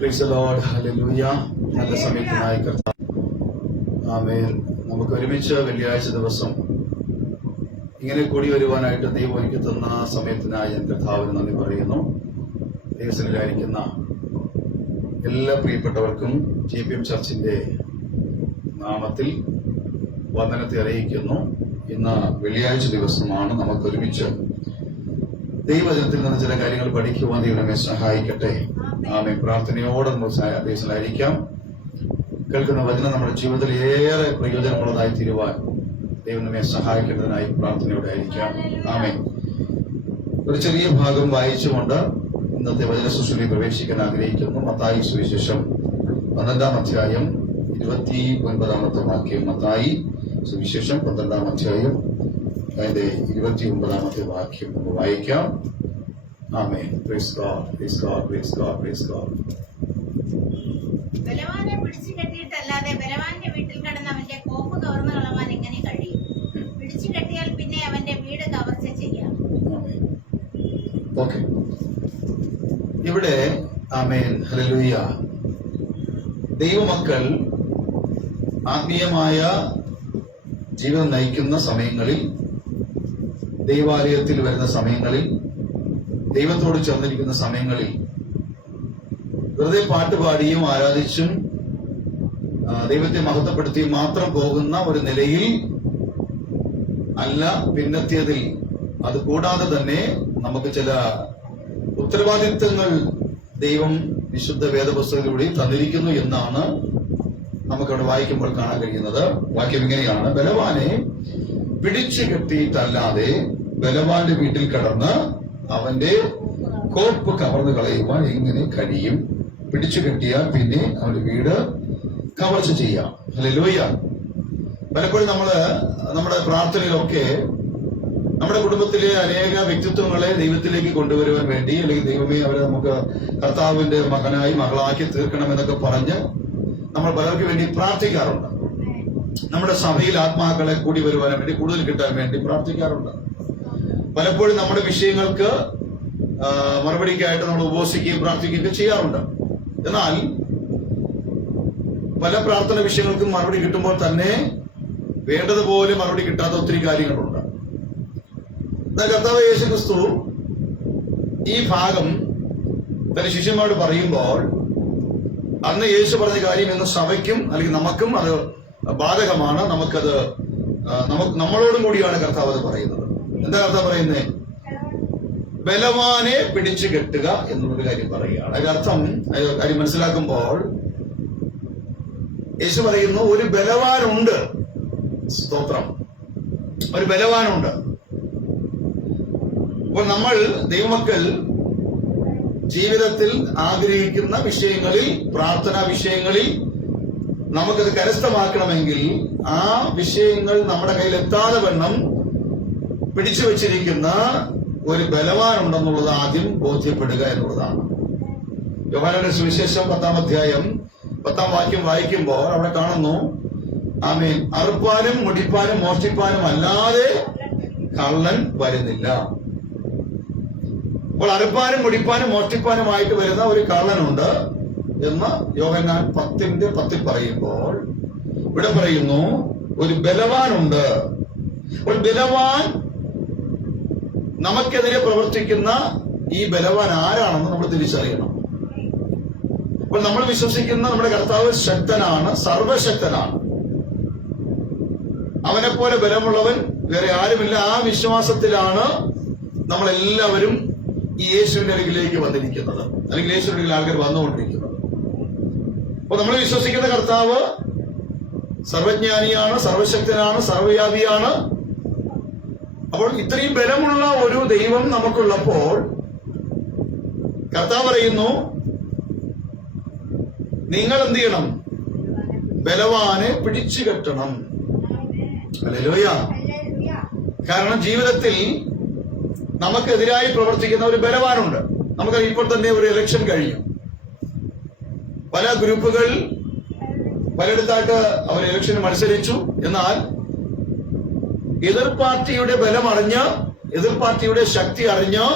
Praise the Lord, hallelujah. നല്ല സമയത്തിനായി കർത്താവ്. ആമേൻ. നമുക്ക് ഒരുമിച്ച് വെള്ളിയാഴ്ച ദിവസം ഇങ്ങനെ കൂടി വരുവാനായിട്ട് ദൈവം ഒരുക്കി തന്ന സമയത്തിനായി ഞാൻ കർത്താവിന് നന്ദി പറയുന്നു. ദൈവസന്നിധിയിലായിരിക്കുന്ന എല്ലാ പ്രിയപ്പെട്ടവർക്കും GPM ചർച്ചിന്റെ നാമത്തിൽ വന്ദനത്തെ അറിയിക്കുന്നു. ഇന്ന് വെള്ളിയാഴ്ച ദിവസമാണ്. നമുക്ക് ഒരുമിച്ച് ദൈവവചനത്തിൽ നിന്ന് ചില കാര്യങ്ങൾ പഠിക്കുവാൻ ദൈവം നമ്മെ സഹായിക്കട്ടെ. ആമേൻ. പ്രാർത്ഥനയോടെ ദൈവത്തിലായിരിക്കാം. കേൾക്കുന്ന വചനം നമ്മുടെ ജീവിതത്തിൽ ഏറെ പ്രയോജനമുള്ളതായി തീരുവാൻ ദൈവം നമ്മെ സഹായിക്കേണ്ടതിനായി പ്രാർത്ഥനയോടെ ആയിരിക്കാം. ആമേൻ. ഒരു ചെറിയ ഭാഗം വായിച്ചുകൊണ്ട് ഇന്നത്തെ വചന ശുശ്രൂഷയിൽ പ്രവേശിക്കാൻ ആഗ്രഹിക്കുന്നു. മത്തായി സുവിശേഷം 12-ാം അധ്യായം 29-ാമത്തെ വാക്യം. മത്തായി സുവിശേഷം 12-ാം അധ്യായം അതിന്റെ 29-ാമത്തെ വാക്യം നമുക്ക് വായിക്കാം. ആമേൻ. Praise God, praise God, praise God, praise God. ബലവാനെ പിടിച്ചു കെട്ടിയിട്ടല്ലാതെ ബലവാന്റെ വീട്ടിൽ കിടന്ന് അവന്റെ കോപ്പ് കവർന്നു കളവാൻ എങ്ങനെ കഴിയും? പിടിച്ചു കെട്ടിയാൽ പിന്നെ അവന്റെ വീട് കവർച്ച ചെയ്യാം. ഓക്കെ, ഇവിടെ ആമേൻ, ഹല്ലേലൂയ. ദൈവമക്കൾ ആത്മീയമായ ജീവിതം നയിക്കുന്ന സമയങ്ങളിൽ, ദൈവാലയത്തിൽ വരുന്ന സമയങ്ങളിൽ, ദൈവത്തോട് ചേർന്നിരിക്കുന്ന സമയങ്ങളിൽ വെറുതെ പാട്ടുപാടിയും ആരാധിച്ചും ദൈവത്തെ മഹത്വപ്പെടുത്തിയും മാത്രം പോകുന്ന ഒരു നിലയിൽ അല്ല പിന്നെത്തിയതിൽ. അത് കൂടാതെ തന്നെ നമുക്ക് ചില ഉത്തരവാദിത്വങ്ങൾ ദൈവം വിശുദ്ധ വേദപുസ്തകത്തിലൂടെ തന്നിരിക്കുന്നു എന്നാണ് നമുക്കവിടെ വായിക്കുമ്പോൾ കാണാൻ കഴിയുന്നത്. വാക്യം ഇങ്ങനെയാണ്: ബലവാനെ പിടിച്ചു കെട്ടിയിട്ടല്ലാതെ ബലവാന്റെ വീട്ടിൽ കടന്ന് അവന്റെ കോപ്പ് കവർന്നു കളയുവാൻ എങ്ങനെ കഴിയും? പിടിച്ചു കെട്ടിയാൽ പിന്നെ അവന്റെ വീട് കവർച്ച ചെയ്യാം. ഹല്ലേലൂയ. പലപ്പോഴും നമ്മുടെ പ്രാർത്ഥനയിലൊക്കെ നമ്മുടെ കുടുംബത്തിലെ അനേക വ്യക്തിത്വങ്ങളെ ദൈവത്തിലേക്ക് കൊണ്ടുവരുവാൻ വേണ്ടി, അല്ലെങ്കിൽ ദൈവമേ അവരെ നമുക്ക് കർത്താവിന്റെ മകനായി മകളാക്കി തീർക്കണമെന്നൊക്കെ പറഞ്ഞ് നമ്മൾ പലർക്ക് വേണ്ടി പ്രാർത്ഥിക്കാറുണ്ട്. നമ്മുടെ സഭയിൽ ആത്മാക്കളെ കൂടി വരുവാൻ വേണ്ടി, കൂടുതൽ കിട്ടാൻ വേണ്ടി പ്രാർത്ഥിക്കാറുണ്ട്. പലപ്പോഴും നമ്മുടെ വിഷയങ്ങൾക്ക് മറുപടിക്കായിട്ട് നമ്മൾ ഉപവസിക്കുകയും പ്രാർത്ഥിക്കുകയൊക്കെ ചെയ്യാറുണ്ട്. എന്നാൽ പല പ്രാർത്ഥന വിഷയങ്ങൾക്കും മറുപടി കിട്ടുമ്പോൾ തന്നെ വേണ്ടതുപോലെ മറുപടി കിട്ടാത്ത ഒത്തിരി കാര്യങ്ങളുണ്ട്. എന്നാൽ കർത്താവ് യേശുക്രിസ്തു ഈ ഭാഗം തന്റെ ശിഷ്യന്മാരോട് പറയുമ്പോൾ, അന്ന് യേശു പറഞ്ഞ കാര്യം ഇന്ന് സഭയ്ക്കും അല്ലെങ്കിൽ നമുക്കും അത് ബാധകമാണ്. നമ്മളോടും കൂടിയാണ് കർത്താവ് അത് പറയുന്നത്. എന്താ കർത്താവ് പറയുന്നത്? ബലവാനെ പിടിച്ചു കെട്ടുക എന്നുള്ളൊരു കാര്യം പറയുകയാണ്. അതിനർത്ഥം കാര്യം മനസ്സിലാക്കുമ്പോൾ യേശു പറയുന്നു, ഒരു ബലവാനുണ്ട്. സ്തോത്രം. ഒരു ബലവാനുണ്ട്. അപ്പോൾ നമ്മൾ ദൈവമക്കൾ ജീവിതത്തിൽ ആഗ്രഹിക്കുന്ന വിഷയങ്ങളിൽ, പ്രാർത്ഥനാ വിഷയങ്ങളിൽ നമുക്കത് കരസ്ഥമാക്കണമെങ്കിൽ ആ വിഷയങ്ങൾ നമ്മുടെ കയ്യിൽ എത്താതെ വണ്ണം പിടിച്ചു വച്ചിരിക്കുന്ന ഒരു ബലവാനുണ്ടെന്നുള്ളത് ആദ്യം ബോധ്യപ്പെടുക എന്നുള്ളതാണ്. യോഹന്നാന്റെ സുവിശേഷം 10-ാം അധ്യായം 10-ാം വാക്യം വായിക്കുമ്പോൾ അവിടെ കാണുന്നു, ആമേൻ, അറുപ്പാനും മുടിപ്പാനും മോഷ്ടിപ്പാനും അല്ലാതെ കള്ളൻ വരുന്നില്ല. അപ്പോൾ അറുപ്പാനും മുടിപ്പാനും മോഷ്ടിപ്പാനുമായിട്ട് വരുന്ന ഒരു കള്ളനുണ്ട് എന്ന് യോഹന്നാൻ 10:10 പറയുമ്പോൾ ഇവിടെ പറയുന്നു, ഒരു ബലവാനുണ്ട്. ഒരു ബലവാൻ, നമുക്കെതിരെ പ്രവർത്തിക്കുന്ന ഈ ബലവാൻ ആരാണെന്ന് നമ്മൾ തിരിച്ചറിയണം. അപ്പോൾ നമ്മൾ വിശ്വസിക്കുന്ന നമ്മുടെ കർത്താവ് ശക്തനാണ്, സർവശക്തനാണ്. അവനെപ്പോലെ ബലമുള്ളവൻ വേറെ ആരുമില്ല. ആ വിശ്വാസത്തിലാണ് നമ്മളെല്ലാവരും ഈ യേശുവിന്റെ അരികിലേക്ക് വന്നിരിക്കുന്നത്, അല്ലെങ്കിൽ യേശുവിന്റെ അരികിൽ ആൾക്കാർ വന്നുകൊണ്ടിരിക്കുന്നത്. അപ്പോൾ നമ്മൾ വിശ്വസിക്കുന്ന കർത്താവ് സർവജ്ഞാനിയാണ്, സർവശക്തനാണ്, സർവവ്യാപിയാണ്. അപ്പോൾ ഇത്രയും ബലമുള്ള ഒരു ദൈവം നമുക്കുള്ളപ്പോൾ കർത്താവ് പറയുന്നു, നിങ്ങൾ എന്ത് ചെയ്യണം? ബലവാനെ പിടിച്ചു കെട്ടണം. ഹല്ലേലൂയ. കാരണം ജീവിതത്തിൽ നമുക്കെതിരായി പ്രവർത്തിക്കുന്ന ഒരു ബലവാനുണ്ട്. നമുക്ക് ഇപ്പോൾ തന്നെ ഒരു ഇലക്ഷൻ കഴിഞ്ഞു. പല ഗ്രൂപ്പുകൾ പലയിടത്തായിട്ട് അവർ ഇലക്ഷന് മത്സരിച്ചു. എന്നാൽ എതിർ പാർട്ടിയുടെ ബലം അറിഞ്ഞ്, എതിർ പാർട്ടിയുടെ ശക്തി അറിഞ്ഞ്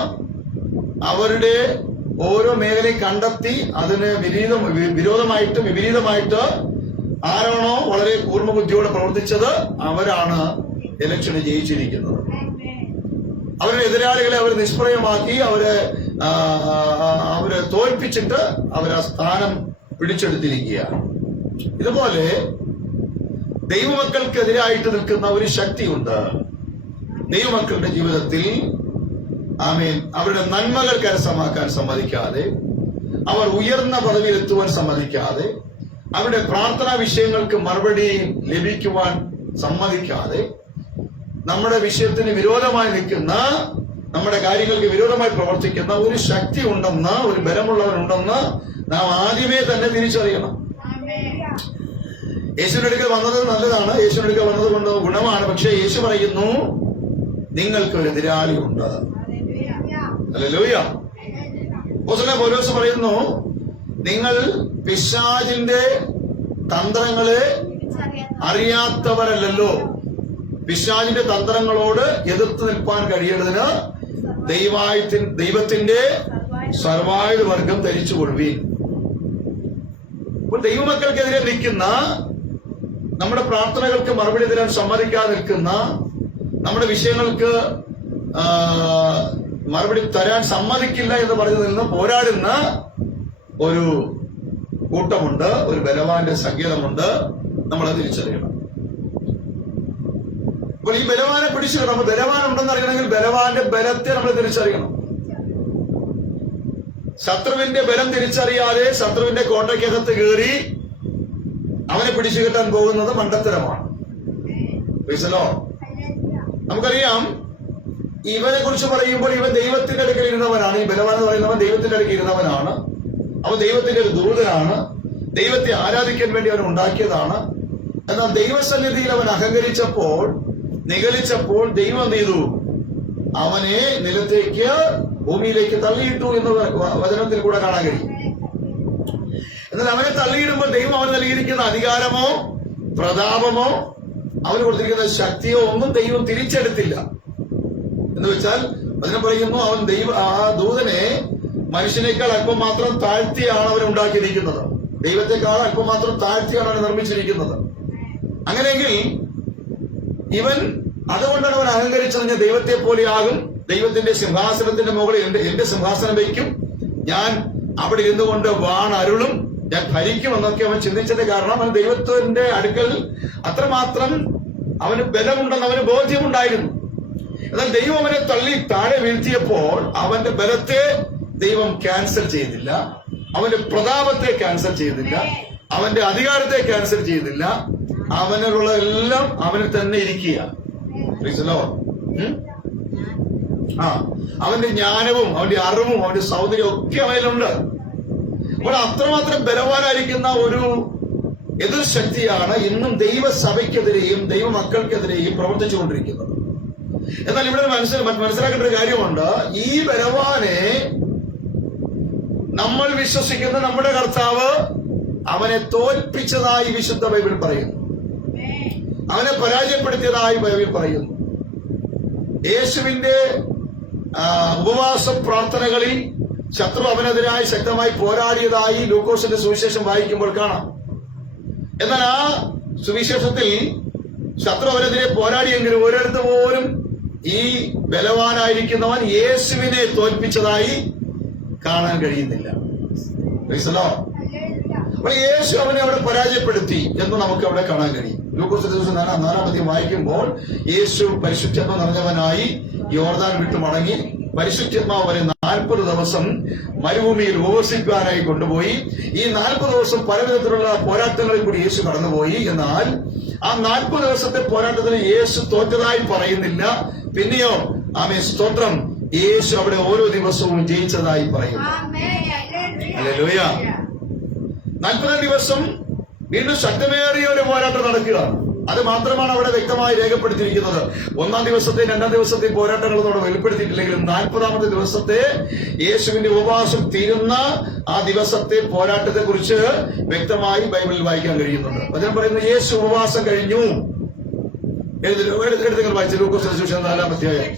അവരുടെ ഓരോ മേഖലയും കണ്ടെത്തി അതിന് വിപരീതമായിട്ട് ആരാണോ വളരെ കൂർമ്മബുദ്ധിയോടെ പ്രവർത്തിച്ചത് അവരാണ് ഇലക്ഷന് ജയിച്ചിരിക്കുന്നത്. അവരുടെ എതിരാളികളെ അവർ നിഷ്പ്രയമാക്കി അവരെ തോൽപ്പിച്ചിട്ട് അവർ ആ സ്ഥാനം പിടിച്ചെടുത്തിരിക്കുകയാണ്. ഇതുപോലെ ദൈവമക്കൾക്കെതിരായിട്ട് നിൽക്കുന്ന ഒരു ശക്തിയുണ്ട്. ദൈവമക്കളുടെ ജീവിതത്തിൽ ആമേൻ അവരുടെ നന്മകൾ കരസ്ഥമാക്കാൻ സമ്മതിക്കാതെ, അവർ ഉയർന്ന പദവിയിലെത്തുവാൻ സമ്മതിക്കാതെ, അവരുടെ പ്രാർത്ഥനാ വിഷയങ്ങൾക്ക് മറുപടി ലഭിക്കുവാൻ സമ്മതിക്കാതെ, നമ്മുടെ വിഷയത്തിന് വിരോധമായി നിൽക്കുന്ന, നമ്മുടെ കാര്യങ്ങൾക്ക് വിരോധമായി പ്രവർത്തിക്കുന്ന ഒരു ശക്തി ഉണ്ടെന്ന്, ഒരു ബലമുള്ളവരുണ്ടെന്ന് നാം ആദ്യമേ തന്നെ തിരിച്ചറിയണം. യേശുവിന്റെ അടുക്കൽ വന്നത് നല്ലതാണ്, യേശുവിന്റെ അടുക്കൽ വന്നത് കൊണ്ട് ഗുണമാണ്. പക്ഷെ യേശു പറയുന്നു, നിങ്ങൾക്കൊരു എതിരാളിയുണ്ട്. ഹല്ലേലൂയ. അപ്പോസ്തലനായ പൗലോസ് പറയുന്നു, നിങ്ങൾ പിശാചിന്റെ തന്ത്രങ്ങളെ അറിയാത്തവരല്ലോ. പിശാചിന്റെ തന്ത്രങ്ങളോട് എതിർത്ത് നിൽപ്പാൻ കഴിയേണ്ടതിന് ദൈവത്തിന്റെ സർവായുധ വർഗം ധരിച്ചു കൊള്ളുവീൻ. അപ്പോൾ ദൈവമക്കൾക്കെതിരെ നിൽക്കുന്ന, നമ്മുടെ പ്രാർത്ഥനകൾക്ക് മറുപടി തരാൻ സമ്മതിക്കാതെ നിൽക്കുന്ന, നമ്മുടെ വിഷയങ്ങൾക്ക് മറുപടി തരാൻ സമ്മതിക്കില്ല എന്ന് പറഞ്ഞതിൽ നിന്ന് പോരാടുന്ന ഒരു കൂട്ടമുണ്ട്, ഒരു ബലവാന്റെ സങ്കേതമുണ്ട്. നമ്മളത് തിരിച്ചറിയണം. അപ്പോൾ ഈ ബലവാനെ പിടിച്ചു, നമ്മൾ ബലവാനുണ്ടെന്ന് അറിയണമെങ്കിൽ ബലവാന്റെ ബലത്തെ നമ്മൾ തിരിച്ചറിയണം. ശത്രുവിന്റെ ബലം തിരിച്ചറിയാതെ ശത്രുവിന്റെ കോട്ടയ്ക്കകത്ത് കയറി അവനെ പിടിച്ചു കെട്ടാൻ പോകുന്നത് മണ്ടത്തരമാണ്. നമുക്കറിയാം, ഇവനെ കുറിച്ച് പറയുമ്പോൾ ഇവൻ ദൈവത്തിന്റെ അടുക്കൽ ഇരുന്നവനാണ്. ഈ ബലവാൻ എന്ന് പറയുന്നവൻ ദൈവത്തിന്റെ അടുക്കൽ ഇരുന്നവനാണ്. അവൻ ദൈവത്തിന്റെ ഒരു ദൂതനാണ്. ദൈവത്തെ ആരാധിക്കാൻ വേണ്ടി അവൻ ഉണ്ടാക്കിയതാണ്. എന്നാൽ ദൈവസന്നിധിയിൽ അവൻ അഹങ്കരിച്ചപ്പോൾ, നിഗളിച്ചപ്പോൾ ദൈവം എന്ത് ചെയ്തു? അവനെ നിലത്തേക്ക്, ഭൂമിയിലേക്ക് തള്ളിയിട്ടു എന്ന് വചനത്തിൽ കൂടെ കാണാൻ കഴിയും. എന്നാൽ അവനെ തള്ളിയിടുമ്പോൾ ദൈവം അവന് നൽകിയിരിക്കുന്ന അധികാരമോ പ്രതാപമോ അവന് കൊടുത്തിരിക്കുന്ന ശക്തിയോ ഒന്നും ദൈവം തിരിച്ചെടുത്തില്ല. എന്ന് വെച്ചാൽ അതിനെ പറയുന്നു, അവൻ ആ ദൂതനെ മനുഷ്യനേക്കാൾ അല്പം മാത്രം താഴ്ത്തിയാണ് അവൻ ഉണ്ടാക്കിയിരിക്കുന്നത്. ദൈവത്തെക്കാൾ അല്പം മാത്രം താഴ്ത്തിയാണ് അവൻ നിർമ്മിച്ചിരിക്കുന്നത്. അങ്ങനെയെങ്കിൽ ഇവൻ അതുകൊണ്ടാണ് അവൻ അഹങ്കരിച്ചത്, ദൈവത്തെ പോലെയാകും, ദൈവത്തിന്റെ സിംഹാസനത്തിന്റെ മുകളിൽ എന്റെ സിംഹാസനം വയ്ക്കും, ഞാൻ അവിടെ ഇരുന്നുകൊണ്ട് വാണരുളും, ഞാൻ ഭരിക്കും എന്നൊക്കെ അവൻ ചിന്തിച്ചതിന്റെ കാരണം അവൻ ദൈവത്തിന്റെ അടുക്കൽ അത്രമാത്രം അവന് ബലമുണ്ടെന്ന് അവന് ബോധ്യമുണ്ടായിരുന്നു. എന്നാൽ ദൈവം അവനെ തള്ളി താഴെ വീഴ്ത്തിയപ്പോൾ അവന്റെ ബലത്തെ ദൈവം ക്യാൻസൽ ചെയ്തില്ല, അവന്റെ പ്രതാപത്തെ ക്യാൻസൽ ചെയ്തില്ല, അവന്റെ അധികാരത്തെ ക്യാൻസൽ ചെയ്തില്ല. അവനുള്ള എല്ലാം അവന് തന്നെ ഇരിക്കുക. അവന്റെ ജ്ഞാനവും അവന്റെ അറിവും അവന്റെ സൗന്ദര്യവും ഒക്കെ അവനിലുണ്ട്. അപ്പോൾ അത്രമാത്രം ബലവാനായിരിക്കുന്ന ഒരു എതിർശക്തിയാണ് ഇന്നും ദൈവസഭയ്ക്കെതിരെയും ദൈവമക്കൾക്കെതിരെയും പ്രവർത്തിച്ചുകൊണ്ടിരിക്കുന്നത്. എന്നാൽ ഇവിടെ മനസ്സിലാക്കേണ്ട ഒരു കാര്യമുണ്ട്. ഈ ബലവാനെ നമ്മൾ വിശ്വസിക്കുന്ന നമ്മുടെ കർത്താവ് അവനെ തോൽപ്പിച്ചതായി വിശുദ്ധ ബൈബിൾ പറയുന്നു. അവനെ പരാജയപ്പെടുത്തിയതായി ബൈബിൾ പറയുന്നു. യേശുവിന്റെ ഉപവാസ പ്രാർത്ഥനകളിൽ ശത്രു അവനെതിരായി ശക്തമായി പോരാടിയതായി ലൂക്കോസിന്റെ സുവിശേഷം വായിക്കുമ്പോൾ കാണാം. എന്നാൽ ആ സുവിശേഷത്തിൽ ശത്രു അവനെതിരെ പോരാടിയെങ്കിലും ഒരിടത്ത് പോലും ഈ ബലവാനായിരിക്കുന്നവൻ യേശുവിനെ തോൽപ്പിച്ചതായി കാണാൻ കഴിയുന്നില്ല. അപ്പോൾ യേശു അവനെ അവിടെ പരാജയപ്പെടുത്തി എന്ന് നമുക്ക് അവിടെ കാണാൻ കഴിയും. ലൂക്കോസിന്റെ ദിവസം 4 വായിക്കുമ്പോൾ യേശു പരിശുദ്ധാത്മാവ് നിറഞ്ഞവനായി യോർദാൻ വിട്ടു മടങ്ങി പരിശുദ്ധാത്മാവ് വരെ 40 ദിവസം മരുഭൂമിയിൽ ഉപവസിക്കാനായി കൊണ്ടുപോയി. ഈ 40 ദിവസം പലവിധത്തിലുള്ള പോരാട്ടങ്ങളിൽ കൂടി യേശു കടന്നുപോയി. എന്നാൽ ആ 40 ദിവസത്തെ പോരാട്ടത്തിന് യേശു തോറ്റതായി പറയുന്നില്ല. പിന്നെയോ ആമേൻ സ്തോത്രം, യേശു അവിടെ ഓരോ ദിവസവും ജയിച്ചതായി പറയുന്നു. ഹല്ലേലൂയ. 40 ദിവസം വീണ്ടും ശക്തമേറിയ ഒരു പോരാട്ടം നടക്കുകയാണ്. അത് മാത്രമാണ് അവിടെ വ്യക്തമായി രേഖപ്പെടുത്തിയിരിക്കുന്നത്. 1-ാം ദിവസത്തെയും 2-ാം ദിവസത്തെയും പോരാട്ടങ്ങളൊന്നും അവിടെ വെളിപ്പെടുത്തിയിട്ടില്ലെങ്കിലും 40-ാമത്തെ ദിവസത്തെ യേശുവിന്റെ ഉപവാസം തീരുന്ന ആ ദിവസത്തെ പോരാട്ടത്തെ കുറിച്ച് വ്യക്തമായി ബൈബിളിൽ വായിക്കാൻ കഴിയുന്നുണ്ട്. വചനം പറയുന്നു, യേശു ഉപവാസം കഴിഞ്ഞു. എടുത്തുങ്ങൾ വായിച്ചു ലൂക്കോസിന്റെ സുവിശേഷം 4-ാം അധ്യായം.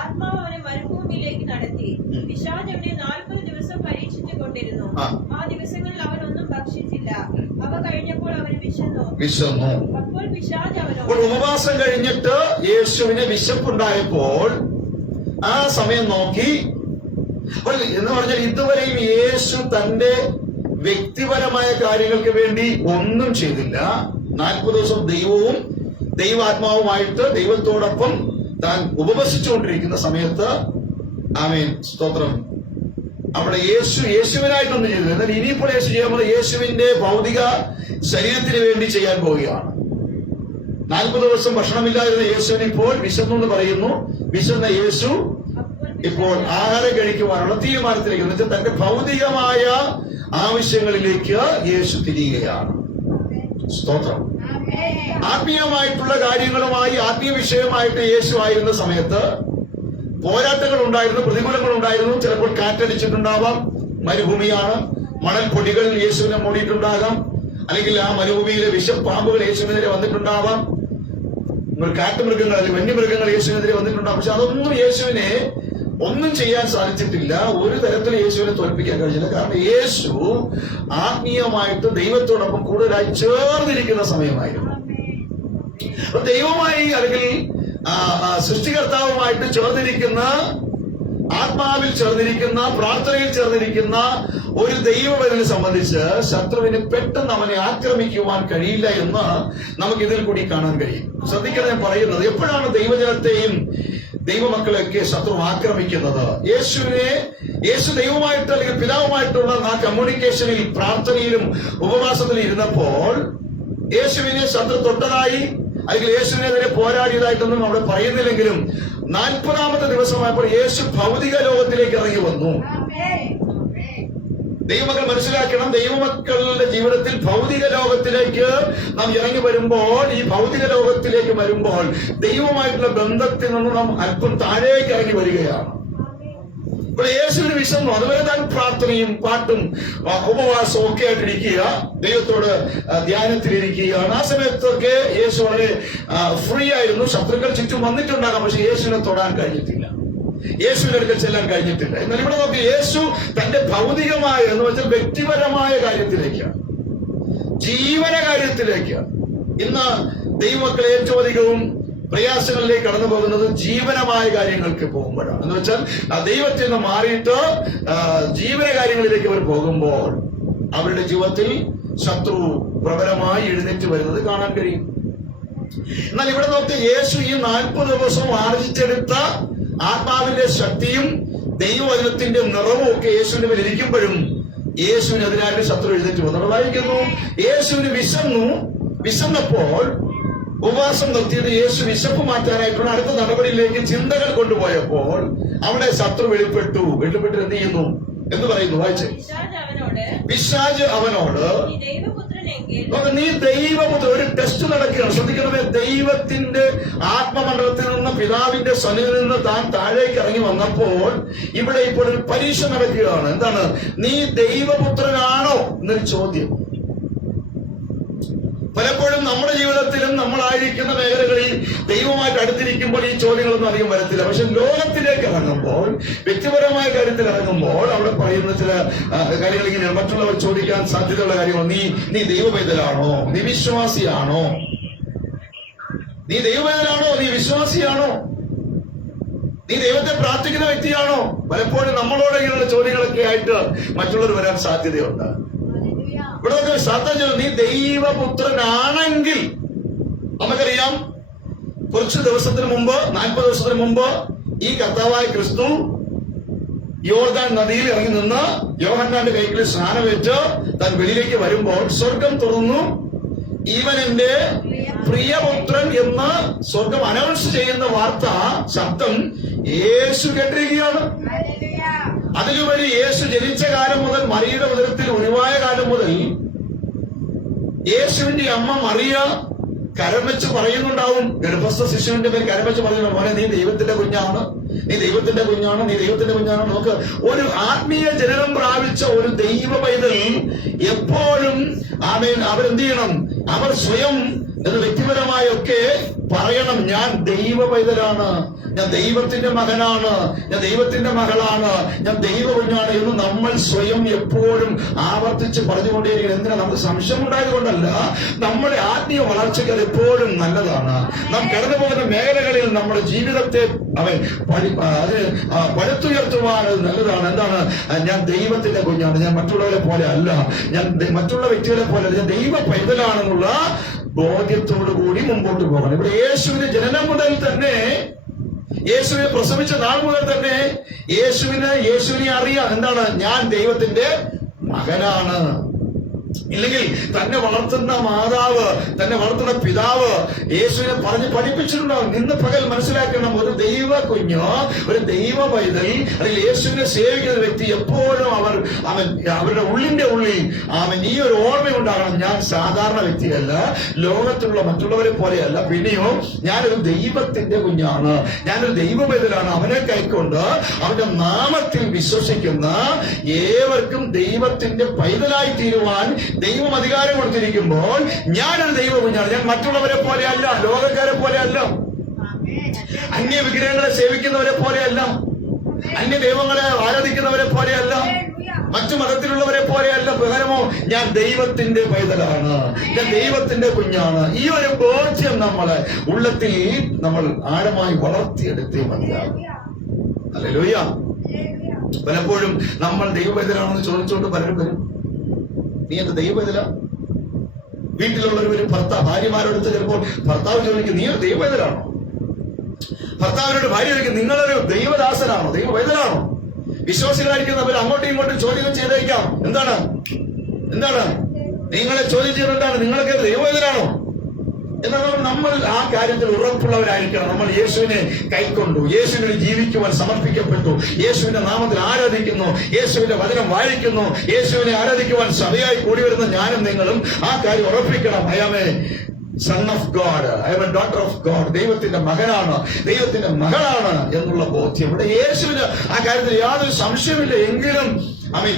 ആത്മാവ് അവനെ മരുഭൂമിയിൽ ഭൂമിയിലേക്ക് നടത്തി. പിശാച് അവനെ 40 ദിവസം പരീക്ഷിച്ചു കൊണ്ടിരുന്നു. ആ ദിവസങ്ങളിൽ അവൻ ഒന്നും ഭക്ഷിച്ചില്ല. അവ കഴിഞ്ഞപ്പോൾ അവന് വിശന്നു. അപ്പോൾ പിശാച് അവനോട്, ഉപവാസം കഴിഞ്ഞിട്ട് യേശുവിന് വിശപ്പുണ്ടായപ്പോൾ ആ സമയം നോക്കി, എന്ന് പറഞ്ഞാൽ ഇതുവരെയും യേശു തന്റെ വ്യക്തിപരമായ കാര്യങ്ങൾക്ക് വേണ്ടി ഒന്നും ചെയ്തില്ല. 40 ദിവസം ദൈവവും ദൈവാത്മാവുമായിട്ട് ദൈവത്തോടൊപ്പം താൻ ഉപവസിച്ചുകൊണ്ടിരിക്കുന്ന സമയത്ത്, ആമേൻ, സ്തോത്രം, അവിടെ യേശുവിനായിട്ടൊന്നും ചെയ്തില്ല. എന്നാൽ ഇനിയിപ്പോൾ യേശു ചെയ്യാൻ പോകുന്നത് യേശുവിന്റെ ഭൗതിക ശരീരത്തിന് വേണ്ടി ചെയ്യാൻ പോവുകയാണ്. 40 ദിവസം ഭക്ഷണമില്ലായിരുന്ന യേശുവിന് ഇപ്പോൾ വിശന്നു എന്ന് പറയുന്നു. വിശന്ന യേശു ഇപ്പോൾ ആഹാരം കഴിക്കുവാനുള്ള തീരുമാനത്തിലേക്ക്, എന്ന് വെച്ചാൽ തന്റെ ഭൗതികമായ ആവശ്യങ്ങളിലേക്ക് യേശു തിരിയുകയാണ്. സ്തോത്രം. ആത്മീയമായിട്ടുള്ള കാര്യങ്ങളുമായി, ആത്മീയ വിഷയമായിട്ട് യേശു ആയിരുന്ന സമയത്ത് പോരാട്ടങ്ങൾ ഉണ്ടായിരുന്നു, പ്രതികൂലങ്ങൾ ഉണ്ടായിരുന്നു. ചിലപ്പോൾ കാറ്റടിച്ചിട്ടുണ്ടാവാം, മരുഭൂമിയാണ്, മണൽപ്പൊടികൾ യേശുവിനെ മൂടിയിട്ടുണ്ടാകാം, അല്ലെങ്കിൽ ആ മരുഭൂമിയിലെ വിഷപ്പാമ്പുകൾ യേശുവിനെതിരെ വന്നിട്ടുണ്ടാവാം, കാട്ടുമൃഗങ്ങൾ അല്ലെങ്കിൽ വന്യമൃഗങ്ങൾ യേശുവിനെതിരെ വന്നിട്ടുണ്ടാകും. പക്ഷെ അതൊന്നും യേശുവിനെ ഒന്നും ചെയ്യാൻ സാധിച്ചിട്ടില്ല. ഒരു തരത്തിൽ യേശുവിനെ തോൽപ്പിക്കാൻ കഴിഞ്ഞില്ല. കാരണം യേശു ആത്മീയമായിട്ട് ദൈവത്തോടൊപ്പം കൂടുതലായി ചേർന്നിരിക്കുന്ന സമയമായിരുന്നു. ദൈവമായി അല്ലെങ്കിൽ സൃഷ്ടികർത്താവുമായിട്ട് ചേർന്നിരിക്കുന്ന, ആത്മാവിൽ ചേർന്നിരിക്കുന്ന, പ്രാർത്ഥനയിൽ ചേർന്നിരിക്കുന്ന ഒരു ദൈവവരനെ സംബന്ധിച്ച് ശത്രുവിന് പെട്ടെന്ന് അവനെ ആക്രമിക്കുവാൻ കഴിയില്ല എന്ന് നമുക്ക് ഇതിൽ കൂടി കാണാൻ കഴിയും. ശ്രദ്ധിക്കണം ഞാൻ പറയുന്നത്. എപ്പോഴാണ് ദൈവജനത്തെയും ദൈവമക്കളെയൊക്കെ ശത്രു ആക്രമിക്കുന്നത്? യേശു ദൈവമായിട്ട് അല്ലെങ്കിൽ പിതാവുമായിട്ടുള്ള ആ കമ്മ്യൂണിക്കേഷനിൽ, പ്രാർത്ഥനയിലും ഉപവാസത്തിലും ഇരുന്നപ്പോൾ യേശുവിനെ ശത്രു തൊട്ടതായി അല്ലെങ്കിൽ യേശുവിനെതിരെ പോരാടിയതായിട്ടൊന്നും അവിടെ പറയുന്നില്ലെങ്കിലും 40ാമത്തെ ദിവസമായപ്പോൾ യേശു ഭൗതിക ലോകത്തിലേക്ക് ഇറങ്ങി വന്നു. ദൈവമക്കൾ മനസ്സിലാക്കണം, ദൈവമക്കളുടെ ജീവിതത്തിൽ ഭൗതിക ലോകത്തിലേക്ക് നാം ഇറങ്ങി വരുമ്പോൾ, ഈ ഭൗതിക ലോകത്തിലേക്ക് വരുമ്പോൾ ദൈവമായിട്ടുള്ള ബന്ധത്തിൽ നിന്ന് നാം അല്പം താഴേക്ക് ഇറങ്ങി വരികയാണ്. ഇവിടെ യേശുവിന് വിശന്നു. അതുവരെ താൻ പ്രാർത്ഥനയും പാട്ടും ഉപവാസവും ഒക്കെ ആയിട്ടിരിക്കുക, ദൈവത്തോട് ധ്യാനത്തിലിരിക്കുകയാണ്. ആ സമയത്തൊക്കെ യേശു വളരെ ഫ്രീ ആയിരുന്നു. ശത്രുക്കൾ ചുറ്റും വന്നിട്ടുണ്ടാകാം, പക്ഷെ യേശുവിനെ തൊടാൻ കഴിഞ്ഞിട്ടില്ല, യേശുവിന്റെ അടുക്കൽ ചെല്ലാൻ കഴിഞ്ഞിട്ടില്ല. എന്നാൽ ഇവിടെ നോക്കി, യേശു തന്റെ ഭൗതികമായ, എന്ന് വെച്ചാൽ വ്യക്തിപരമായ കാര്യത്തിലേക്ക്, ജീവന കാര്യത്തിലേക്ക്, ഇന്ന് ദൈവമക്കളെ ഏറ്റവും അധികവും പ്രയാസങ്ങളിലേക്ക് കടന്നു പോകുന്നത് ജീവനമായ കാര്യങ്ങൾക്ക് പോകുമ്പോഴാണ്. എന്ന് വെച്ചാൽ ദൈവത്തിൽ നിന്ന് മാറിയിട്ട് ജീവന കാര്യങ്ങളിലേക്ക് അവർ പോകുമ്പോൾ അവരുടെ ജീവിതത്തിൽ ശത്രു പ്രബലമായി എഴുന്നേറ്റ് വരുന്നത് കാണാൻ കഴിയും. എന്നാൽ ഇവിടെ നോക്കി, യേശു ഈ 40 ദിവസവും ആർജിച്ചെടുത്ത ആത്മാവിന്റെ ശക്തിയും ദൈവവചനത്തിന്റെ നിറവും ഒക്കെ യേശുവിന്റെ മേൽ ഇരിക്കുമ്പോഴും യേശുവിനെതിരായിട്ട് ശത്രു എഴുന്നേറ്റ് വന്നു. വായിക്കുന്നു, യേശുവിന് വിശന്നപ്പോൾ ഉപവാസം നിർത്തിയത് യേശു വിശപ്പ് മാറ്റാനായിട്ടുള്ള അടുത്ത നടപടിയിലേക്ക് ചിന്തകൾ കൊണ്ടുപോയപ്പോൾ അവിടെ ശത്രു വെളിപ്പെട്ടു. എന്ത് ചെയ്യുന്നു എന്ന് പറയുന്നു? വായിച്ചേ. പിശാച് അവനോട്, നീ ദൈവപുത്രൻ. ഒരു ടെസ്റ്റ് നടക്കുകയാണ്, ശ്രദ്ധിക്കണമേ. ദൈവത്തിന്റെ ആത്മമണ്ഡലത്തിൽ നിന്ന്, പിതാവിന്റെ സന്നിധിയിൽ നിന്ന് താൻ താഴേക്ക് ഇറങ്ങി വന്നപ്പോൾ ഇവിടെ ഇപ്പോൾ ഒരു പരീക്ഷ നടക്കുകയാണ്. എന്താണ്? നീ ദൈവപുത്രനാണോ എന്നൊരു ചോദ്യം. പലപ്പോഴും നമ്മുടെ ജീവിതത്തിലും നമ്മളായിരിക്കുന്ന മേഖലകളിൽ ദൈവമായിട്ട് അടുത്തിരിക്കുമ്പോൾ ഈ ചോദ്യങ്ങളൊന്നും അധികം വരത്തില്ല. പക്ഷെ ലോകത്തിലേക്ക് ഇറങ്ങുമ്പോൾ, വ്യക്തിപരമായ കാര്യത്തിൽ ഇറങ്ങുമ്പോൾ അവിടെ പറയുന്ന ചില കാര്യങ്ങൾ ഇങ്ങനെ മറ്റുള്ളവർ ചോദിക്കാൻ സാധ്യതയുള്ള കാര്യങ്ങൾ. നീ ദൈവവേദനാണോ? നീ വിശ്വാസിയാണോ? നീ ദൈവവേദനാണോ? നീ വിശ്വാസിയാണോ? നീ ദൈവത്തെ പ്രാർത്ഥിക്കുന്ന വ്യക്തിയാണോ? പലപ്പോഴും നമ്മളോട് ഇങ്ങനെയുള്ള ചോദ്യങ്ങളൊക്കെ ആയിട്ട് മറ്റുള്ളവർ വരാൻ സാധ്യതയുണ്ട്. ഇവിടെ സാധാരണ നീ ദൈവപുത്രനാണെങ്കിൽ, നമുക്കറിയാം കുറച്ച് ദിവസത്തിന് മുമ്പ്, 40 ദിവസത്തിന് മുമ്പ് ഈ കർത്താവായ ക്രിസ്തു യോർദാൻ നദിയിൽ ഇറങ്ങി നിന്ന് യോഹന്നാന്റെ കൈകളിൽ സ്നാനം വെച്ച് താൻ വെളിയിലേക്ക് വരുമ്പോൾ സ്വർഗം തുറന്നു. ഇവൻ എന്റെ പ്രിയപുത്രൻ എന്ന് സ്വർഗം അനൗൺസ് ചെയ്യുന്ന വാർത്ത, ശബ്ദം യേശു കേട്ടിരിക്കുകയാണ്. അതിലുപരി യേശു ജനിച്ച കാലം മുതൽ, മറിയുടെ ഉദരത്തിൽ ഉരുവായ കാലം മുതൽ യേശുവിന്റെ അമ്മ മറിയ കരം വെച്ച് പറയുന്നുണ്ടാവും, ഗർഭസ്ഥ ശിശുവിന്റെ പേര് കരം വെച്ച് പറയുന്നുണ്ട്, മോനെ നീ ദൈവത്തിന്റെ കുഞ്ഞാണ്, നീ ദൈവത്തിന്റെ കുഞ്ഞാണോ, നീ ദൈവത്തിന്റെ കുഞ്ഞാണോ? നോക്ക്, ഒരു ആത്മീയ ജനനം പ്രാപിച്ച ഒരു ദൈവ പൈതൽ എപ്പോഴും അവരെന്ത് ചെയ്യണം? അവർ സ്വയം എന്ന് വ്യക്തിപരമായൊക്കെ പറയണം, ഞാൻ ദൈവ പൈതലാണ്, ഞാൻ ദൈവത്തിന്റെ മകനാണ്, ഞാൻ ദൈവത്തിന്റെ മകളാണ്, ഞാൻ ദൈവ കുഞ്ഞാണ് എന്ന് നമ്മൾ സ്വയം എപ്പോഴും ആവർത്തിച്ച് പറഞ്ഞുകൊണ്ടേയിരിക്കണം. എന്തിനാ? നമുക്ക് സംശയം ഉണ്ടായത് കൊണ്ടല്ല, നമ്മുടെ ആത്മീയ വളർച്ചയ്ക്ക് അത് എപ്പോഴും നല്ലതാണ്. നാം കടന്നു പോകുന്ന മേഖലകളിൽ നമ്മുടെ ജീവിതത്തെ പടുത്തുയർത്തുവാൻ അത് നല്ലതാണ്. എന്താണ്? ഞാൻ ദൈവത്തിന്റെ കുഞ്ഞാണ്, ഞാൻ മറ്റുള്ളവരെ പോലെ അല്ല, ഞാൻ മറ്റുള്ള വ്യക്തികളെ പോലെ അല്ല, ഞാൻ ദൈവ പൈതലാണെന്നുള്ള ബോധ്യത്തോടു കൂടി മുമ്പോട്ട് പോകണം. ഇവിടെ യേശുവിന്റെ ജനനം മുതൽ തന്നെ, യേശുവിനെ പ്രസവിച്ച നാൾ മുതൽ തന്നെ യേശുവിനെ അറിയാം. എന്താണ്? ഞാൻ ദൈവത്തിന്റെ മകനാണ്. ഇല്ലെങ്കിൽ തന്നെ വളർത്തുന്ന മാതാവ്, തന്നെ വളർത്തുന്ന പിതാവ് യേശുവിനെ പറഞ്ഞ് പഠിപ്പിച്ചിട്ടുണ്ടാവും. ഇന്ന് പകൽ മനസ്സിലാക്കണം, ഒരു ദൈവ കുഞ്ഞോ, ഒരു ദൈവ പൈതൽ അല്ലെങ്കിൽ യേശുവിനെ സേവിക്കുന്ന വ്യക്തി എപ്പോഴും അവരുടെ ഉള്ളിന്റെ ഉള്ളിൽ ഈ ഒരു ഓർമ്മയുണ്ടാകണം, ഞാൻ സാധാരണ വ്യക്തിയല്ല, ലോകത്തുള്ള മറ്റുള്ളവരെ പോലെയല്ല, പിന്നെയോ ഞാനൊരു ദൈവത്തിന്റെ കുഞ്ഞാണ്, ഞാനൊരു ദൈവ പൈതലാണ്. അവനെ കൈക്കൊണ്ട് അവന്റെ നാമത്തിൽ വിശ്വസിക്കുന്ന ഏവർക്കും ദൈവത്തിന്റെ പൈതലായി തീരുവാൻ ദൈവം അധികാരം കൊടുത്തിരിക്കുമ്പോൾ ഞാനൊരു ദൈവ കുഞ്ഞാണ്. ഞാൻ മറ്റുള്ളവരെ പോലെയല്ല, ലോകക്കാരെ പോലെയല്ല, അന്യ വിഗ്രഹങ്ങളെ സേവിക്കുന്നവരെ പോലെയല്ല, അന്യ ദൈവങ്ങളെ ആരാധിക്കുന്നവരെ പോലെയല്ല, മറ്റു മതത്തിലുള്ളവരെ പോലെയല്ല. പകരമോ ഞാൻ ദൈവത്തിന്റെ പൈതലാണ്, ഞാൻ ദൈവത്തിന്റെ കുഞ്ഞാണ്. ഈ ഒരു ബോധ്യം നമ്മളെ ഉള്ളത്തിൽ നമ്മൾ ആഴമായി വളർത്തിയെടുത്തേ മതിയാകും. ഹല്ലേലൂയ. പലപ്പോഴും നമ്മൾ ദൈവ പൈതലാണെന്ന് ചോദിച്ചുകൊണ്ട് പലരും വരും, നീ എന്താ ദൈവ പൈതല? വീട്ടിലുള്ളവരും ഭാര്യമാരോടുത്ത് ചിലപ്പോൾ ഭർത്താവ് ചോദിക്കും, നീ ഒരു ദൈവ പൈതലാണോ? ഭർത്താവിനോട് ഭാര്യ ചോദിക്കും, നിങ്ങളൊരു ദൈവദാസനാണോ, ദൈവ പൈതലാണോ? വിശ്വാസികളായിരിക്കുന്നവർ അങ്ങോട്ടും ഇങ്ങോട്ടും ചോദ്യം ചെയ്തേക്കാം. എന്താണ് നിങ്ങളെ ചോദ്യം ചെയ്യുന്നതാണ്, നിങ്ങളൊക്കെ ദൈവ പൈതലാണോ? എന്നാൽ നമ്മൾ ആ കാര്യത്തിൽ ഉറപ്പുള്ളവരായിരിക്കണം. നമ്മൾ യേശുവിനെ കൈക്കൊണ്ടു, യേശുവിനെ ജീവിക്കുവാൻ സമർപ്പിക്കപ്പെട്ടു, യേശുവിന്റെ നാമത്തിൽ ആരാധിക്കുന്നു, യേശുവിന്റെ വചനം വായിക്കുന്നു, യേശുവിനെ ആരാധിക്കുവാൻ സഭയായി കൂടി വരുന്ന ഞാനും നിങ്ങളും ആ കാര്യം ഉറപ്പിക്കണം. I am a son of God, I am a daughter of God. ദൈവത്തിന്റെ മകനാണ്, ദൈവത്തിന്റെ മകളാണ് എന്നുള്ള ബോധ്യം. ഇവിടെ യേശുവിന് ആ കാര്യത്തിൽ യാതൊരു സംശയമില്ല. എങ്കിലും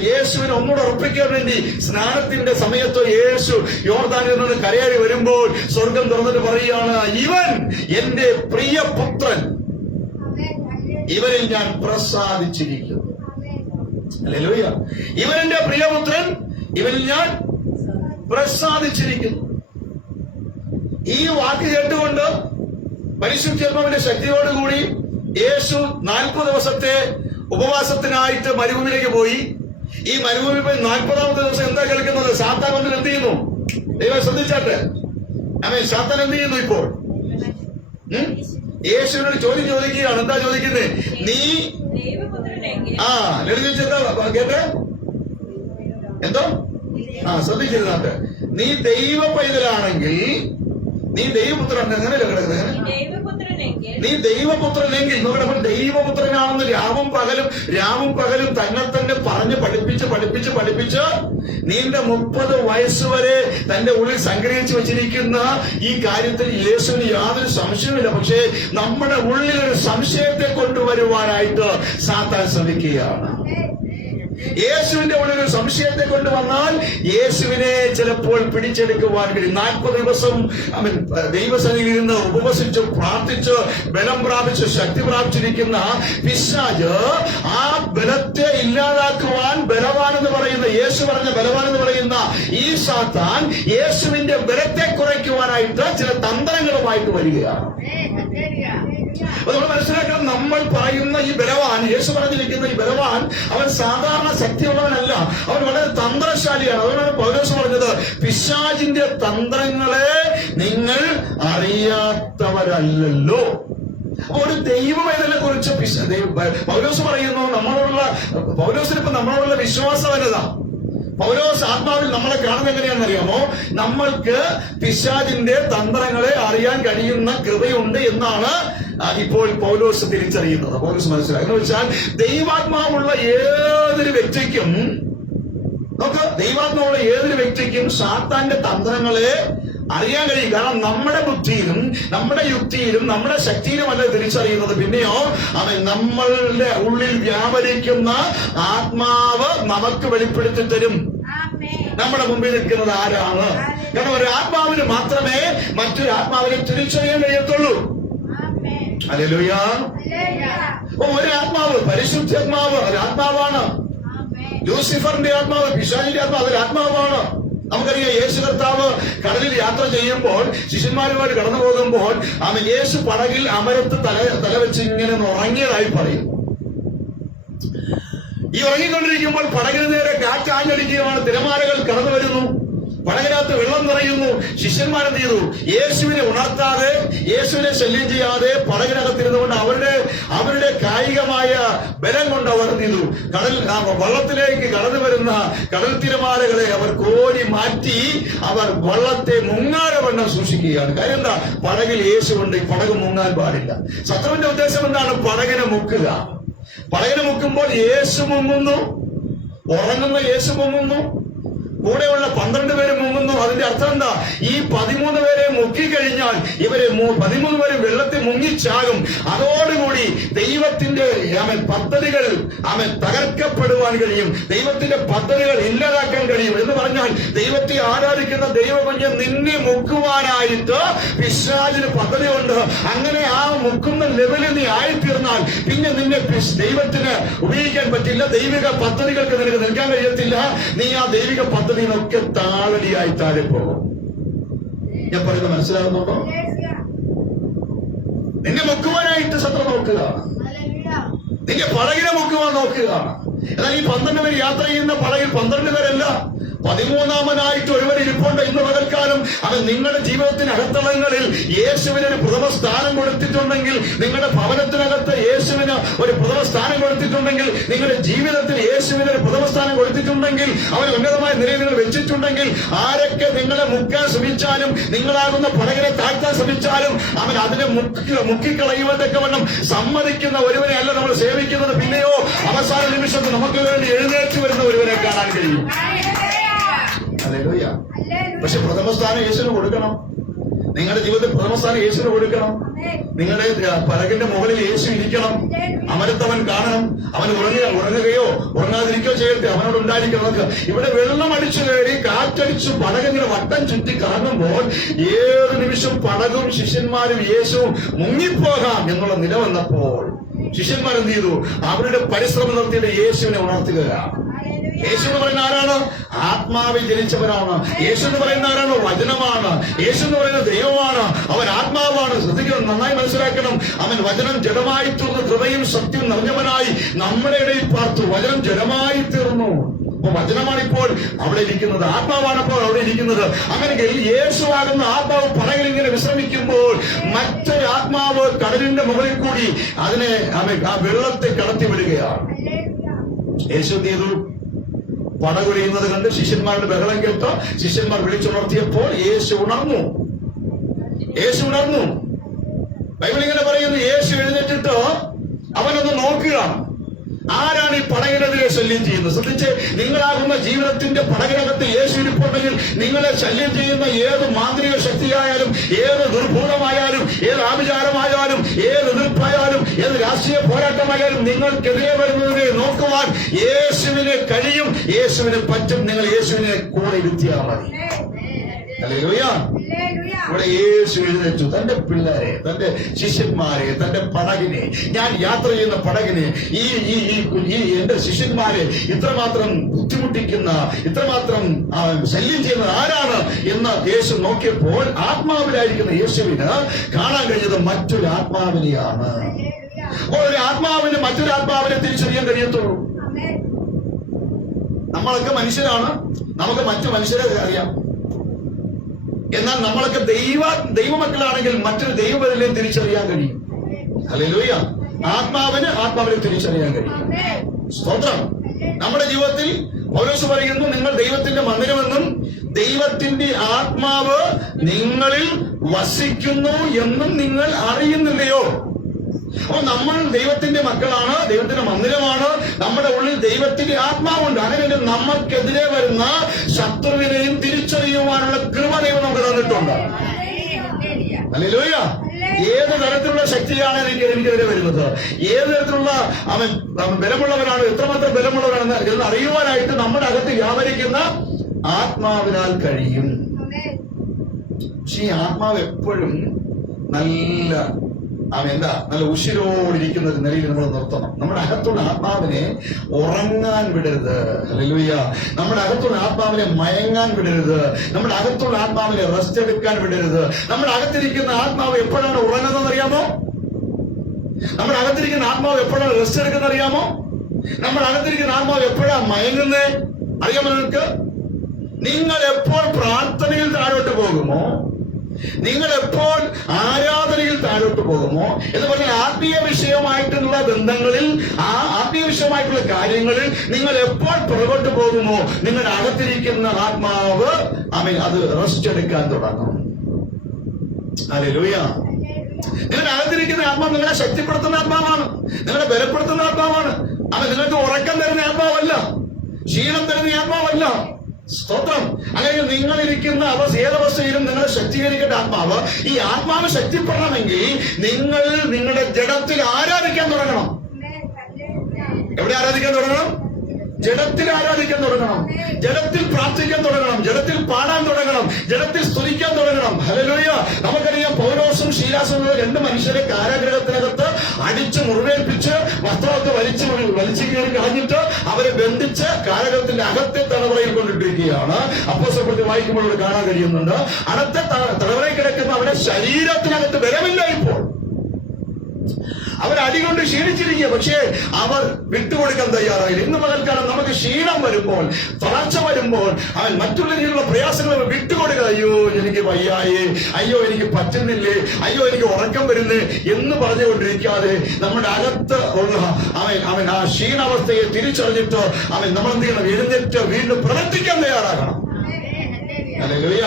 യേശുവിനെ ഒന്നുകൂടെ ഉറപ്പിക്കാൻ വേണ്ടി സ്നാനത്തിന്റെ സമയത്ത് യേശു യോർദാനിൽ നിന്ന് കരയേറി വരുമ്പോൾ സ്വർഗം തുറന്നിട്ട് പറയുകയാണ്, ഇവൻ എന്റെ പ്രിയ പുത്രൻ, ഇവനിൽ ഞാൻ പ്രസാദിച്ചിരിക്കുന്നു. ഹല്ലേലൂയ. ഇവൻ എന്റെ പ്രിയപുത്രൻ, ഇവനിൽ ഞാൻ പ്രസാദിച്ചിരിക്കുന്നു. ഈ വാക്ക് കേട്ടുകൊണ്ട് പരിശുദ്ധാത്മാവിന്റെ ശക്തിയോടുകൂടി യേശു 40 ദിവസത്തെ ഉപവാസത്തിനായിട്ട് മരുഭൂമിയിലേക്ക് പോയി. ഈ മരുഭൂമി പോയി 40ാമത്തെ ദിവസം എന്താ കേൾക്കുന്നത്? സാത്താൻ വന്നിട്ട് എന്ത് ചെയ്യുന്നു? ദൈവം ശ്രദ്ധിച്ചാട്ടെ. സാത്താൻ എന്ത് ചെയ്യുന്നു? ഇപ്പോൾ യേശുവിനോട് ചോദ്യം ചോദിക്കുകയാണ്. എന്താ ചോദിക്കുന്നത്? നീ ലളിത കേട്ടെ, എന്തോ ശ്രദ്ധിച്ചിരുന്നാട്ടെ. നീ ദൈവ പൈതലാണെങ്കിൽ, നീ ദൈവപുത്രൻ, എങ്ങനെ കിടക്കുന്നത്? നീ ദൈവപുത്രനെങ്കിൽ, നോക്കണം, ദൈവപുത്രനാണെന്ന് രാവും പകലും തന്നെ തന്നെ പറഞ്ഞ് പഠിപ്പിച്ച് നീന്റെ 30 വയസ്സുവരെ തന്റെ ഉള്ളിൽ സംഗ്രഹിച്ചു വെച്ചിരിക്കുന്ന ഈ കാര്യത്തിൽ യേശുവിന് യാതൊരു സംശയമില്ല. പക്ഷേ നമ്മുടെ ഉള്ളിൽ ഒരു സംശയത്തെ കൊണ്ടുവരുവാനായിട്ട് സാത്താൻ ശ്രമിക്കുകയാണ്. യേശുവിന്റെ ഉള്ളിൽ ഒരു സംശയത്തെ കൊണ്ടുവന്നാൽ യേശുവിനെ ചിലപ്പോൾ പിടിച്ചെടുക്കുവാൻ കഴിയും. 40 ദിവസം ദൈവസന്നിധിയിൽ നിന്ന് ഉപവസിച്ച് പ്രാർത്ഥിച്ച് ബലം പ്രാപിച്ച് ശക്തി പ്രാപിച്ചിരിക്കുന്ന പിശാച് ആ ബലത്തെ ഇല്ലാതാക്കുവാൻ ബലവാനെന്ന് പറയുന്ന, യേശു പറഞ്ഞ ബലവാനെന്ന് പറയുന്ന ഈ സാത്താൻ യേശുവിന്റെ ബലത്തെ കുറയ്ക്കുവാനായിട്ട് ചില തന്ത്രങ്ങളുമായിട്ട് വരികയാണ്. അപ്പൊ നമ്മൾ മനസ്സിലാക്കണം, നമ്മൾ പറയുന്ന ഈ ബലവാൻ, യേശു പറഞ്ഞിരിക്കുന്ന ഈ ബലവാൻ, അവൻ സാധാരണ ശക്തിയുള്ളവനല്ല, അവൻ വളരെ തന്ത്രശാലിയാണ്. അതുകൊണ്ടാണ് പൗലോസ് പറഞ്ഞത്, പിശാചിന്റെ തന്ത്രങ്ങളെ നിങ്ങൾ അറിയാത്തവരല്ലോ. ഒരു ദൈവവേദനെ കുറിച്ച് പൗലോസ് പറയുന്നു, പൗലോസിനിപ്പോ നമ്മളോടുള്ള വിശ്വാസം എന്നതാ. പൗലോസ് ആത്മാവിൽ നമ്മളെ കാണുന്നത് എങ്ങനെയാണെന്ന് അറിയാമോ? നമ്മൾക്ക് പിശാചിന്റെ തന്ത്രങ്ങളെ അറിയാൻ കഴിയുന്ന കൃപയുണ്ട് എന്നാണ് ഇപ്പോൾ പൗലോസ് തിരിച്ചറിയുന്നത്. പൗലോസ് മനസ്സിലായി എന്ന് വെച്ചാൽ, ദൈവാത്മാവുള്ള ഏതൊരു വ്യക്തിക്കും സാത്താന്റെ തന്ത്രങ്ങളെ അറിയാൻ കഴിയും. കാരണം നമ്മുടെ ബുദ്ധിയിലും നമ്മുടെ യുക്തിയിലും നമ്മുടെ ശക്തിയിലുമല്ല തിരിച്ചറിയുന്നത്. പിന്നെയോ അവൻ നമ്മളുടെ ഉള്ളിൽ വ്യാപരിക്കുന്ന ആത്മാവ് നമുക്ക് വെളിപ്പെടുത്തി തരും. നമ്മുടെ മുമ്പിൽ നിൽക്കുന്നത് ആരാണ്? കാരണം ഒരു ആത്മാവിന് മാത്രമേ മറ്റൊരു ആത്മാവിനെ തിരിച്ചറിയാൻ കഴിയത്തുള്ളൂ. ഹല്ലേലൂയ. ഒരു ആത്മാവ്, പരിശുദ്ധാത്മാവ്, ഒരു ആത്മാവാണ്. ലൂസിഫറിന്റെ ആത്മാവ്, പിശാചിന്റെ ആത്മാവ്, അതൊരു ആത്മാവാണ്. നമുക്കറിയാം, യേശു കർത്താവ് കടലിൽ യാത്ര ചെയ്യുമ്പോൾ ശിഷ്യന്മാരുമായിട്ട് കടന്നു പോകുമ്പോൾ അവൻ യേശു പടകിൽ അമരത്ത് തലവെച്ച് ഇങ്ങനെ ഉറങ്ങിയതായി പറയും. ഈ ഉറങ്ങിക്കൊണ്ടിരിക്കുമ്പോൾ പടകിന് നേരെ കാറ്റ് ആഞ്ഞടിക്കുകയാണ്. തിരമാലകൾ കടന്നു വരുന്നു. പടകിനകത്ത് വെള്ളം നിറയുന്നു. ശിഷ്യന്മാരെന്ത് ചെയ്തു? യേശുവിനെ ഉണർത്താതെ, യേശുവിനെ ശല്യം ചെയ്യാതെ പടകിനകത്തിരുന്നുകൊണ്ട് അവരുടെ കായികമായ ബലം കൊണ്ട് അവർ എന്ത് ചെയ്തു? വള്ളത്തിലേക്ക് കടന്നു വരുന്ന കടൽ തിരമാലകളെ അവർ കോരി മാറ്റി അവർ വള്ളത്തെ മുങ്ങാതെ വണ്ണം സൂക്ഷിക്കുകയാണ്. കാര്യം എന്താ? പടകിൽ യേശുണ്ട്. ഈ പടക് മുങ്ങാൻ പാടില്ല. ശത്രുവിന്റെ ഉദ്ദേശം എന്താണ്? പടകിനെ മുക്കുക. പടകിനെ മുക്കുമ്പോൾ യേശു മുങ്ങുന്നു, ഉറങ്ങുന്ന യേശു മുങ്ങുന്നു, കൂടെയുള്ള 12 പേര് മുങ്ങുന്നു. അതിന്റെ അർത്ഥം എന്താ? ഈ 13 പേരെ മുക്കിക്കഴിഞ്ഞാൽ ഇവരെ 13 പേര് വെള്ളത്തിൽ മുങ്ങിച്ചാകും. അതോടുകൂടി ദൈവത്തിന്റെ പദ്ധതികൾ തകർക്കപ്പെടുവാൻ കഴിയും. ദൈവത്തിന്റെ പദ്ധതികൾ ഇല്ലാതാക്കാൻ കഴിയും. എന്ന് പറഞ്ഞാൽ ദൈവത്തെ ആരാധിക്കുന്ന ദൈവമഞ്ഞ് നിന്നെ മുക്കുവാനായിട്ട് പിശാചിന് പദ്ധതിയുണ്ട്. അങ്ങനെ ആ മുക്കുന്ന ലെവലിൽ നീ ആയിത്തീർന്നാൽ പിന്നെ നിന്നെ ദൈവത്തിന് ഉപയോഗിക്കാൻ പറ്റില്ല. ദൈവിക പദ്ധതികൾക്ക് നിനക്ക് നിൽക്കാൻ കഴിയത്തില്ല. നീ ആ ദൈവിക പദ്ധതികളൊക്കെ താളടിയായി താഴെ പോകും. ഞാൻ പറയുന്നത് മനസ്സിലാകുന്നുണ്ടോ? നിന്നെ മുക്കുവാനായിട്ട് ശത്രു നോക്കുകയാണ്. നിന്റെ പടകിനെ മുക്കുവാൻ നോക്കുകയാണ്. എന്നാൽ ഈ 12 പേര് യാത്ര ചെയ്യുന്ന പടകിൽ 12 പേരല്ല, 13ാമനായിട്ട് ഒരുവൻ ഇരിപ്പുണ്ട്. ഇന്ന് പകൽക്കാലം അവൻ നിങ്ങളുടെ ജീവിതത്തിന് അകത്തളങ്ങളിൽ യേശുവിന് ഒരു പ്രഥമ സ്ഥാനം കൊടുത്തിട്ടുണ്ടെങ്കിൽ, നിങ്ങളുടെ ഭവനത്തിനകത്ത് യേശുവിന് ഒരു പ്രഥമ സ്ഥാനം കൊടുത്തിട്ടുണ്ടെങ്കിൽ, നിങ്ങളുടെ ജീവിതത്തിൽ യേശുവിന് ഒരു പ്രഥമ സ്ഥാനം കൊടുത്തിട്ടുണ്ടെങ്കിൽ, അവൻ ഉന്നതമായ നിലയിൽ നിങ്ങൾ വെച്ചിട്ടുണ്ടെങ്കിൽ, ആരൊക്കെ നിങ്ങളെ മുക്കാൻ ശ്രമിച്ചാലും, നിങ്ങളാകുന്ന പടകിനെ താഴ്ത്താൻ ശ്രമിച്ചാലും അവൻ അതിനെ മുക്കിക്കളയുവാനൊക്കെ വണ്ണം സമ്മതിക്കുന്ന ഒരുവനെ അല്ല നമ്മൾ സേവിക്കുന്നത്. പിന്നെയോ അവസാന നിമിഷത്തിൽ നമുക്ക് വേണ്ടി എഴുന്നേറ്റ് വരുന്ന ഒരുവനെ കാണാൻ കഴിയും. ഹല്ലേലൂയ. പക്ഷെ പ്രഥമ സ്ഥാനം യേശുവിന് കൊടുക്കണം. നിങ്ങളുടെ ജീവിതത്തിൽ പ്രഥമ സ്ഥാനം യേശുവിന് കൊടുക്കണം. നിങ്ങളുടെ പലകിന്റെ മുകളിൽ യേശു ഇരിക്കണം. അമരത്തവൻ കാണണം. അവൻ ഉറങ്ങുകയോ ഉറങ്ങാതിരിക്കുകയോ ചെയ്യട്ടെ, അവനോട് ഉണ്ടായിരിക്കണം. നമുക്ക് ഇവിടെ വെള്ളം അടിച്ചു കയറി കാറ്റടിച്ചു പടകിങ്ങനെ വട്ടം ചുറ്റി കാണുമ്പോൾ ഏത് നിമിഷം പടകും ശിഷ്യന്മാരും യേശുവും മുങ്ങിപ്പോകാം എന്നുള്ള നില വന്നപ്പോൾ ശിഷ്യന്മാർ എന്ത് ചെയ്തു? അവരുടെ പരിശ്രമം നടത്തിയിട്ട് യേശുവിനെ ഉണർത്തുകയാണ്. യേശു എന്ന് പറയുന്ന ആരാണ്? ആത്മാവിൽ ജനിച്ചവരാണ്. യേശു എന്ന് പറയുന്ന ആരാണ്? വചനമാണ്. യേശു എന്ന് പറയുന്ന ദൈവമാണ്. അവൻ ആത്മാവാണ്. ശ്രദ്ധിക്കണം, നന്നായി മനസ്സിലാക്കണം. അവൻ വചനം ജഡമായി തീർന്നു, കൃപയും സത്യവും നിറഞ്ഞവനായി നമ്മുടെ ഇടയിൽ പാർത്തു. വചനം ജഡമായി തീർന്നു. അപ്പൊ വചനമാണിപ്പോൾ അവിടെ ഇരിക്കുന്നത്, ആത്മാവാണിപ്പോൾ അവിടെ ഇരിക്കുന്നത്. അങ്ങനെയെങ്കിൽ യേശുവാകുന്ന ആത്മാവ് പടകിൽ ഇങ്ങനെ വിശ്രമിക്കുമ്പോൾ മറ്റൊരു ആത്മാവ് കടലിന്റെ മുകളിൽ കൂടി അതിനെ ആ വെള്ളത്തെ കടത്തി വിടുകയാണ്. യേശു എന്ത് ചെയ്തു? പടകുഴിയുന്നത് കണ്ട് ശിഷ്യന്മാരുടെ ബഹളം കേട്ട് ശിഷ്യന്മാർ വിളിച്ചുണർത്തിയപ്പോൾ യേശു ഉണർന്നു. ബൈബിൾ ഇങ്ങനെ പറയുന്നു, യേശു എഴുന്നേറ്റിട്ട് അവനൊന്ന് നോക്കുകയാണ്. ആരാണ് ഈ പടകിനെതിരെ ശല്യം ചെയ്യുന്നത്? ശ്രദ്ധിച്ച്, നിങ്ങളാകുന്ന ജീവിതത്തിന്റെ പടകിനകത്ത് യേശു ഇരിപ്പുണ്ടെങ്കിൽ നിങ്ങളെ ശല്യം ചെയ്യുന്ന ഏത് മാന്ത്രിക ശക്തിയായാലും, ഏത് ദുർഭൂതമായാലും, ഏത് ആഭിചാരമായാലും, ഏത് എതിർപ്പായാലും, ഏത് രാഷ്ട്രീയ പോരാട്ടമായാലും നിങ്ങൾക്കെതിരെ വരുന്നതിനെ നോക്കുവാൻ യേശുവിന് കഴിയും, യേശുവിന് പറ്റും. നിങ്ങൾ യേശുവിനെ കൂടെ ഇരുത്തിയാൽ മതി. ഹല്ലേലൂയ. ഇവിടെ യേശു എഴുന്നേറ്റു. തന്റെ പിള്ളേരെ, തന്റെ ശിഷ്യന്മാരെ, തന്റെ പടകിനെ, ഞാൻ യാത്ര ചെയ്യുന്ന പടകിനെ, ഈ എന്റെ ശിഷ്യന്മാരെ ഇത്രമാത്രം ബുദ്ധിമുട്ടിക്കുന്ന, ഇത്രമാത്രം ശല്യം ചെയ്യുന്നത് ആരാണ് എന്ന് യേശു നോക്കിയപ്പോൾ ആത്മാവിലായിരിക്കുന്ന യേശുവിന് കാണാൻ കഴിഞ്ഞത് മറ്റൊരു ആത്മാവിനെയാണ്. അപ്പോൾ ഒരു ആത്മാവിന് മറ്റൊരു ആത്മാവിനെ തിരിച്ചറിയാൻ കഴിയത്തുള്ളൂ. നമ്മളൊക്കെ മനുഷ്യരാണ്, നമുക്ക് മറ്റു മനുഷ്യരെ അറിയാം. എന്നാൽ നമ്മളൊക്കെ ദൈവമക്കളാണെങ്കിൽ മറ്റൊരു ദൈവത്തിനെയും തിരിച്ചറിയാൻ കഴിയും. ഹല്ലേലൂയ. ആത്മാവിനെ തിരിച്ചറിയാൻ കഴിയും. സ്തോത്രം. നമ്മുടെ ജീവിതത്തിൽ പൗലോസ് പറയുന്നു, നിങ്ങൾ ദൈവത്തിന്റെ മന്ദിരമെന്നും ദൈവത്തിന്റെ ആത്മാവ് നിങ്ങളിൽ വസിക്കുന്നു എന്നും നിങ്ങൾ അറിയുന്നില്ലയോ? അപ്പൊ നമ്മൾ ദൈവത്തിന്റെ മക്കളാണ്, ദൈവത്തിന്റെ മന്ദിരമാണ്. നമ്മുടെ ഉള്ളിൽ ദൈവത്തിന്റെ ആത്മാവുണ്ട്. അങ്ങനെ നമ്മൾക്കെതിരെ വരുന്ന ശത്രുവിനെയും തിരിച്ചറിയുവാനുള്ള കൃപ ദൈവം നമുക്ക് തന്നിട്ടുണ്ട്. പറഞ്ഞിട്ടുണ്ട്. ഹല്ലേലൂയ. ഏത് തരത്തിലുള്ള ശക്തിയാണ് എനിക്കെതിരെ വരുന്നത്, ഏത് തരത്തിലുള്ള അവൻ ബലമുള്ളവനാണ്, എത്രമാത്രം ബലമുള്ളവനാണെന്ന് എന്ന് അറിയുവാനായിട്ട് നമ്മുടെ അകത്ത് വ്യാപരിക്കുന്ന ആത്മാവിനാൽ കഴിയും. പക്ഷെ ഈ ആത്മാവ് എപ്പോഴും നല്ല നല്ല ഉശിരോടിരിക്കുന്ന ഒരു നിലയിൽ നമ്മൾ നിർത്തണം. നമ്മുടെ അകത്തുള്ള ആത്മാവിനെ ഉറങ്ങാൻ വിടരുത്. ഹല്ലേലൂയ. നമ്മുടെ അകത്തുള്ള ആത്മാവിനെ മയങ്ങാൻ വിടരുത്. നമ്മുടെ അകത്തുള്ള ആത്മാവിനെ റെസ്റ്റ് എടുക്കാൻ വിടരുത്. നമ്മുടെ അകത്തിരിക്കുന്ന ആത്മാവ് എപ്പോഴാണ് ഉറങ്ങുന്നതെന്ന് അറിയാമോ? നമ്മുടെ അകത്തിരിക്കുന്ന ആത്മാവ് എപ്പോഴാണ് റെസ്റ്റ് എടുക്കുന്നത് അറിയാമോ? നമ്മുടെ അകത്തിരിക്കുന്ന ആത്മാവ് എപ്പോഴാണ് മയങ്ങുന്നേ അറിയാമോ നിങ്ങൾക്ക്? നിങ്ങൾ എപ്പോൾ പ്രാർത്ഥനയിൽ താഴോട്ട് പോകുമോ, നിങ്ങൾ എപ്പോൾ ആരാധനയിൽ താഴോട്ട് പോകുമോ എന്ന് പറഞ്ഞാൽ ആത്മീയ വിഷയമായിട്ടുള്ള ബന്ധങ്ങളിൽ, ആ ആത്മീയ വിഷയമായിട്ടുള്ള കാര്യങ്ങളിൽ നിങ്ങൾ എപ്പോൾ പുറകോട്ട് പോകുമോ, നിങ്ങളുടെ അകത്തിരിക്കുന്ന ആത്മാവ് അത് റെസ്റ്റ് എടുക്കാൻ തുടങ്ങും. ഹല്ലേലൂയ. നിങ്ങളുടെ അകത്തിരിക്കുന്ന ആത്മാവ് നിങ്ങളെ ശക്തിപ്പെടുത്തുന്ന ആത്മാവാണ്, നിങ്ങളെ ബലപ്പെടുത്തുന്ന ആത്മാവാണ്. നിങ്ങൾക്ക് ഉറക്കം തരുന്ന ആത്മാവല്ല, ക്ഷീണം തരുന്ന ആത്മാവല്ല. സ്തോത്രം. അങ്ങനെ നിങ്ങളിരിക്കുന്ന ഏതവസ്ഥയിലും നിങ്ങളെ ശക്തീകരിക്കേണ്ട ആത്മാവ്. ഈ ആത്മാവ് ശക്തിപ്പെടണമെങ്കിൽ നിങ്ങൾ നിങ്ങളുടെ ജഡത്തിൽ ആരാധിക്കാൻ തുടങ്ങണം. എവിടെ ആരാധിക്കാൻ തുടങ്ങണം? ജഡത്തിൽ ആരാധിക്കാൻ തുടങ്ങണം, ജഡത്തിൽ പ്രാർത്ഥിക്കാൻ തുടങ്ങണം, ജഡത്തിൽ പാടാൻ തുടങ്ങണം, ജഡത്തിൽ സ്തുതിക്കാൻ തുടങ്ങണം. ഹല്ലേലൂയ. നമുക്കറിയാം പൗലോസും ശീലാസും രണ്ട് മനുഷ്യരെ കാരാഗ്രഹത്തിനകത്ത് അടിച്ച് മുറിവേൽപ്പിച്ച് വസ്ത്രമൊക്കെ വലിച്ചു കയറി കളഞ്ഞിട്ട് അവരെ ബന്ധിച്ച് കാരാഗ്രഹത്തിന്റെ അകത്തെ തടവറയിൽ കൊണ്ടിട്ടിരിക്കുകയാണ്. അപ്പോസ്തലപ്രവൃത്തി വായിക്കുമ്പോൾ ഇവിടെ കാണാൻ കഴിയുന്നുണ്ട്. അകത്തെ തടവറയിൽ കിടക്കുന്ന അവരുടെ ശരീരത്തിനകത്ത് ബലമില്ല. ഇപ്പോൾ അവർ അടികൊണ്ട് ക്ഷീണിച്ചിരിക്കുക, പക്ഷേ അവർ വിട്ടുകൊടുക്കാൻ തയ്യാറായില്ല. ഇന്ന് പകൽക്കാലം നമുക്ക് ക്ഷീണം വരുമ്പോൾ, തളർച്ച വരുമ്പോൾ, അവൻ മറ്റുള്ള രീതിയിലുള്ള പ്രയാസങ്ങൾ വിട്ടുകൊടുക്കുക. അയ്യോ എനിക്ക് വയ്യായേ, അയ്യോ എനിക്ക് പറ്റുന്നില്ലേ, അയ്യോ എനിക്ക് ഉറക്കം വരുന്നേ എന്ന് പറഞ്ഞുകൊണ്ടിരിക്കാതെ നമ്മുടെ അകത്ത് ഉള്ള അവൻ ആ ക്ഷീണാവസ്ഥയെ തിരിച്ചറിഞ്ഞിട്ട് നമ്മൾ എന്ത് ചെയ്യണം? എഴുന്നേറ്റ് വീണ്ടും പ്രവർത്തിക്കാൻ തയ്യാറാകണം. ഹല്ലേലൂയ.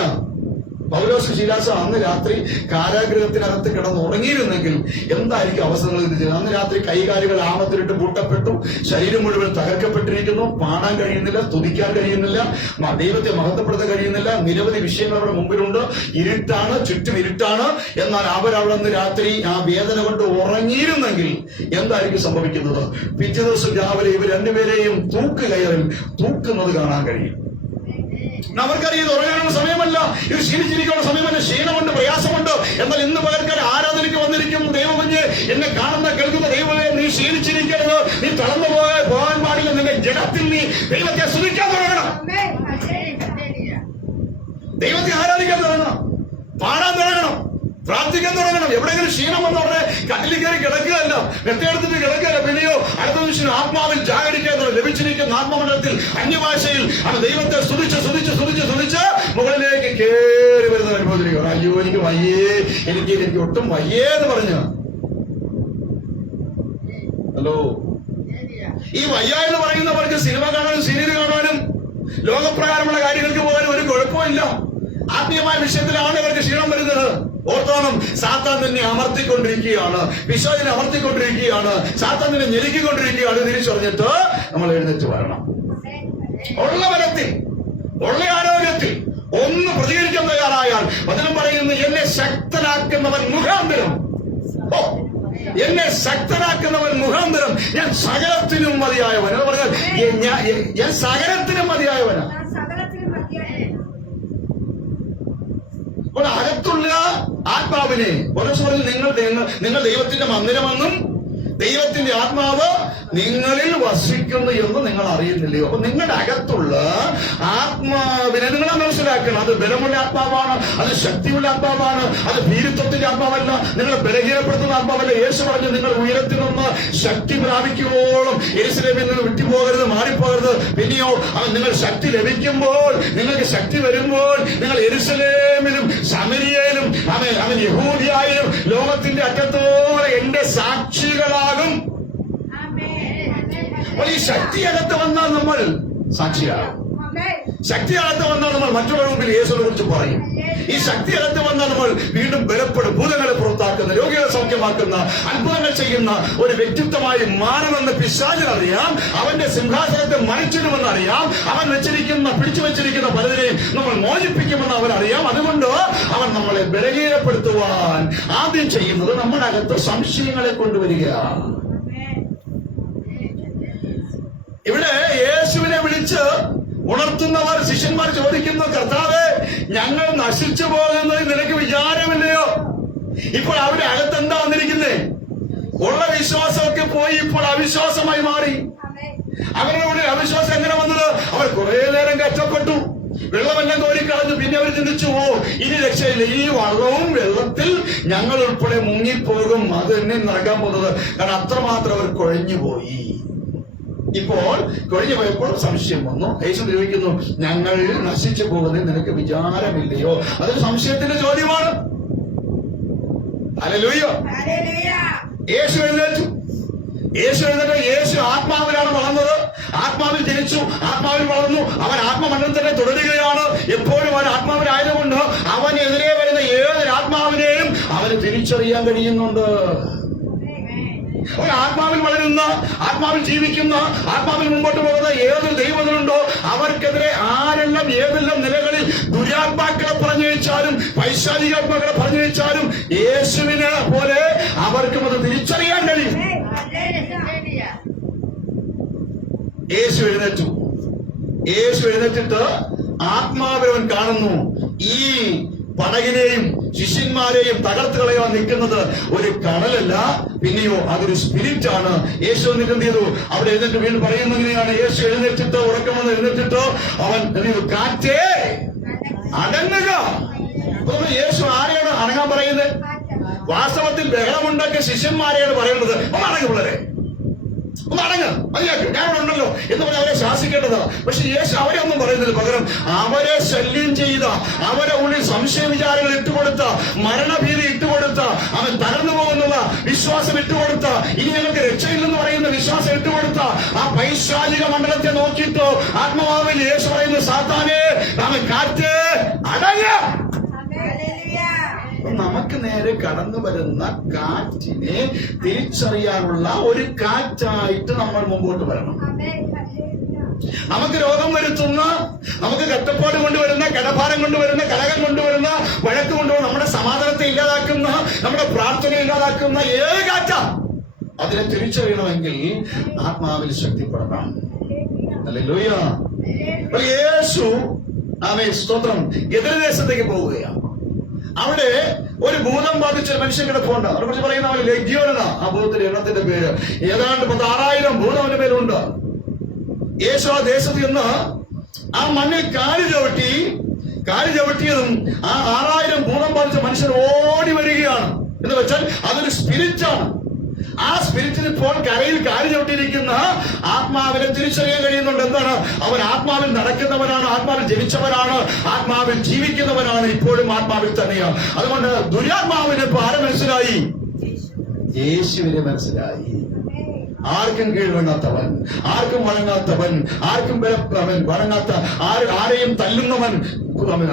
പൗലോസ് ശീലാസ് അന്ന് രാത്രി കാരാഗ്രഹത്തിനകത്ത് കിടന്ന് ഉറങ്ങിയിരുന്നെങ്കിൽ എന്തായിരിക്കും അവസ്ഥകൾ? അന്ന് രാത്രി കൈകാലുകൾ ആമത്തിലിട്ട് പൂട്ടപ്പെട്ടു, ശരീരം മുഴുവൻ തകർക്കപ്പെട്ടിരിക്കുന്നു, പാടാൻ കഴിയുന്നില്ല, സ്തുതിക്കാൻ കഴിയുന്നില്ല, ദൈവത്തെ മഹത്വപ്പെടുത്താൻ കഴിയുന്നില്ല. നിരവധി വിഷയങ്ങൾ അവിടെ മുമ്പിലുണ്ട്, ഇരുട്ടാണ്, ചുറ്റും ഇരുട്ടാണ്. എന്നാൽ അവരവിടെ നിന്ന് രാത്രി ആ വേദന കൊണ്ട് ഉറങ്ങിയിരുന്നെങ്കിൽ എന്തായിരിക്കും സംഭവിക്കുന്നത്? പിറ്റേ ദിവസം രാവിലെ ഇവർ രണ്ടുപേരെയും തൂക്കുകയറിൽ തൂക്കുന്നത് കാണാൻ കഴിയും. അവർക്കറിയത് ഉറങ്ങാനുള്ള സമയമല്ല, ഇത് ക്ഷീണിച്ചിരിക്കാനുള്ള സമയമല്ല. ക്ഷീണമുണ്ട്, പ്രയാസമുണ്ട്. എന്നാൽ ഇന്ന് പകർക്കാർ ആരാധനയ്ക്ക് വന്നിരിക്കും ദൈവമഞ്ഞ് എന്നെ കാണുന്ന കേൾക്കുന്ന ദൈവമേ, നീ ക്ഷീണിച്ചിരിക്കരുത്, നീ തളർന്നു പോകാൻ പാടില്ല. നിന്റെ ജഡത്തിൽ നീ ദൈവത്തെ സ്തുതിക്കാൻ തുടങ്ങണം, ദൈവത്തെ ആരാധിക്കാൻ തുടങ്ങണം, പാടാൻ തുടങ്ങണം, പ്രാർത്ഥിക്കാൻ തുടങ്ങണം. എവിടെയെങ്കിലും ക്ഷീണം എന്ന് പറഞ്ഞാൽ കട്ടിൽ കയറി കിടക്കുകയല്ല, മെത്തയെടുത്തിട്ട് കിടക്കുകയല്ല. പിന്നെയോ അടുത്ത മനുഷ്യന് ആത്മാവിൽ ജാഗരിക്കാൻ ലഭിച്ചിരിക്കുന്ന ആത്മമണ്ഡലത്തിൽ അന്യഭാഷയിൽ അവൻ ദൈവത്തെ സ്തുതിച്ച് സ്തുതിച്ച് സ്തുതിച്ച് സ്തുതിച്ച് മുകളിലേക്ക് കയറി വരുന്ന അനുഭവത്തിലേക്ക്. അയ്യോ എനിക്ക് വയ്യേ, എനിക്ക് ഒട്ടും വയ്യേ എന്ന് പറഞ്ഞു. ഹലോ, ഈ വയ്യ എന്ന് പറയുന്നവർക്ക് സിനിമ കാണാനും സീരിയൽ കാണാനും ലോകപ്രകാരമുള്ള കാര്യങ്ങൾക്ക് പോകാനും ഒരു കുഴപ്പമില്ല. ആത്മീയമായ വിഷയത്തിലാണ് ഇവർക്ക് ക്ഷീണം വരുന്നത്. ഓർത്തോണം, സാത്താൻ തന്നെ അമർത്തിക്കൊണ്ടിരിക്കുകയാണ്, പിശാചിനെ അമർത്തിക്കൊണ്ടിരിക്കുകയാണ്, സാത്താൻ തന്നെ ഞെരുക്കിക്കൊണ്ടിരിക്കുകയാണ്. തിരിച്ചറിഞ്ഞിട്ട് നമ്മൾ എഴുന്നേറ്റ് വരണം. ഉള്ള ബലത്തിൽ, ഉള്ള ആരോഗ്യത്തിൽ ഒന്ന് പ്രതികരിക്കാൻ തയ്യാറായാൽ വചനം പറയുന്നു, എന്നെ ശക്തനാക്കുന്നവൻ മുഖാന്തരം, എന്നെ ശക്തനാക്കുന്നവൻ മുഖാന്തരം ഞാൻ സകലത്തിനും മതിയായവൻ എന്ന് പറഞ്ഞാൽ ഞാൻ സകലത്തിനും മതിയായവനാ. അപ്പോൾ അകത്തുള്ള ആത്മാവിനെ നിങ്ങൾ ദൈവത്തിന്റെ മന്ദിരമെന്നും ദൈവത്തിന്റെ ആത്മാവ് നിങ്ങളിൽ വസിക്കുന്നു എന്ന് നിങ്ങൾ അറിയുന്നില്ലയോ? അപ്പൊ നിങ്ങളുടെ അകത്തുള്ള ആത്മാവിനെ നിങ്ങൾ മനസ്സിലാക്കണം. അത് ബലമുള്ള ആത്മാവാണ്, അത് ശക്തിയുള്ള ആത്മാവാണ്, അത് ഭീരുത്വത്തിന്റെ ആത്മാവല്ല, നിങ്ങളെ ബലഹീനപ്പെടുത്തുന്ന ആത്മാവല്ല. യേശു പറഞ്ഞു, നിങ്ങൾ ഉയരത്തിൽ നിന്ന് ശക്തി പ്രാപിക്കുമ്പോഴും യെരൂശലേമിൽ നിന്ന് വിട്ടുപോകരുത്, മാറിപ്പോകരുത്. പിന്നെയോ നിങ്ങൾ ശക്തി ലഭിക്കുമ്പോൾ, നിങ്ങൾക്ക് ശക്തി വരുമ്പോൾ നിങ്ങൾ യെരൂശലേമിലും ശമരിയയിലും അവൻ യഹൂദിയായാലും ലോകത്തിന്റെ അറ്റത്തോളം എന്റെ സാക്ഷികളാകും. അപ്പോൾ ഈ ശക്തി അകത്ത് വന്നാൽ നമ്മൾ സാക്ഷിയാകും. ശക്തി അകത്ത് വന്നാൽ നമ്മൾ മറ്റുള്ളവരുടെ മുമ്പിൽ യേശുവിനെ കുറിച്ച് പറയും. ഈ ശക്തി അകത്ത് വന്നാൽ നമ്മൾ വീണ്ടും ബലപ്പെടും. ഭൂതങ്ങളെ പുറത്താക്കുന്ന, രോഗികളെ സൗഖ്യമാക്കുന്ന, അത്ഭുതങ്ങൾ ചെയ്യുന്ന ഒരു വ്യക്തിത്വമായി മാറുമെന്ന് പിശാചിനറിയാം. അവന്റെ സിംഹാസനത്തെ മറിച്ചിടുമെന്ന് അറിയാം. അവൻ പിടിച്ചു വെച്ചിരിക്കുന്ന പലതിനെയും നമ്മൾ മോചിപ്പിക്കുമെന്ന് അവനറിയാം. അതുകൊണ്ട് അവൻ നമ്മളെ ബലഹീനപ്പെടുത്തുവാൻ ആദ്യം ചെയ്യുന്നത് നമ്മുടെ അകത്ത് സംശയങ്ങളെ കൊണ്ടുവരികയാണ്. ഇവിടെ യേശുവിനെ വിളിച്ച് ഉണർത്തുന്നവർ, ശിഷ്യന്മാർ ചോദിക്കുന്നു, കർത്താവേ, ഞങ്ങൾ നശിച്ചു പോകുന്നതിൽ നിനക്ക് വിചാരമില്ലയോ? ഇപ്പോൾ അവരുടെ അകത്ത് എന്താ വന്നിരിക്കുന്നേ? ഉള്ള വിശ്വാസമൊക്കെ പോയി ഇപ്പോൾ അവിശ്വാസമായി മാറി. അവരുടെ ഉള്ളിൽ അവിശ്വാസം എങ്ങനെ വന്നത്? അവർ കുറെ നേരം കഷ്ടപ്പെട്ടു, വെള്ളമെല്ലാം കോരിക്കളഞ്ഞു. പിന്നെ അവർ ചിന്തിച്ചു, ഇനി രക്ഷയില്ല, ഈ വള്ളവും വെള്ളത്തിൽ ഞങ്ങൾ ഉൾപ്പെടെ മുങ്ങിപ്പോകും, അത് തന്നെ നടക്കാൻ പോകുന്നത്. കാരണം അത്രമാത്രം അവർ കുഴഞ്ഞുപോയി. ഇപ്പോൾ കൊഴിഞ്ഞു പോയപ്പോൾ സംശയം വന്നു. യേശു ചോദിക്കുന്നു, ഞങ്ങൾ നശിച്ചു പോകുന്നതിൽ നിനക്ക് വിചാരമില്ലയോ? അതൊരു സംശയത്തിന്റെ ചോദ്യമാണ്. ഹല്ലേലൂയ. യേശു എഴുന്നേറ്റു. യേശു ആത്മാവിലാണ് വളർന്നത്. ആത്മാവിൽ ജനിച്ചു, ആത്മാവിൽ വളർന്നു. അവൻ ആത്മമണ്ഡലം തന്നെ തുടരുകയാണ്. എപ്പോഴും അവൻ ആത്മാവിലായതുകൊണ്ട് അവനെതിരെ വരുന്ന ഏതൊരു ആത്മാവിനെയും അവന് തിരിച്ചറിയാൻ കഴിയുന്നുണ്ട്. അവൻ ആത്മാവിൽ വളരുന്ന, ആത്മാവിൽ ജീവിക്കുന്ന, ആത്മാവിൽ മുമ്പോട്ട് പോകുന്ന ഏതൊരു ദൈവത്തിനുണ്ടോ അവർക്കെതിരെ ആരെല്ലാം ഏതെല്ലാം നിലകളിൽ ദുരാത്മാക്കളെ പറഞ്ഞു വെച്ചാലും, പൈശാചികാത്മാക്കളെ പറഞ്ഞു വെച്ചാലും യേശുവിനെ പോലെ അവർക്കും അത് തിരിച്ചറിയാൻ കഴിയും. യേശു എഴുന്നേറ്റിട്ട് ആത്മാവിലവൻ കാണുന്നു, ഈ പടകിനെയും ശിഷ്യന്മാരെയും തകർത്ത് കളയാൻ നിൽക്കുന്നത് ഒരു കടലല്ല, പിന്നെയോ അതൊരു സ്പിരിറ്റ് ആണ്. യേശു എന്നിട്ട് എന്ത് ചെയ്തു? അവിടെ എഴുന്നേറ്റ് വീണ്ടും പറയുന്നത് ഇങ്ങനെയാണ്. യേശു എഴുന്നേറ്റിട്ട്, ഉറക്കം വന്ന് എഴുന്നേറ്റിട്ട് അവൻ എന്ത് ചെയ്തു? കാറ്റേ അടങ്ങുക. യേശു ആരെയാണ് അടങ്ങാൻ പറയുന്നത്? വാസ്തവത്തിൽ ബഹളമുണ്ടാക്കിയ ശിഷ്യന്മാരെയാണ് പറയുന്നത്. അടങ്ങ് പിള്ളേരെ, ഒന്നടങ്ങ്, മതിയാക്ക്, ഞാനിവിടെ ഉണ്ടല്ലോ എന്ന് പറഞ്ഞ് അവരെ ശാസിക്കേണ്ടതാ. പക്ഷെ യേശു അവരെ ഒന്നും പറയുന്നില്ല. പകരം അവരെ ശല്യം ചെയ്ത, അവരെ ഉള്ളിൽ സംശയ വിചാരങ്ങൾ ഇട്ടുകൊടുത്ത, മരണഭീതി ഇട്ടുകൊടുത്ത, അവൻ തകർന്നു പോകുന്നുള്ള വിശ്വാസം ഇട്ടുകൊടുത്ത, ഇനി ഞങ്ങൾക്ക് രക്ഷയില്ലെന്ന് പറയുന്ന വിശ്വാസം ഇട്ടുകൊടുത്ത ആ പൈശാചിക മണ്ഡലത്തെ നോക്കിയിട്ടോ ആത്മാവിൽ യേശു പറയുന്ന, സാത്താനെ, അവൻ കാറ്റ് അടങ്ങ. നമുക്ക് നേരെ കടന്നു വരുന്ന കാറ്റിനെ തിരിച്ചറിയാനുള്ള ഒരു കാറ്റായിട്ട് നമ്മൾ മുമ്പോട്ട് വരണം. നമുക്ക് രോഗം വരുത്തുന്ന, നമുക്ക് കഷ്ടപ്പാട് കൊണ്ടുവരുന്ന, കടഭാരം കൊണ്ടുവരുന്ന, കലകം കൊണ്ടുവരുന്ന, വഴക്ക് കൊണ്ടുവരുന്ന, നമ്മുടെ സമാധാനത്തെ ഇല്ലാതാക്കുന്ന, നമ്മുടെ പ്രാർത്ഥന ഇല്ലാതാക്കുന്ന ഏത് കാറ്റാ, അതിനെ തിരിച്ചറിയണമെങ്കിൽ ആത്മാവിൽ ശക്തിപ്പെടണം. ഹല്ലേലൂയ. യേശു ആമേൻ സ്തോത്രം എതിർദേശത്തേക്ക് പോവുകയാണ്. അവിടെ ഒരു ഭൂതം ബാധിച്ച മനുഷ്യൻ കിടപ്പുണ്ട്. അവരെ കുറിച്ച് പറയുന്ന അവൻ ലഗ്യോന, ആ ഭൂതത്തിന്റെ എണ്ണത്തിന്റെ പേര് ഏതാണ്ട് 16,000 ഭൂതം അവന്റെ പേരുണ്ട്. യേശു ആ ദേശത്ത് നിന്ന് ആ മണ്ണിൽ കാല് ചവിട്ടിയതും ആ 6,000 ഭൂതം ബാധിച്ച മനുഷ്യൻ ഓടി വരികയാണ്. എന്ന് വെച്ചാൽ അതൊരു സ്പിരിറ്റാണ്. ആ സ്പിരിറ്റിന് ഇപ്പോൾ കരയിൽ കാല് ചവിട്ടിയിരിക്കുന്ന ആത്മാവിനെ തിരിച്ചറിയാൻ കഴിയുന്നുണ്ട്. എന്താണ്? അവൻ ആത്മാവിൽ നടക്കുന്നവനാണ്, ആത്മാവിൽ ജനിച്ചവനാണ്, ആത്മാവിൽ ജീവിക്കുന്നവനാണ്, ഇപ്പോഴും ആത്മാവിൽ തന്നെയാണ്. അതുകൊണ്ട് ദുരാത്മാവിന് ഇപ്പൊ ആരെ മനസ്സിലായി? യേശുവിനെ മനസ്സിലായി. ആർക്കും കീഴ്വണ്ണാത്തവൻ, ആർക്കും വഴങ്ങാത്തവൻ, ആർക്കും വഴങ്ങാത്ത, ആരെയും തല്ലുന്നവൻ,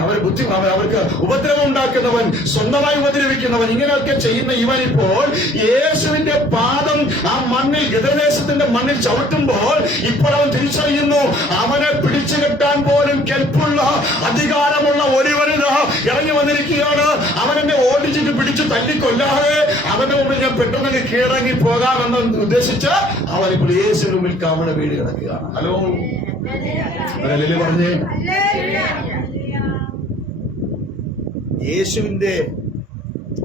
അവർക്ക് ഉപദ്രവം ഉണ്ടാക്കുന്നവൻ, സ്വന്തമായി ഉപദ്രവിക്കുന്നവൻ, ഇങ്ങനെയൊക്കെ ചെയ്യുന്ന ഇവനിപ്പോൾ യേശുവിന്റെ പാദം ആ മണ്ണിൽ, ഗദരദേശത്തിന്റെ മണ്ണിൽ ചവിട്ടുമ്പോൾ ഇപ്പോൾ അവൻ തിരിച്ചറിയുന്നു, അവനെ പിടിച്ചു കെട്ടാൻ പോലും കെൽപ്പുള്ള, അധികാരമുള്ള ഒരുവനിത ഇറങ്ങി വന്നിരിക്കുകയാണ്. അവനെന്നെ ഓടിച്ചിട്ട് പിടിച്ചു തല്ലിക്കൊല്ലാതെ അവന്റെ മുമ്പിൽ ഞാൻ പെട്ടെന്ന് കീഴടങ്ങി പോകാമെന്ന് ഉദ്ദേശിച്ച് അവൻ ഇപ്പോൾ യേശുവിന് മുമ്പിൽ കവണ വീട് കിടക്കുകയാണ്. ഹലോ പറഞ്ഞേ. യേശുവിന്റെ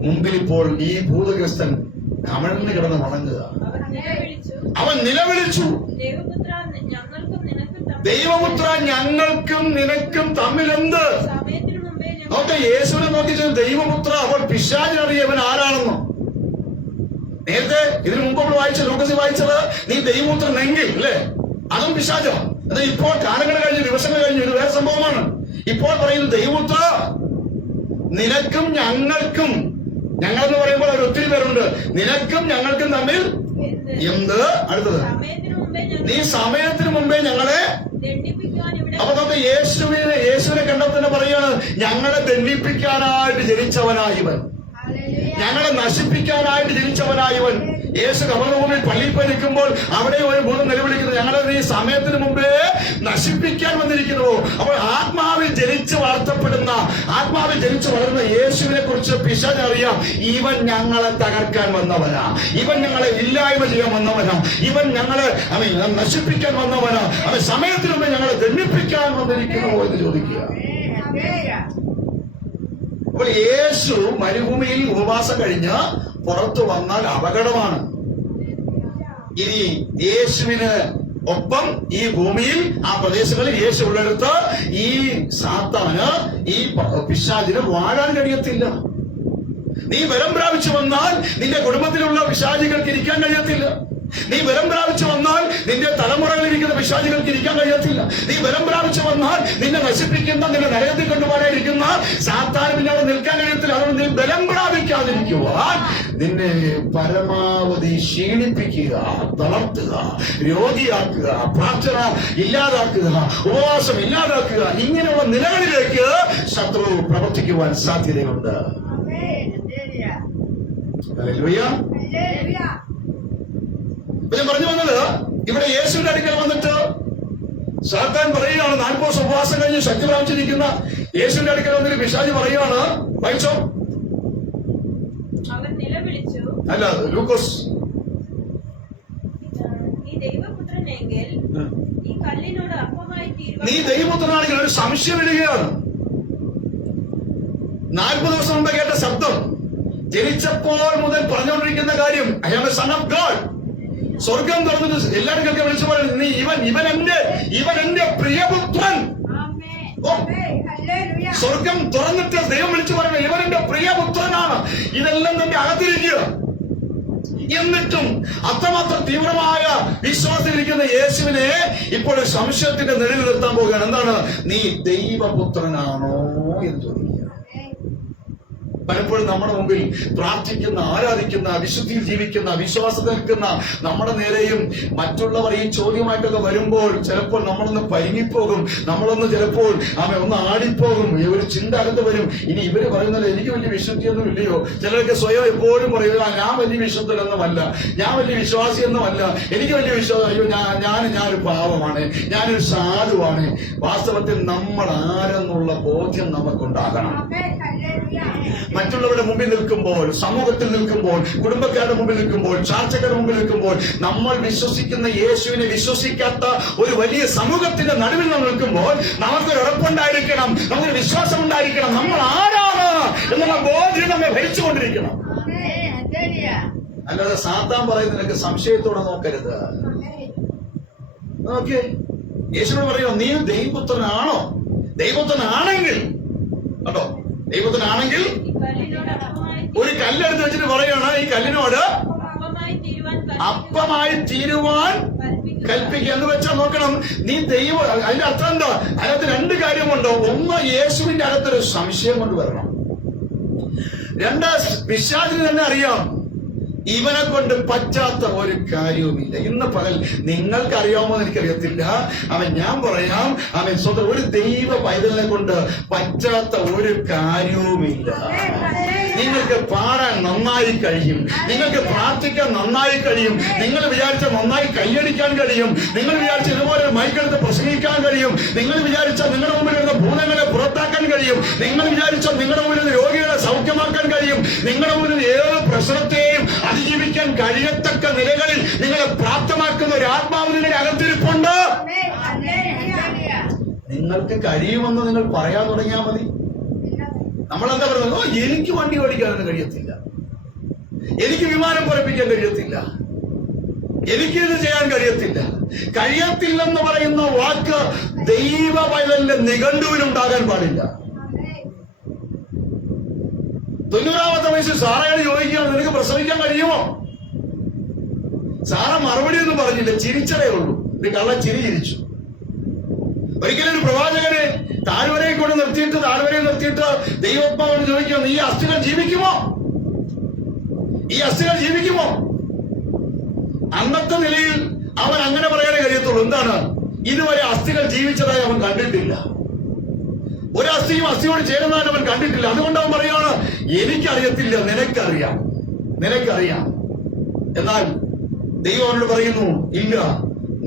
മുമ്പിൽ ഇപ്പോൾ ഈ ഭൂതഗ്രസ്തൻ കമഴ്ന്ന് കിടന്ന് വണങ്ങുക. അവൻ നിലവിളിച്ചു, ദൈവപുത്ര, ഞങ്ങൾക്കും നിനക്കും തമ്മിൽ എന്ത്? നോക്കെ യേശുവിനെ നോക്കി ദൈവപുത്ര. അപ്പോൾ പിശാചിനറിയവൻ ആരാണെന്നോ. നേരത്തെ ഇതിനു മുമ്പ് നമ്മൾ ലൂക്കോസിൽ വായിച്ചത് നീ ദൈവപുത്രനെങ്കിൽ അല്ലേ, അതും പിശാചോ. അത് ഇപ്പോൾ കാലങ്ങൾ കഴിഞ്ഞു, ദിവസങ്ങൾ കഴിഞ്ഞു, ഇത് വേറെ സംഭവമാണ്. ഇപ്പോൾ പറയുന്നത് ദൈവപുത്ര, നിനക്കും ഞങ്ങൾക്കും, ഞങ്ങളെന്ന് പറയുമ്പോൾ അവർ ഒത്തിരി പേരുണ്ട്, നിനക്കും ഞങ്ങൾക്കും തമ്മിൽ എന്ത്? അടുത്തത്, നീ സമയത്തിന് മുമ്പേ ഞങ്ങളെ. അപ്പൊ നമുക്ക് അവിടെ യേശുവിനെ കണ്ടപ്പോൾ തന്നെ പറയാണ്, ഞങ്ങളെ ദണ്ഡിപ്പിക്കാനായിട്ട് ജനിച്ചവനായിവൻ, ഞങ്ങളെ നശിപ്പിക്കാനായിട്ട് ജനിച്ചവനായിവൻ. യേശു കവർന്നഭൂമിയിൽ പള്ളിയിൽ പോയി നിൽക്കുമ്പോൾ അവിടെ ഒരു ബോധം നിലവിളിക്കുന്നത്, ഞങ്ങളെ ഈ സമയത്തിന് മുമ്പേ നശിപ്പിക്കാൻ വന്നിരിക്കുന്നു. അപ്പോൾ ആത്മാവിൽ ജനിച്ച് വളർത്തപ്പെടുന്ന, ആത്മാവിൽ ജനിച്ച് വളരുന്ന യേശുവിനെ കുറിച്ച് പിശാച് അറിയാം. ഇവൻ ഞങ്ങളെ തകർക്കാൻ വന്നവനാ, ഇവൻ ഞങ്ങളെ ഇല്ലായ്മ ചെയ്യാൻ വന്നവനാ, ഇവൻ ഞങ്ങളെ നശിപ്പിക്കാൻ വന്നവനാ, അവൻ സമയത്തിന് മുമ്പേ ഞങ്ങളെ ദണ്ഡിപ്പിക്കാൻ വന്നിരിക്കുന്നു എന്ന് ചോദിക്കുക. അപ്പോൾ യേശു മരുഭൂമിയിൽ ഉപവാസം കഴിഞ്ഞ് പുറത്തു വന്നാൽ അപകടമാണ്. ഇനി യേശുവിന് ഒപ്പം ഈ ഭൂമിയിൽ, ആ പ്രദേശങ്ങളിൽ യേശു ഉള്ളിടത്ത് ഈ സാത്താന്, ഈ പിശാചിന് വാഴാൻ കഴിയത്തില്ല. നീ വരം പ്രാപിച്ചു വന്നാൽ നിന്റെ കുടുംബത്തിലുള്ള പിശാചികൾക്ക് ഇരിക്കാൻ കഴിയത്തില്ല. നീ വരം പ്രാപിച്ചു വന്നാൽ നിന്റെ തലമുറകളിൽ ഇരിക്കുന്ന പിശാചികൾക്ക് ഇരിക്കാൻ കഴിയത്തില്ല. നീ വരം പ്രാപിച്ചു വന്നാൽ നിന്നെ നശിപ്പിക്കുന്ന, നിന്നെ നരകത്തിൽ കൊണ്ടുപോകാനിരിക്കുന്ന സാത്താന് പിന്നാലെ നിൽക്കാൻ കഴിയത്തില്ല. അതുകൊണ്ട് നീ ബലം പ്രാപിക്കാതിരിക്കുവാൻ നിന്നെ പരമാവധി ക്ഷീണിപ്പിക്കുക, തളർത്തുക, രോഗിയാക്കുക, പ്രാർത്ഥന ഇല്ലാതാക്കുക, ഉപവാസം ഇല്ലാതാക്കുക, ഇങ്ങനെയുള്ള നിലകളിലേക്ക് ശത്രു പ്രവർത്തിക്കുവാൻ സാധ്യതയുണ്ട്. ഹല്ലേലൂയ. ഞാൻ പറഞ്ഞു വന്നത്, ഇവിടെ യേശുവിന്റെ അടുക്കൽ വന്നിട്ട് സാത്താൻ പറയുകയാണ്, 40 ദിവസം ഉപവാസം കഴിഞ്ഞ് ശക്തി പ്രാപിച്ചിരിക്കുന്ന യേശുവിന്റെ അടുക്കൽ വന്നിട്ട് പിശാച് പറയുകയാണ്, വായിച്ചോ. അവൻ നിലവിളിച്ചു, അല്ല ലൂക്കോസ്, നീ ദൈവപുത്രനെങ്കിൽ ഈ കല്ലിനോട് അപ്പമായി തീരുവാൻ. നീ ദൈവപുത്രനാണെങ്കിൽ ഒരു സംശയം ഇടുകയാണ്. 40 ദിവസം മുമ്പ് കേട്ട ശബ്ദം, ജനിച്ചപ്പോൾ മുതൽ പറഞ്ഞുകൊണ്ടിരിക്കുന്ന കാര്യം, I am a son of God. സ്വർഗം തുറന്നിട്ട് എല്ലാവരും കേൾക്കാൻ വിളിച്ചു പറയുന്നത്, നീ ഇവൻ എന്റെ പ്രിയപുത്രൻ. സ്വർഗം തുറന്നിട്ട് ദൈവം വിളിച്ചു പറയുന്നത്, ഇവൻ എന്റെ പ്രിയപുത്രനാണ്. ഇതെല്ലാം തന്നെ അകത്തിരിക്കുക. എന്നിട്ടും അത്രമാത്രം തീവ്രമായ വിശ്വാസത്തിലിരിക്കുന്ന യേശുവിനെ ഇപ്പോൾ സംശയത്തിന്റെ നിഴലിൽ നിർത്താൻ പോവുകയാണ്. എന്താണ്? നീ ദൈവപുത്രനാണോ എന്ന് ചോദിക്കുക. പലപ്പോഴും നമ്മുടെ മുമ്പിൽ പ്രാർത്ഥിക്കുന്ന, ആരാധിക്കുന്ന, വിശുദ്ധിയിൽ ജീവിക്കുന്ന, വിശ്വാസത്തിൽ നിൽക്കുന്ന നമ്മുടെ നേരെയും മറ്റുള്ളവർ ഈ ചോദ്യമായിട്ടൊക്കെ വരുമ്പോൾ ചിലപ്പോൾ നമ്മളൊന്ന് പരുങ്ങിപ്പോകും, നമ്മളൊന്ന് ചിലപ്പോൾ ഒന്ന് ആടിപ്പോകും. ഒരു ചിന്ത അകത്ത് വരും, ഇനി ഇവര് പറയുന്നത് എനിക്ക് വലിയ വിശുദ്ധിയൊന്നും ഇല്ലയോ. ചിലരൊക്കെ സ്വയം എപ്പോഴും പറയുക, ഞാൻ വലിയ വിശുദ്ധനൊന്നുമല്ല, ഞാൻ വലിയ വിശ്വാസിയൊന്നുമല്ല, എനിക്ക് വലിയ വിശ്വാസം, അയ്യോ ഞാനൊരു പാവമാണ്, ഞാനൊരു സാധുവാണ്. വാസ്തവത്തിൽ നമ്മൾ ആരെന്നുള്ള ബോധ്യം നമുക്കുണ്ടാകണം. മറ്റുള്ളവരുടെ മുമ്പിൽ നിൽക്കുമ്പോൾ, സമൂഹത്തിൽ നിൽക്കുമ്പോൾ, കുടുംബക്കാരുടെ മുമ്പിൽ നിൽക്കുമ്പോൾ, ചാർച്ചക്കാരുടെ മുമ്പിൽ നിൽക്കുമ്പോൾ, നമ്മൾ വിശ്വസിക്കുന്ന യേശുവിനെ വിശ്വസിക്കാത്ത ഒരു വലിയ സമൂഹത്തിന്റെ നടുവിൽ നമ്മൾ നിൽക്കുമ്പോൾ നമുക്കൊരു ഉറപ്പുണ്ടായിരിക്കണം, നമുക്കൊരു വിശ്വാസം ഉണ്ടായിരിക്കണം. നമ്മൾ ആരാണ് എന്നുള്ള ബോധ്യം നമ്മെ ഭരിച്ചുകൊണ്ടിരിക്കണം. അല്ലാതെ സാത്താൻ പറയുന്നതിനൊക്കെ സംശയത്തോടെ നോക്കരുത്. ഓക്കെ, യേശുവിനോട് പറയുമോ, നീ ദൈവപുത്രനാണോ? ദൈവപുത്രനാണെങ്കിൽ കേട്ടോ, ദൈവത്തിനാണെങ്കിൽ ഒരു കല്ലെടുത്ത് വെച്ചിട്ട് പറയാണ്, ഈ കല്ലിനോട് അപ്പമായി തീരുവാൻ കൽപ്പിക്കുക എന്ന് വെച്ചാൽ നോക്കണം, നീ ദൈവം. അതിന്റെ അർത്ഥം എന്താ? അതിനകത്ത് 2 കാര്യമുണ്ടോ. ഒന്ന്, യേശുവിന്റെ അകത്തൊരു സംശയം കൊണ്ടുവരണം. 2, പിശാചിന് തന്നെ അറിയാം ഇവനെ കൊണ്ട് പറ്റാത്ത ഒരു കാര്യവുമില്ല. ഇന്ന് പകൽ നിങ്ങൾക്ക് അറിയാമോ എനിക്കറിയത്തില്ല, ഞാൻ പറയാം, സ്വന്തം ഒരു ദൈവ പൈതലിനെ കൊണ്ട് പറ്റാത്ത ഒരു കാര്യവുമില്ല. നിങ്ങൾക്ക് പാടാൻ നന്നായി കഴിയും, നിങ്ങൾക്ക് പ്രാർത്ഥിക്കാൻ നന്നായി കഴിയും, നിങ്ങൾ വിചാരിച്ച നന്നായി കൈയടിക്കാൻ കഴിയും, നിങ്ങൾ വിചാരിച്ച ഇതുപോലെ മൈക്കെടുത്ത് പ്രസംഗിക്കാൻ കഴിയും, നിങ്ങൾ വിചാരിച്ച നിങ്ങളുടെ മുമ്പിൽ വരുന്ന ഭൂതങ്ങളെ പുറത്താക്കാൻ കഴിയും, നിങ്ങൾ വിചാരിച്ച നിങ്ങളുടെ മുമ്പിൽ രോഗികളെ സൗഖ്യമാക്കാൻ കഴിയും, നിങ്ങളുടെ മുമ്പിൽ ഏത് പ്രശ്നത്തെയും അതിജീവിക്കാൻ കഴിയത്തക്ക നിലകളിൽ നിങ്ങളെ പ്രാപ്തമാക്കുന്ന ഒരു ആത്മാവ് നിങ്ങളുടെ അകത്തിരിപ്പുണ്ട്. നിങ്ങൾക്ക് കഴിയുമെന്ന് നിങ്ങൾ പറയാൻ തുടങ്ങിയാൽ മതി. നമ്മളെന്താ പറയുന്നത്? എനിക്ക് വണ്ടി ഓടിക്കാനൊന്നും കഴിയത്തില്ല, എനിക്ക് വിമാനം പറപ്പിക്കാൻ കഴിയത്തില്ല, എനിക്കിത് ചെയ്യാൻ കഴിയത്തില്ല. കഴിയത്തില്ലെന്ന് പറയുന്ന വാക്ക് ദൈവ പൈതലിന്റെ നിഘണ്ടുവിലുണ്ടാകാൻ പാടില്ല. 90-ാമത്തെ വയസ്സിൽ സാറയോട് ചോദിക്കുകയാണ്, നിനക്ക് പ്രസവിക്കാൻ കഴിയുമോ? സാറ മറുപടി ഒന്നും പറഞ്ഞില്ല, ചിരിച്ചതേ ഉള്ളൂ. ഒരു കള്ള ചിരിച്ചു. ഒരിക്കലും ഒരു പ്രവാചകനെ താഴ്വരയിൽ കൊണ്ട് നിർത്തിയിട്ട് ദൈവോത്മാവോട് ചോദിക്കുന്നു, ഈ അസ്ഥികൾ ജീവിക്കുമോ? ഈ അസ്ഥികൾ ജീവിക്കുമോ? അന്നത്തെ നിലയിൽ അവൻ അങ്ങനെ പറയാനേ കഴിയത്തുള്ളൂ. എന്താണ്? ഇതുവരെ അസ്ഥികൾ ജീവിച്ചതായി അവൻ കണ്ടിട്ടില്ല. ഒരു അസ്ഥിയും അസ്ഥിയോട് ചേരുന്നതായി അവൻ കണ്ടിട്ടില്ല. അതുകൊണ്ട് അവൻ പറയാണ്, എനിക്കറിയത്തില്ല, നിനക്കറിയാം. എന്നാൽ ദൈവം അവനോട് പറയുന്നു, ഇല്ല,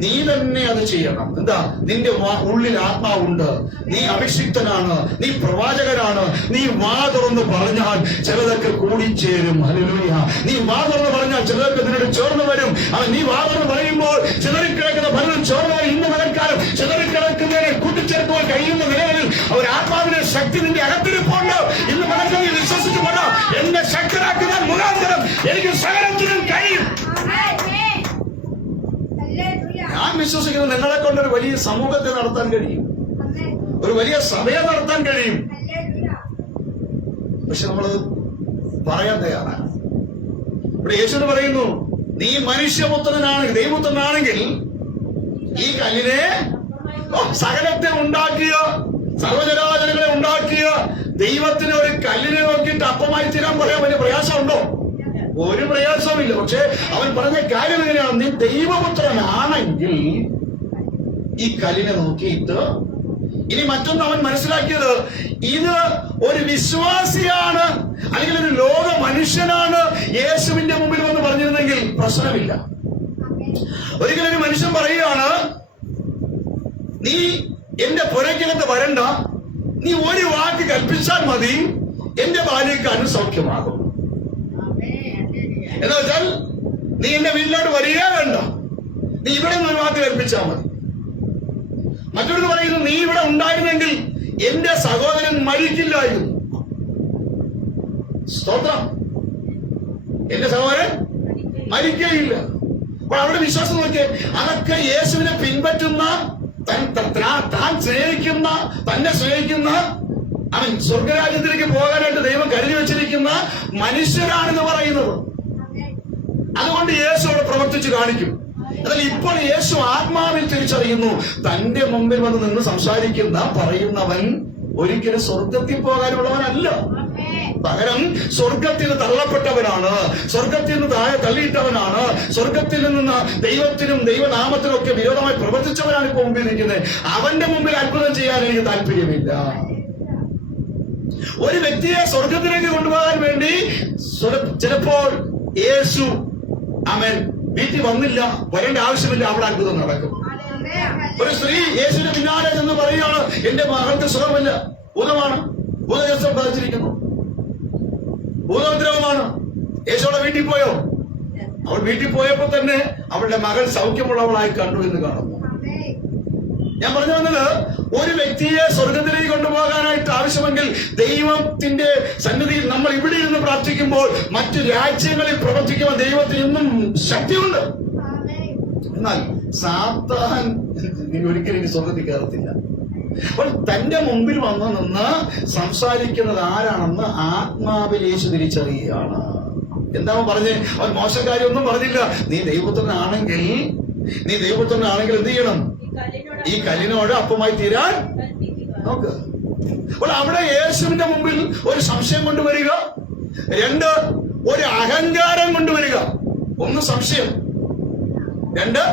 നീ തന്നെ അത് ചെയ്യണം. എന്താ? നിന്റെ ഉള്ളിൽ ആത്മാവുണ്ട്, നീ അഭിഷിക്തനാണ്, നീ പ്രവാചകനാണ്. നീ വാ തുറന്ന് പറഞ്ഞാൽ ചിലതൊക്കെ കൂടിച്ചേരും. ഹല്ലേലൂയ. നീ വാ തുറന്ന് പറഞ്ഞാൽ ചിലതൊക്കെ നിന്നോട് ചേർന്ന് വരും. നീ വാ തുറന്ന് പറയുമ്പോൾ ചിതറിക്കിടക്കുന്ന പലരും ചേർന്ന് വരും. ഇന്ന് മകൻകാലം ചിതറിക്കിടക്കുന്നതിനെ കൂട്ടിച്ചേർക്കുവാൻ കഴിയുന്ന നിലകളിൽ അവർ ആത്മാവിന്റെ ശക്തി നിന്റെ അകത്തിരിപ്പുണ്ട്. ഇന്ന് മകൻകാലം വിശ്വസിച്ചു പോടാ, എന്നെ ശക്തരാക്കുന്ന മുഖാന്തരം എനിക്ക് സകലത്തിനും കഴിയും. ഞാൻ വിശ്വസിക്കുന്നത് നിങ്ങളെ കൊണ്ട് ഒരു വലിയ സമൂഹത്തെ നടത്താൻ കഴിയും, ഒരു വലിയ സഭയെ നടത്താൻ കഴിയും. പക്ഷെ നമ്മളത് പറയാൻ തയ്യാറാണ്. ഇവിടെ യേശു പറയുന്നു, നീ മനുഷ്യപുത്രനാണെങ്കിൽ, ദൈവപുത്രനാണെങ്കിൽ ഈ കല്ലിനെ, സകലത്തെ ഉണ്ടാക്കിയ, സർവചരാചരങ്ങളെ ഉണ്ടാക്കിയ ദൈവത്തിന് ഒരു കല്ലിനെ നോക്കിയിട്ട് അപ്പമായി തീരാൻ പറയാൻ വലിയ പ്രയാസമുണ്ടോ? ഒരു പ്രയാസമില്ല. പക്ഷെ അവൻ പറഞ്ഞ കാര്യം എങ്ങനെയാണ്? നീ ദൈവപുത്രനാണെങ്കിൽ ഈ കല്ലിനെ നോക്കിയിട്ട്, ഇനി മറ്റൊന്ന് അവൻ മനസ്സിലാക്കിയത്, ഇത് ഒരു വിശ്വാസിയാണ് അല്ലെങ്കിൽ ഒരു ലോക മനുഷ്യനാണ് യേശുവിന്റെ മുമ്പിൽ വന്ന് പറഞ്ഞിരുന്നെങ്കിൽ പ്രശ്നമില്ല. ഒരിക്കലും ഒരു മനുഷ്യൻ പറയുകയാണ്, നീ എന്റെ പുരയ്ക്കകത്ത് വരണ്ട, നീ ഒരു വാക്ക് കൽപ്പിച്ചാൽ മതി, എന്റെ ബാല്യക്കാരന് സൗഖ്യമാകും. എന്ന് വെച്ചാൽ നീ എന്റെ വീട്ടിലോട്ട് വരികയേ വേണ്ട, നീ ഇവിടെ നിന്ന് ഒരു വാക്ക് കൽപ്പിച്ചാൽ മതി. മറ്റൊരു പറയുന്നു, നീ ഇവിടെ ഉണ്ടായിരുന്നെങ്കിൽ എന്റെ സഹോദരൻ മരിക്കില്ലായിരുന്നു. സ്തോത്രം. എന്റെ സഹോദരൻ മരിക്കുകയില്ല. അപ്പോൾ അവിടെ വിശ്വാസം നോക്കിയേ, അതൊക്കെ യേശുവിനെ പിൻപറ്റുന്ന, താൻ സ്നേഹിക്കുന്ന, തന്നെ സ്നേഹിക്കുന്ന, അവൻ സ്വർഗരാജ്യത്തിലേക്ക് പോകാനായിട്ട് ദൈവം കരുതി വെച്ചിരിക്കുന്ന മനുഷ്യരാണെന്ന് പറയുന്നത്. അതുകൊണ്ട് യേശു അവിടെ പ്രവർത്തിച്ചു കാണിക്കും. എന്നാൽ ഇപ്പോൾ യേശു ആത്മാവിൽ തിരിച്ചറിയുന്നു, തന്റെ മുമ്പിൽ വന്ന് നിന്ന് സംസാരിക്കുന്ന, പറയുന്നവൻ ഒരിക്കലും സ്വർഗത്തിൽ പോകാനുള്ളവനല്ല. പകരം സ്വർഗത്തിൽ തള്ളപ്പെട്ടവനാണ്, സ്വർഗത്തിൽ നിന്ന് താഴെ തള്ളിയിട്ടവനാണ്, സ്വർഗത്തിൽ നിന്ന് ദൈവത്തിനും ദൈവനാമത്തിനും ഒക്കെ വിരോധമായി പ്രവർത്തിച്ചവനാണ് ഇപ്പൊ മുമ്പിൽ നിൽക്കുന്നത്. അവന്റെ മുമ്പിൽ അത്ഭുതം ചെയ്യാൻ എനിക്ക് താല്പര്യമില്ല. ഒരു വ്യക്തിയെ സ്വർഗത്തിലേക്ക് കൊണ്ടുപോകാൻ വേണ്ടി ചിലപ്പോൾ യേശു അവൻ വീട്ടിൽ വന്നില്ല, വരേണ്ട ആവശ്യമില്ല, അവിടെ അത്ഭുതം നടക്കും. ഒരു സ്ത്രീ യേശുവിന്റെ പിന്നാലെ എന്ന് പറയുകയാണ്, എന്റെ മകൾക്ക് സുഖമില്ല, ഭൂതഗ്രസ്തം ബാധിച്ചിരിക്കുന്നു, ഭൂതോദ്രവമാണ്. യേശുവിടെ വീട്ടിൽ പോയോ? അവൾ വീട്ടിൽ പോയപ്പോ തന്നെ അവളുടെ മകൾ സൗഖ്യമുള്ളവളായി കണ്ടു എന്ന് കാണുന്നു. ഞാൻ പറഞ്ഞു വന്നത്, ഒരു വ്യക്തിയെ സ്വർഗത്തിലേക്ക് കൊണ്ടുപോകാനായിട്ട് ആവശ്യമെങ്കിൽ ദൈവത്തിന്റെ സന്നിധിയിൽ നമ്മൾ ഇവിടെ ഇരുന്ന് പ്രാർത്ഥിക്കുമ്പോൾ മറ്റു രാജ്യങ്ങളിൽ പ്രവർത്തിക്കുവാൻ ദൈവത്തിന് ഇന്നും ശക്തിയുണ്ട്. എന്നാൽ സാത്താൻ ഒരിക്കലും ഇനി സ്വർഗത്തിൽ കയറത്തില്ല. അപ്പോൾ തന്റെ മുമ്പിൽ വന്നു നിന്ന് സംസാരിക്കുന്നത് ആരാണെന്ന് ആത്മാവിൽ യേശു തിരിച്ചറിയുകയാണ്. എന്താ പറഞ്ഞേ? അവൻ മോശക്കാരിയൊന്നും പറഞ്ഞില്ല. നീ ദൈവപുത്രനാണെങ്കിൽ എന്ത് ചെയ്യണം? ഈ കല്ലിനോട് അപ്പമായി തീരാൻ നോക്ക്. അപ്പോൾ അവിടെ യേശുവിന്റെ മുമ്പിൽ ഒരു സംശയം കൊണ്ടുവരിക, രണ്ട് ഒരു അഹങ്കാരം കൊണ്ടുവരിക. ഒന്ന് സംശയം, രണ്ട്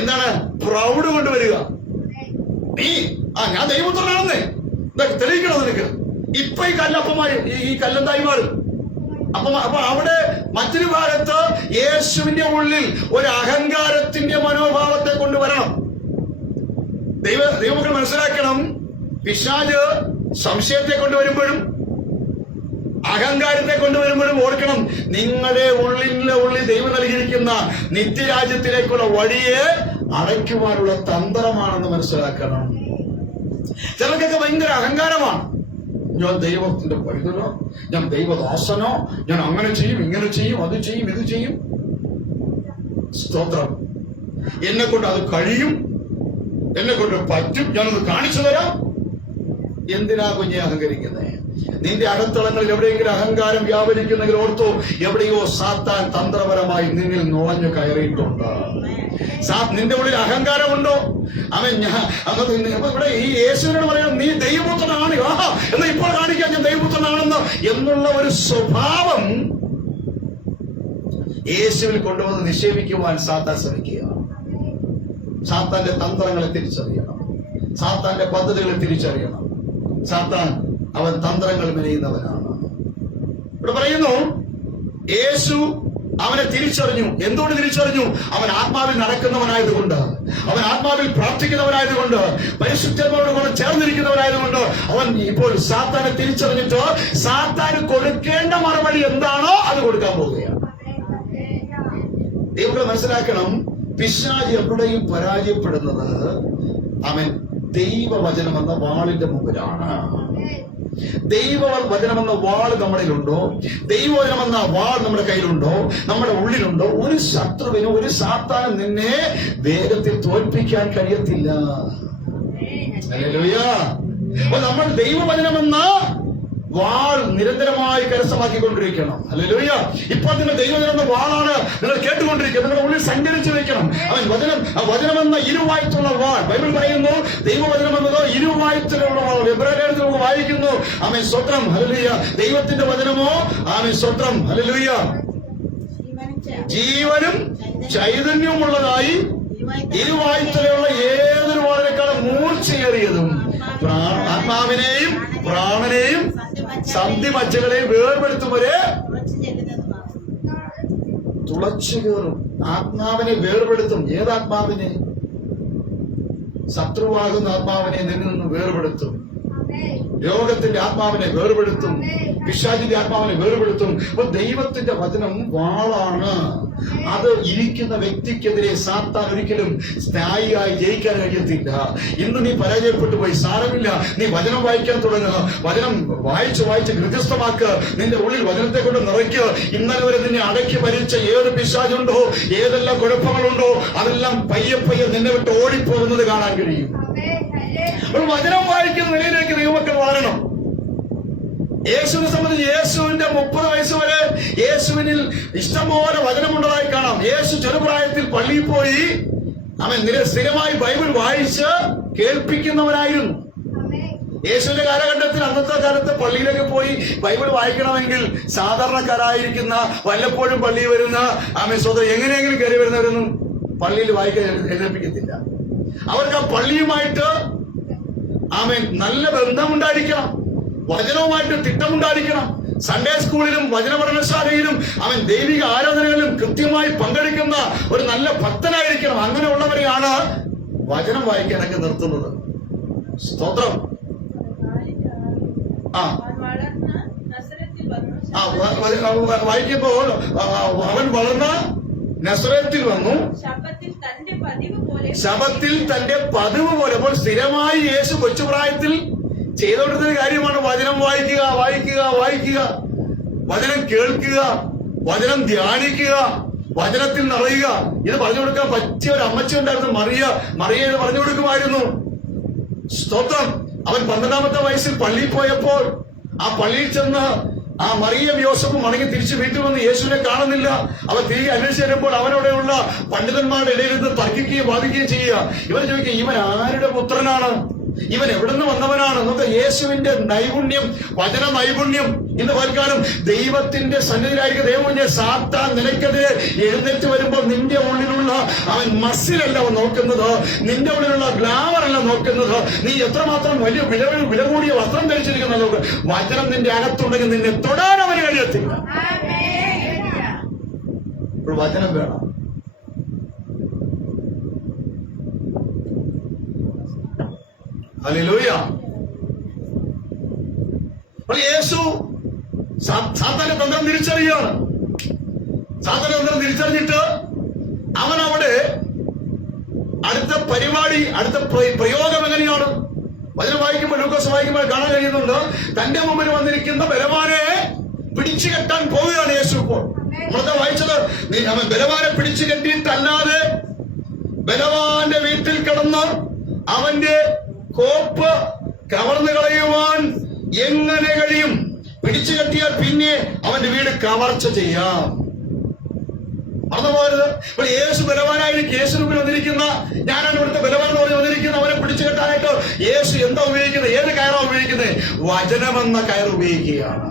എന്താണ്? പ്രൗഡ് കൊണ്ടുവരിക. നീ ഞാൻ ദൈവപുത്രനാണെന്നേ തെളിയിക്കണം നിനക്ക്. ഇപ്പൊ ഈ കല്ലപ്പമായി, ഈ കല്ലെന്തായി മാറും. അപ്പൊ അവിടെ മറ്റൊരു ഭാഗത്ത് യേശുവിന്റെ ഉള്ളിൽ ഒരു അഹങ്കാരത്തിന്റെ മനോഭാവത്തെ കൊണ്ടുവരണം. ദൈവമക്കൾ മനസ്സിലാക്കണം, പിശാച് സംശയത്തെ കൊണ്ടുവരുമ്പോഴും അഹങ്കാരത്തെ കൊണ്ടുവരുമ്പോഴും ഓർക്കണം, നിങ്ങളുടെ ഉള്ളിൽ ദൈവം നൽകിയിരിക്കുന്ന നിത്യരാജ്യത്തിലേക്കുള്ള വഴിയെ അടയ്ക്കുവാനുള്ള തന്ത്രമാണെന്ന് മനസ്സിലാക്കണം. ചിലർക്കൊക്കെ ഭയങ്കര അഹങ്കാരമാണ്. ഞാൻ ദൈവത്തിന്റെ പൈതലോ, ഞാൻ ദൈവദാസനോ, ഞാൻ അങ്ങനെ ചെയ്യും, ഇങ്ങനെ ചെയ്യും, അത് ചെയ്യും, ഇത് ചെയ്യും. സ്തോത്രം. എന്നെ കൊണ്ട് അത് കഴിയും, എന്നെ കൊണ്ട് പറ്റും, ഞാനത് കാണിച്ചു തരാം. എന്തിനാ കുഞ്ഞെ അഹങ്കരിക്കുന്നേ? നിന്റെ അകത്തളങ്ങളിൽ എവിടെയെങ്കിലും അഹങ്കാരം വ്യാപരിക്കുന്നെങ്കിൽ ഓർത്തോ, എവിടെയോ സാത്താൻ തന്ത്രപരമായി നിന്നിൽ നുഴഞ്ഞു കയറിയിട്ടുണ്ട്. നിന്റെ ഉള്ളിൽ അഹങ്കാരമുണ്ടോ? ഇവിടെ ഈ യേശുവിനോട് പറയണം, നീ ദൈവപുത്രനാണ്, എന്ന് ഇപ്പോൾ കാണിക്കാൻ ഞാൻ ദൈവപുത്രനാണെന്ന് എന്നുള്ള ഒരു സ്വഭാവം യേശുവിൽ കൊണ്ടുവന്ന് നിക്ഷേപിക്കുവാൻ സാത്താൻ ശ്രമിക്കുക. സാത്താന്റെ തന്ത്രങ്ങളെ തിരിച്ചറിയണം. സാത്താന്റെ പദ്ധതികളെ തിരിച്ചറിയണം. സാത്താൻ അവൻ തന്ത്രങ്ങൾ മെനയുന്നവനാണ്. ഇവിടെ പറയുന്നു യേശു അവനെ തിരിച്ചറിഞ്ഞു. എന്തുകൊണ്ട് തിരിച്ചറിഞ്ഞു? അവൻ ആത്മാവിൽ നടക്കുന്നവനായതുകൊണ്ട്, അവൻ ആത്മാവിൽ പ്രാർത്ഥിക്കുന്നവനായതുകൊണ്ട്, പരിശുദ്ധനോടുകൂടെ ചേർന്നിരിക്കുന്നവനായതുകൊണ്ട് അവൻ ഇപ്പോൾ സാത്താനെ തിരിച്ചറിഞ്ഞിട്ട് സാത്താന് കൊടുക്കേണ്ട മറുപടി എന്താണോ അത് കൊടുക്കാൻ പോവുകയാണ്. ദൈവങ്ങളെ മനസ്സിലാക്കണം, പിശാച് എവിടെയും പരാജയപ്പെടുന്നത് അവൻ ദൈവവചനമെന്ന വാളിന്റെ മുമ്പിലാണ്. ദൈവവചനമെന്ന വാൾ നമ്മുടെയിലുണ്ടോ? ദൈവവചനമെന്ന വാൾ നമ്മുടെ കയ്യിലുണ്ടോ? നമ്മുടെ ഉള്ളിലുണ്ടോ? ഒരു ശത്രുവിനും ഒരു സാത്താനും നിന്നെ വേഗത്തിൽ തോൽപ്പിക്കാൻ കഴിയത്തില്ല. ഹല്ലേലൂയ. അപ്പൊ നമ്മൾ ദൈവവചനമെന്ന വാൾ നിരന്തരമായി കരസ്ഥമാക്കിക്കൊണ്ടിരിക്കണം. ഹല്ലേലൂയ. ഇപ്പോൾ നിങ്ങൾ ദൈവവചനം എന്ന വാളാണ് നിങ്ങൾ കേട്ടുകൊണ്ടിരിക്കുന്നത്. നിങ്ങളുടെ ഉള്ളിൽ സഞ്ചരിച്ചു വെക്കണം. അവൻ വചനമെന്ന ഇരുവായ്ത്തുള്ള വാൾ. ബൈബിൾ പറയുന്നു ദൈവവചനം എന്നതോ ഇരുവായ്ത്തുള്ള വാൾ. എബ്രായത്തിൽ നമുക്ക് വായിക്കുന്നു. ആമേൻ, സ്തോത്രം. ഹല്ലേലൂയ. ദൈവത്തിന്റെ വചനമോ ആമേൻ, സ്തോത്രം. ഹല്ലേലൂയ. ജീവനും ചൈതന്യവുമുള്ളതായി ഇരുവായ്ത്തലയുള്ള ഏതൊരു വാളിനേക്കാളും മൂർച്ചയേറിയതും ആത്മാവിനെയും പ്രാണനെയും സന്ധിമജ്ജകളെയും വേർപെടുത്തും വരെ തുളച്ചു കയറും. ആത്മാവിനെ വേർപെടുത്തും. ഏതാത്മാവിനെ? ശത്രുവാകുന്ന ആത്മാവിനെ നിന്നിൽ നിന്ന് വേർപെടുത്തും. രോഗത്തിന്റെ ആത്മാവിനെ വേർപെടുത്തും. പിശാചിന്റെ ആത്മാവിനെ വേർപെടുത്തും. അപ്പൊ ദൈവത്തിന്റെ വചനം വാളാണ്. അത് ഇരിക്കുന്ന വ്യക്തിക്കെതിരെ സാത്താൻ ഒരിക്കലും സ്ഥായിയായി ജയിക്കാൻ കഴിയത്തില്ല. ഇന്ന് നീ പരാജയപ്പെട്ടു പോയി, സാരമില്ല. നീ വചനം വായിക്കാൻ തുടങ്ങുക. വചനം വായിച്ച് ഹൃദയസ്ഥമാക്കുക. നിന്റെ ഉള്ളിൽ വചനത്തെ കൊണ്ട് നിറയ്ക്കുക. ഇന്നലെ വരെ നിന്നെ അടക്കി ഭരിച്ച ഏത് പിശാചുണ്ടോ, ഏതെല്ലാം കുഴപ്പങ്ങളുണ്ടോ, അതെല്ലാം പയ്യെ പയ്യെ നിന്നെ വിട്ട് ഓടിപ്പോകുന്നത് കാണാൻ കഴിയും. അപ്പോൾ വചനം വായിക്കുന്ന നിലയിലേക്ക് ദൈവമക്കൾ വളരണം. യേശുവിനെ സംബന്ധിച്ച് യേശുവിന്റെ 30 വയസ്സ് വരെ യേശുവിനിൽ ഇഷ്ടംപോലെ വചനമുള്ളതായി കാണാം. യേശു ചെറുപ്രായത്തിൽ പള്ളിയിൽ പോയി അവൻ സ്ഥിരമായി ബൈബിൾ വായിച്ച് കേൾപ്പിക്കുന്നവനായിരുന്നു. യേശുവിന്റെ കാലഘട്ടത്തിൽ അന്നത്തെ കാലത്ത് പള്ളിയിലേക്ക് പോയി ബൈബിൾ വായിക്കണമെങ്കിൽ സാധാരണക്കാരായിരിക്കുന്ന വല്ലപ്പോഴും പള്ളിയിൽ വരുന്ന ആമേൻ സഹോദരൻ എങ്ങനെയെങ്കിലും കയറി വരുന്നവരൊന്നും പള്ളിയിൽ വായിക്കാൻ എഴുന്നേൽപ്പിക്കത്തില്ല. അവർക്ക് ആ പള്ളിയുമായിട്ട് ആമേൻ നല്ല ബന്ധമുണ്ടായിരിക്കണം. വചനവുമായിട്ട് തിട്ടമുണ്ടായിരിക്കണം. സൺഡേ സ്കൂളിലും വചനപഠനശാലയിലും അവൻ ദൈവിക ആരാധനകളിലും കൃത്യമായി പങ്കെടുക്കുന്ന ഒരു നല്ല ഭക്തനായിരിക്കണം. അങ്ങനെയുള്ളവരെയാണ് വചനം വായിക്കാനൊക്കെ നിർത്തുന്നത്. സ്തോത്രം. വായിക്കുമ്പോൾ അവൻ വളർന്ന നസറത്തിൽ വന്നു. ശബത്തിൽ തന്റെ പതിവ് പോലെ. അപ്പോൾ സ്ഥിരമായി യേശു കൊച്ചുപ്രായത്തിൽ ചെയ്തുകൊണ്ടിരുന്ന കാര്യമാണ് വചനം വായിക്കുക, വായിക്കുക, വായിക്കുക, വചനം കേൾക്കുക, വചനം ധ്യാനിക്കുക, വചനത്തിൽ നിറയുക. ഇത് പറഞ്ഞു കൊടുക്കാൻ പറ്റിയ ഒരു അമ്മച്ചി ഉണ്ടായിരുന്നു, മറിയ ഇത് പറഞ്ഞു കൊടുക്കുമായിരുന്നു. സ്തോത്രം. അവൻ 12-ാമത്തെ വയസ്സിൽ പള്ളിയിൽ പോയപ്പോൾ ആ പള്ളിയിൽ ചെന്ന് ആ മറിയം യോസഫും മടങ്ങി തിരിച്ച് വീട്ടിൽ വന്ന് യേശുവിനെ കാണുന്നില്ല. അവൻ തിരികെ അന്വേഷിച്ച് വരുമ്പോൾ അവനോടെയുള്ള പണ്ഡിതന്മാരുടെ ഇടയിൽ നിന്ന് തർക്കിക്കുകയും വാദിക്കുകയും ചെയ്യുക. ഇവർ ചോദിക്കുക, ഇവൻ ആരുടെ പുത്രനാണ്? ഇവൻ എവിടുന്ന് വന്നവനാണ്? നമുക്ക് യേശുവിന്റെ നൈപുണ്യം, വചന നൈപുണ്യം. ഇന്ന് പൽക്കാലം ദൈവത്തിന്റെ സന്നിധിയിലായിരിക്കും ദൈവം സാത്താൻ നിനക്കെതിരെ എഴുന്നേറ്റ് വരുമ്പോൾ നിന്റെ ഉള്ളിലുള്ള അവൻ മസിലല്ല അവൻ നോക്കുന്നത്, നിന്റെ ഉള്ളിലുള്ള ഗ്ലാമർ അല്ല നോക്കുന്നത്, നീ എത്രമാത്രം വലിയ വില കൂടിയ വസ്ത്രം ധരിച്ചിരിക്കുന്ന നോക്ക്. വചനം നിന്റെ അകത്തുണ്ടെങ്കിൽ നിന്നെ തൊടാൻ അവന് കഴിയത്തില്ല. ഇപ്പോൾ വചനം വേണം. ഹല്ലേലൂയ. അപ്പോൾ യേശു സാത്താന്റെ തന്ത്രം തിരിച്ചറിയാണ്. സാത്താന്റെ തന്ത്രം തിരിച്ചറിഞ്ഞിട്ട് അവൻ അവിടെ അടുത്ത പരിപാടി, അടുത്ത പ്രയോഗം എങ്ങനെയാണ്? വചനം വായിക്കുമ്പോൾ, ലൂക്കോസ് വായിക്കുമ്പോൾ കാണാൻ കഴിയുന്നുണ്ട്. തന്റെ മുമ്പിൽ വന്നിരിക്കുന്ന ബലവാനെ പിടിച്ചു കെട്ടാൻ പോവുകയാണ് യേശു. ഇപ്പോൾ നമ്മളെ വായിച്ചത്, അവൻ ബലവാനെ പിടിച്ചു കെട്ടിയിട്ടല്ലാതെ ബലവാന്റെ വീട്ടിൽ കിടന്ന് അവന്റെ കോപ്പ് കവർന്നു കളയുവാൻ എങ്ങനെ കഴിയും? പിടിച്ചു കെട്ടിയാൽ പിന്നെ അവന്റെ വീട് കവർച്ച ചെയ്യാം. മറന്നുപോകരുത്. ഇപ്പോൾ യേശു ബലവാനായിരിക്കും. യേശു മുമ്പിൽ വന്നിരിക്കുന്ന, ഞാനാണ് ഇവിടുത്തെ ബലവാൻ എന്ന് പറഞ്ഞ് വന്നിരിക്കുന്ന അവനെ പിടിച്ചു കെട്ടാനായിട്ട് യേശു എന്താ ഉപയോഗിക്കുന്നത്? ഏത് കയറാണ് ഉപയോഗിക്കുന്നത്? വചനമെന്ന കയർ ഉപയോഗിക്കുകയാണ്.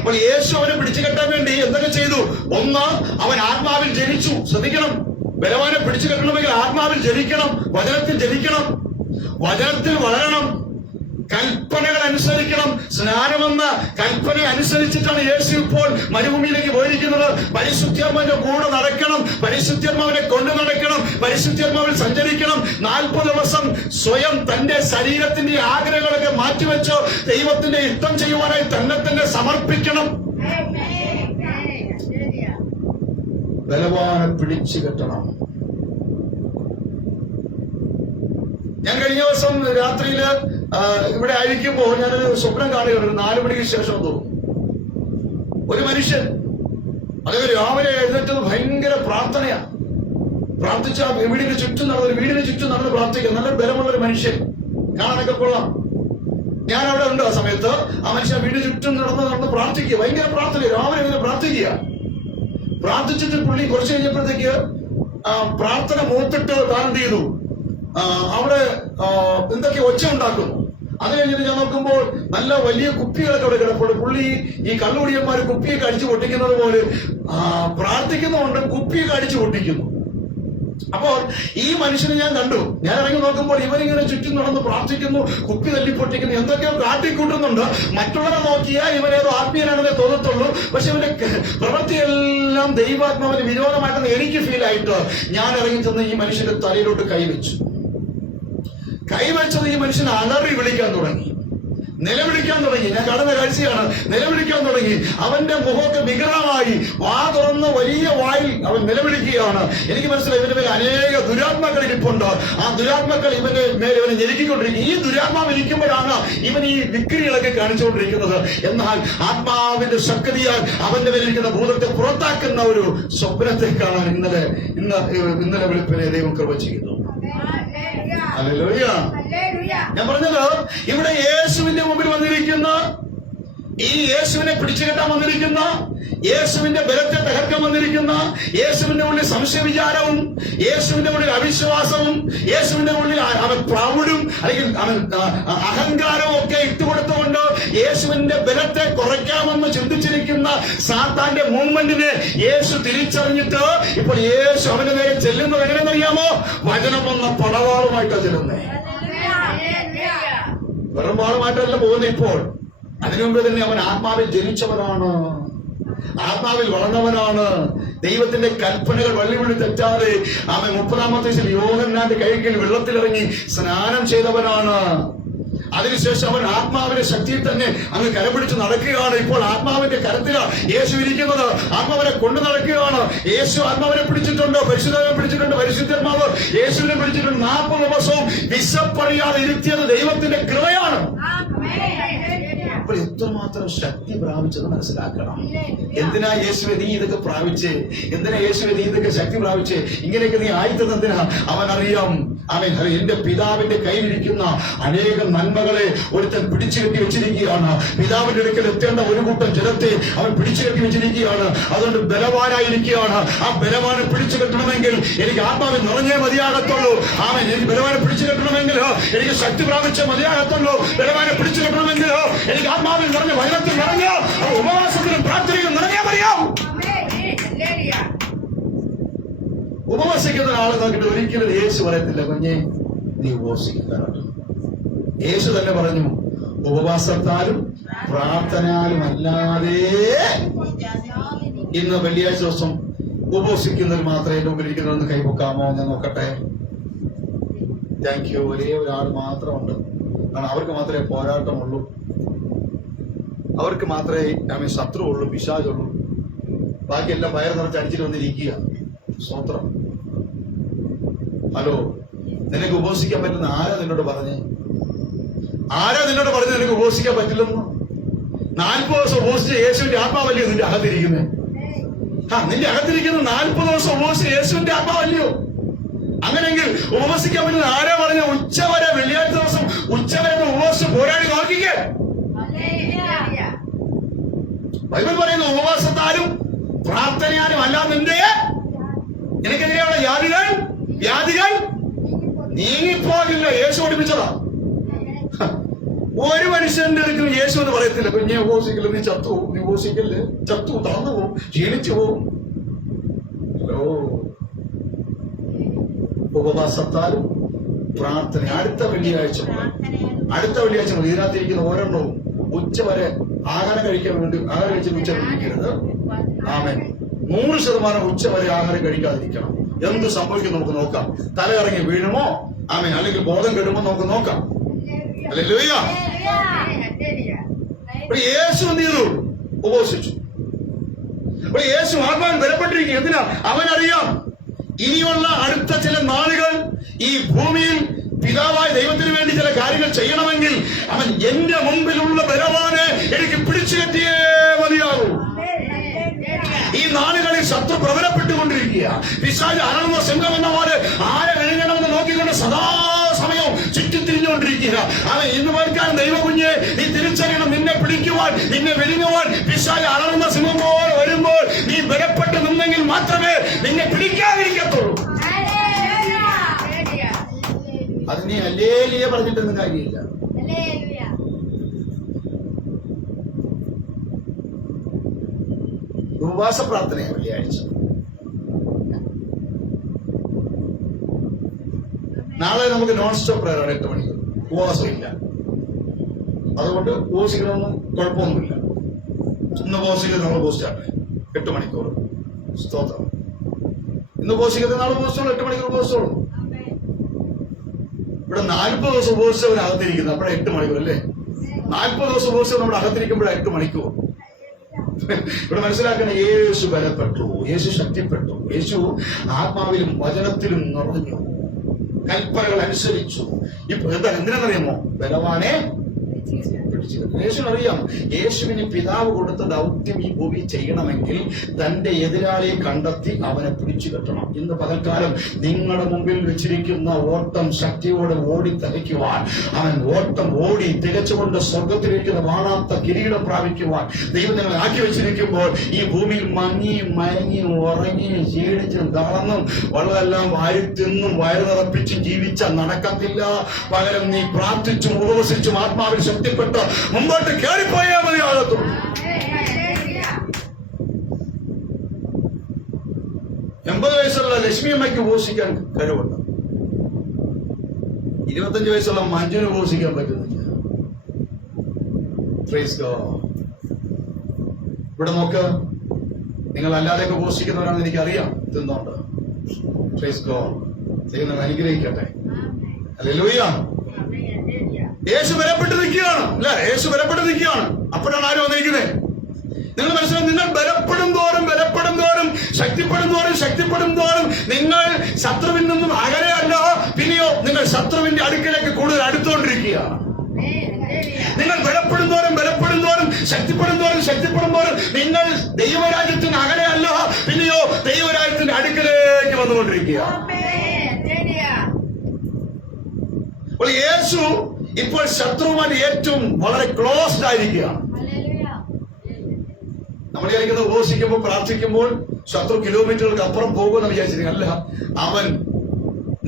അപ്പോൾ യേശു അവനെ പിടിച്ചു കെട്ടാൻ വേണ്ടി എന്തൊക്കെ ചെയ്തു? ഒന്ന്, അവൻ ആത്മാവിൽ ജനിച്ചു. ശ്രദ്ധിക്കണം, ബലവാനെ പിടിച്ചു കെട്ടണമെങ്കിൽ ആത്മാവിൽ ജനിക്കണം, വചനത്തിൽ ജനിക്കണം, വചനത്തിൽ വളരണം, കൽപ്പനകൾ അനുസരിക്കണം. സ്നാനമെന്ന കൽപ്പന അനുസരിച്ചിട്ടാണ് യേശു ഇപ്പോൾ മരുഭൂമിയിലേക്ക് പോയിരിക്കുന്നത്. പരിശുദ്ധാത്മാവിന്റെ കൂടെ നടക്കണം, പരിശുദ്ധാത്മാവിനെ കൊണ്ടു നടക്കണം, പരിശുദ്ധാത്മാവിൽ സഞ്ചരിക്കണം. 40 ദിവസം സ്വയം തന്റെ ശരീരത്തിന്റെ ആഗ്രഹങ്ങളൊക്കെ മാറ്റിവെച്ച് ദൈവത്തിന്റെ ഇഷ്ടം ചെയ്യുവാനായി തന്നെ സമർപ്പിക്കണം. ബലവാനെ പിടിച്ചു കെട്ടണം. ഞാൻ കഴിഞ്ഞ ദിവസം രാത്രിയില് ഇവിടെ ആയിരിക്കുമ്പോൾ ഞാനൊരു സ്വപ്നം കാണുകയാണ്. 4 മണിക്ക് ശേഷം തോന്നുന്നു ഒരു മനുഷ്യൻ അദ്ദേഹം രാവിലെ എഴുന്നേറ്റത് ഭയങ്കര പ്രാർത്ഥനയാണ്. പ്രാർത്ഥിച്ച വീടിന് ചുറ്റും നടന്ന് പ്രാർത്ഥിക്കുക. നല്ല ബലമുള്ളൊരു മനുഷ്യൻ, കാണാനൊക്കെ കൊള്ളാം. ഞാൻ അവിടെ ഉണ്ട്. ആ സമയത്ത് ആ മനുഷ്യൻ വീടിന് ചുറ്റും നടന്ന് പ്രാർത്ഥിക്കുക. ഭയങ്കര പ്രാർത്ഥന, രാവിലെ എഴുന്നേറ്റ് പ്രാർത്ഥിക്കുക. പ്രാർത്ഥിച്ചിട്ട് പുള്ളി കുറച്ച് കഴിഞ്ഞപ്പോഴത്തേക്ക് പ്രാർത്ഥന മൂത്തിട്ട് താൻ എന്ത് ചെയ്തു, അവിടെ എന്തൊക്കെ ഒച്ച ഉണ്ടാക്കുന്നു. അത് കഴിഞ്ഞിട്ട് ഞാൻ നോക്കുമ്പോൾ നല്ല വലിയ കുപ്പികളൊക്കെ അവിടെ കിടപ്പുണ്ട്. പുള്ളി ഈ കള്ളുകുടിയന്മാർ കുപ്പിയൊക്കെ അടിച്ചു പൊട്ടിക്കുന്നത് പോലെ പ്രാർത്ഥിക്കുന്നുണ്ട്, കുപ്പിയൊക്കെ അടിച്ചു പൊട്ടിക്കുന്നു. അപ്പോൾ ഈ മനുഷ്യനെ ഞാൻ കണ്ടു. ഞാൻ ഇറങ്ങി നോക്കുമ്പോൾ ഇവരിങ്ങനെ ചുറ്റും നടന്ന് പ്രാർത്ഥിക്കുന്നു, കുപ്പി തല്ലി പൊട്ടിക്കുന്നു, എന്തൊക്കെയോ കാട്ടിക്കൂട്ടുന്നുണ്ട്. മറ്റുള്ളവരെ നോക്കിയാൽ ഇവനേതോ ആത്മീയനാണെന്നേ തോന്നത്തുള്ളൂ. പക്ഷെ ഇവന്റെ പ്രവൃത്തിയെല്ലാം ദൈവാത്മാവിന് വിരോധമായിട്ടെന്ന് എനിക്ക് ഫീൽ ആയിട്ട് ഞാൻ ഇറങ്ങി ചെന്ന് ഈ മനുഷ്യന്റെ തലയിലോട്ട് കൈവച്ചു. കൈവച്ചത് ഈ മനുഷ്യൻ അലറി വിളിക്കാൻ തുടങ്ങി, നിലവിളിക്കാൻ തുടങ്ങി. ഞാൻ കാണുന്ന കാഴ്ചയാണ്. നിലവിളിക്കാൻ തുടങ്ങി. അവന്റെ മുഖമൊക്കെ വികൃതമായി, വാ തുറന്ന് വലിയ വായിൽ അവൻ നിലവിളിക്കുകയാണ്. എനിക്ക് മനസ്സിലായി ഇവന്റെ മേൽ അനേക ദുരാത്മാക്കൾ ഇരിപ്പുണ്ട്. ആ ദുരാത്മാക്കൾ ഇവന്റെ മേൽ ഇവനെ ഞെരുക്കിക്കൊണ്ടിരിക്കും. ഈ ദുരാത്മാവ് ഇരിക്കുമ്പോഴാണ് ഇവൻ ഈ വിക്രികളൊക്കെ കാണിച്ചുകൊണ്ടിരിക്കുന്നത്. എന്നാൽ ആത്മാവിന്റെ ശക്തിയാൽ അവന്റെ മേലിരിക്കുന്ന ഭൂതത്തെ പുറത്താക്കുന്ന ഒരു സ്വപ്നത്തെ കാണാൻ ഇന്നലെ വെളുപ്പിനെ ദൈവം കൃപ ചെയ്യുന്നു. ഹല്ലേലൂയ. ഞാൻ പറഞ്ഞത് ഇവിടെ യേശുവിന്റെ മുമ്പിൽ വന്നിരിക്കുന്ന, ഈ യേശുവിനെ പിടിച്ചുകെട്ടാൻ വന്നിരിക്കുന്ന, യേശുവിന്റെ ബലത്തെ തകർക്കാൻ വന്നിരിക്കുന്ന, യേശുവിന്റെ ഉള്ളിൽ സംശയ വിചാരവും, യേശുവിന്റെ ഉള്ളിൽ അവിശ്വാസവും, യേശുവിന്റെ ഉള്ളിൽ അവൻ പ്രൗഢും അല്ലെങ്കിൽ അവൻ അഹങ്കാരവും ഒക്കെ ഇട്ടുകൊടുത്തുകൊണ്ട് യേശുവിന്റെ ബലത്തെ കുറയ്ക്കാമെന്ന് ചിന്തിച്ചിരിക്കുന്ന സാത്താന്റെ മൂവ്മെന്റിനെ യേശു തിരിച്ചറിഞ്ഞിട്ട് ഇപ്പോൾ യേശു അവന്റെ നേരെ ചെല്ലുന്നത് എങ്ങനെയെന്നറിയാമോ? വചനം വന്ന പടവാളുമായിട്ടാണ് ചെല്ലുന്നത്. വെറും വാളുമായിട്ടല്ല പോകുന്നത്. ഇപ്പോൾ അതിനു മുമ്പ് തന്നെ അവൻ ആത്മാവിൽ ജനിച്ചവനാണ്, ആത്മാവിൽ വളർന്നവനാണ്. ദൈവത്തിന്റെ കൽപ്പനകൾ വള്ളിവിളി തെറ്റാതെ അവൻ 30-ാമത്തെ വയസ്സിൽ യോഹന്നാന്റെ കൈകളിൽ വെള്ളത്തിലിറങ്ങി സ്നാനം ചെയ്തവനാണ്. അതിനുശേഷം അവൻ ആത്മാവിന്റെ ശക്തിയിൽ തന്നെ അങ്ങ് കരപിടിച്ച് നടക്കുകയാണ്. ഇപ്പോൾ ആത്മാവിന്റെ കരത്തിലാണ് യേശു ഇരിക്കുന്നത്. ആത്മാവിനെ കൊണ്ടു നടക്കുകയാണ്. യേശു ആത്മാവിനെ പിടിച്ചിട്ടുണ്ട്, പരിശുദ്ധാത്മാവിനെ പിടിച്ചിട്ടുണ്ട്, പരിശുദ്ധാത്മാവ് യേശുവിനെ പിടിച്ചിട്ടുണ്ട്. 40 ദിവസവും വിശപ്പറിയാതെ ഇരുത്തിയത് ദൈവത്തിന്റെ കൃപയാണ്. അപ്പോൾ എത്രമാത്രം ശക്തി പ്രാപിച്ചെന്ന് മനസ്സിലാക്കണം. എന്തിനാ യേശുവെ നീ ഇതൊക്കെ പ്രാപിച്ച്, എന്തിനാ യേശുവെ നീ ഇതൊക്കെ ശക്തി പ്രാപിച്ച്, ഇങ്ങനെയൊക്കെ നീ ആയിത്തത് എന്തിനാ? അവൻ അറിയാം, അവൻ എന്റെ പിതാവിന്റെ കയ്യിലിരിക്കുന്ന അനേകം നന്മകളെ ഒരുത്തൻ പിടിച്ചു കെട്ടി വെച്ചിരിക്കുകയാണ്. പിതാവിന്റെ അടുക്കൽ എത്തേണ്ട ഒരു കൂട്ടം ജനത്തെ അവൻ പിടിച്ചു കെട്ടി വെച്ചിരിക്കുകയാണ്. അതുകൊണ്ട് ബലവാനായിരിക്കുകയാണ്. ആ ബലവാനെ പിടിച്ചു കെട്ടണമെങ്കിൽ എനിക്ക് ആത്മാവിൽ നിറഞ്ഞേ മതിയാകത്തുള്ളൂ. അവൻ എനിക്ക് ബലവാനെ പിടിച്ചു കെട്ടണമെങ്കിലോ, എനിക്ക് ശക്തി പ്രാപിച്ചേ മതിയാകത്തുള്ളൂ. ബലവാനെ പിടിച്ചു കെട്ടണമെങ്കിലോ, എനിക്ക് ആത്മാവിൽ നിറഞ്ഞ, വചനത്തിൽ നിറഞ്ഞ, ഉപവാസത്തിലും പ്രാർത്ഥനയിലും നിറഞ്ഞേ മതിയാവും. ഉപവസിക്കുന്ന ആളെ നോക്കിയിട്ട് ഒരിക്കലും യേശു പറയത്തില്ല, കുഞ്ഞെ നീ ഉപവസിക്കാറുണ്ട്. യേശു തന്നെ പറഞ്ഞു, ഉപവാസത്താലും പ്രാർത്ഥനയാലും അല്ലാതെ. ഇന്ന് വെള്ളിയാഴ്ച ദിവസം ഉപവസിക്കുന്നതിൽ മാത്രമേ എന്റെ മുമ്പിൽ ഇരിക്കുന്നതെന്ന് കൈപൊക്കാമോ? ഞാൻ നോക്കട്ടെ. Thank you. ഒരേ ഒരാൾ മാത്രമുണ്ട്. കാരണം അവർക്ക് മാത്രമേ പോരാട്ടമുള്ളൂ, അവർക്ക് മാത്രമേ ശത്രുവുള്ളൂ, പിശാചുള്ളൂ. ബാക്കിയെല്ലാം വയറ് നിറച്ച് അടിച്ചിട്ട് വന്നിരിക്കുക. സ്വത്രം. ഹലോ, നിനക്ക് ഉപവസിക്കാൻ പറ്റുന്ന ആരാ നിന്നോട് പറഞ്ഞേ? ആരാ നിന്നോട് പറഞ്ഞത് നിനക്ക് ഉപവസിക്കാൻ പറ്റില്ലെന്ന്? 40 ദിവസം ഉപവസിച്ച് യേശുവിന്റെ ആത്മാവല്ലയോ നിന്റെ അകത്തിരിക്കുന്നത്? നിന്റെ അകത്തിരിക്കുന്ന 40 ദിവസം ഉപവസിച്ച് യേശുവിന്റെ ആത്മാവല്ലയോ? അങ്ങനെയെങ്കിൽ ഉപവസിക്കാൻ പറ്റുന്ന ആരാ പറഞ്ഞ? ഉച്ചവരെ, വെള്ളിയാഴ്ച ദിവസം ഉച്ചവരെ ഉപവസിച്ച് പോരാടി നോക്കിക്കേ. ബൈബിൾ പറയുന്നു, ഉപവാസത്താലും പ്രാർത്ഥനയാലും അല്ലാതെ നിനക്കെതിരെയുള്ള വ്യാധികൾ നീങ്ങിപ്പോകില്ല. യേശു പഠിപ്പിച്ചതാ. ഒരു മനുഷ്യന്റെ അടുക്കൽ യേശു എന്ന് പറയത്തില്ല, കുഞ്ഞെ ഉപവസിക്കില്ല, നീ ചത്തു പോവും, നീ ഉപവസിക്കല്ലേ, ചത്തു തളർന്നു പോവും, ക്ഷീണിച്ചു പോവും. ഹലോ, ഉപവാസത്താലും പ്രാർത്ഥന. അടുത്ത വെള്ളിയാഴ്ച മുതൽ ഇതിനകത്തിരിക്കുന്ന ഓരോണ്ണവും ഉച്ചവരെ ആഹാരം കഴിക്കാൻ വേണ്ടി ആഹാരം കഴിച്ച് ഉച്ച കഴിക്കരുത്. ആമേൻ. 100% ഉച്ചവരെ ആഹാരം കഴിക്കാതിരിക്കണം. എന്ത് സംഭവിക്കും നമുക്ക് നോക്കാം. തലയിറങ്ങി വീഴുമോ, ആമേൻ, അല്ലെങ്കിൽ ബോധം കെടുമോ നമുക്ക് നോക്കാം. ഹല്ലേലൂയ. യേശു എന്ത് ചെയ്തു? ഉപവസിച്ചു. അപ്പോൾ യേശു ആത്മാവിൽ ബലപ്പെട്ടിരിക്കും. എന്തിനാ? അവനറിയാം ഇനിയുള്ള അടുത്ത ചില നാളുകൾ ഈ ഭൂമിയിൽ പിതാവായ ദൈവത്തിന് വേണ്ടി ചില കാര്യങ്ങൾ ചെയ്യണമെങ്കിൽ അവൻ എന്റെ മുമ്പിലുള്ള ബലവാനെ എനിക്ക് പിടിച്ചു കെട്ടിയേ മതിയാകൂ. ഈ നാളുകളിൽ ശത്രു പ്രബലപ്പെട്ടുകൊണ്ടിരിക്കുക. പിശാച് അനർന്ന സിംഹം എന്ന പോലെ ആരെ വിഴുങ്ങണമെന്ന് നോക്കിക്കൊണ്ട് സദാസമയവും ചുറ്റിത്തിരിഞ്ഞുകൊണ്ടിരിക്കുക. അവൻ ഇന്ന് പേർക്കാൻ ദൈവകുഞ്ഞ് നീ തിരിച്ചറിയണം. നിന്നെ പിടിക്കുവാൻ, നിന്നെ വിഴുങ്ങുവാൻ പിശാച് അനർന്ന സിംഹം പോലെ വരുമ്പോൾ നീ ബലപ്പെട്ട് നിന്നെങ്കിൽ മാത്രമേ നിന്നെ പിടിക്കാതിരിക്കത്തുള്ളൂ. അത് നീ ഹല്ലേലൂയ പറഞ്ഞിട്ടൊന്നും കാര്യമില്ല. ഉപവാസ പ്രാർത്ഥനയാണ് വെള്ളിയാഴ്ച. നാളെ നമുക്ക് നോൺ സ്റ്റോപ്പ് പ്രയറാണ് 8 മണിക്കൂർ. ഉപവാസമില്ല. അതുകൊണ്ട് ഉപവസിക്കണമെന്നും കുഴപ്പമൊന്നുമില്ല. ഇന്ന് ഉപവസിക്കുന്നത് നമ്മൾ ഉപവസിച്ചാട്ടെ 8 മണിക്കൂർ. സ്തോത്രം. ഇന്ന് ഉപവസിക്കുന്നത് നാളെ ഉപവസിച്ചോളൂ. 8 മണിക്കൂർ ഉപവസിച്ചോളൂ. ഇവിടെ 40 ദിവസം ഉപവസിച്ചവൻ അകത്തിരിക്കുന്നത്. അപ്പോഴാണ് 8 മണിക്കൂർ അല്ലേ? 40 ദിവസം ഉപവസിച്ചവൻ നമ്മുടെ അകത്തിരിക്കുമ്പോഴാണ് 8 മണിക്കൂർ. ഇവിടെ മനസ്സിലാക്കണം, യേശു ബലപ്പെട്ടു, യേശു ശക്തിപ്പെട്ടു, യേശു ആത്മാവിലും വചനത്തിലും നിറഞ്ഞു, കൽപ്പനകൾ അനുസരിച്ചു. ഇപ്പൊ എന്തിനാണെന്നറിയാമോ? ബലവാനെ യേശുവിനറിയാം. യേശുവിന് പിതാവ് കൊടുത്ത ദൗത്യം ഈ ഭൂമി ചെയ്യണമെങ്കിൽ തന്റെ എതിരാളിയെ കണ്ടെത്തി അവനെ പിടിച്ചു കെട്ടണം. ഇന്ന് പകൽക്കാലം നിങ്ങളുടെ മുമ്പിൽ വെച്ചിരിക്കുന്ന ഓട്ടം ശക്തിയോടെ ഓടി തികയ്ക്കുവാൻ, അവൻ ഓട്ടം ഓടി തികച്ചുകൊണ്ട് സ്വർഗത്തിലിരിക്കുന്ന വാണാത്ത കിരീടം പ്രാപിക്കുവാൻ ദൈവം നിങ്ങളെ ആക്കി വെച്ചിരിക്കുമ്പോൾ ഈ ഭൂമിയിൽ മങ്ങിയും മയങ്ങിയും ഉറങ്ങിയും ക്ഷീണിച്ചും തളർന്നും വെള്ളമെല്ലാം വാരിത്തിന്നും വയറ് നിറപ്പിച്ചും ജീവിച്ച നടക്കത്തില്ല. പകരം നീ പ്രാർത്ഥിച്ചും ഉപവസിച്ചും ആത്മാവിൽ ശക്തിപ്പെട്ട് മുമ്പോട്ട് കയറിപ്പോയാൽ മതിയാകത്തുള്ളൂ. 80 വയസ്സുള്ള ലക്ഷ്മി അമ്മയ്ക്ക് ഉപവസിക്കാൻ കഴിവുണ്ട്. 25 വയസ്സുള്ള മഞ്ജുവിന് ഉപവസിക്കാൻ പറ്റുന്നില്ല. Praise God. ഇവിടെ നോക്ക്, നിങ്ങൾ അല്ലാതെയൊക്കെ ഉപവസിക്കുന്നവരാണെന്ന് എനിക്കറിയാം. തിന്നോണ്ട്. Praise God. ദൈവം അനുഗ്രഹിക്കട്ടെ. ഹല്ലേലൂയ. യേശു ബലപ്പെട്ട് നിൽക്കുകയാണ് അല്ലെ? യേശു ബലപ്പെട്ട് നിൽക്കുകയാണ്. അപ്പോഴാണ് ആര് വന്നിരിക്കുന്നത്? നിങ്ങൾ മനസ്സിലാവും. നിങ്ങൾ ബലപ്പെടും തോറും ശക്തിപ്പെടും തോറും നിങ്ങൾ ശത്രുവിൽ നിന്നും അകലെയല്ല, പിന്നെയോ നിങ്ങൾ ശത്രുവിന്റെ അടുക്കലേക്ക് കൂടുതൽ അടുത്തുകൊണ്ടിരിക്കുകയാണ്. നിങ്ങൾ ബലപ്പെടും തോറും ശക്തിപ്പെടും തോറും നിങ്ങൾ ദൈവരാജ്യത്തിന് അകലെയല്ല, പിന്നെയോ ദൈവരാജ്യത്തിന്റെ അടുക്കലേക്ക് വന്നുകൊണ്ടിരിക്കുക. യേശു ഇപ്പോൾ ശത്രുവുമായി ഏറ്റവും വളരെ ക്ലോസ്ഡ് ആയിരിക്കുകയാണ്. നമ്മൾ വിചാരിക്കുന്നത് ഉപവസിക്കുമ്പോൾ പ്രാർത്ഥിക്കുമ്പോൾ ശത്രു കിലോമീറ്ററുകൾക്ക് അപ്പുറം പോകുമെന്ന് വിചാരിച്ചിരിക്കുക. അല്ല, അവൻ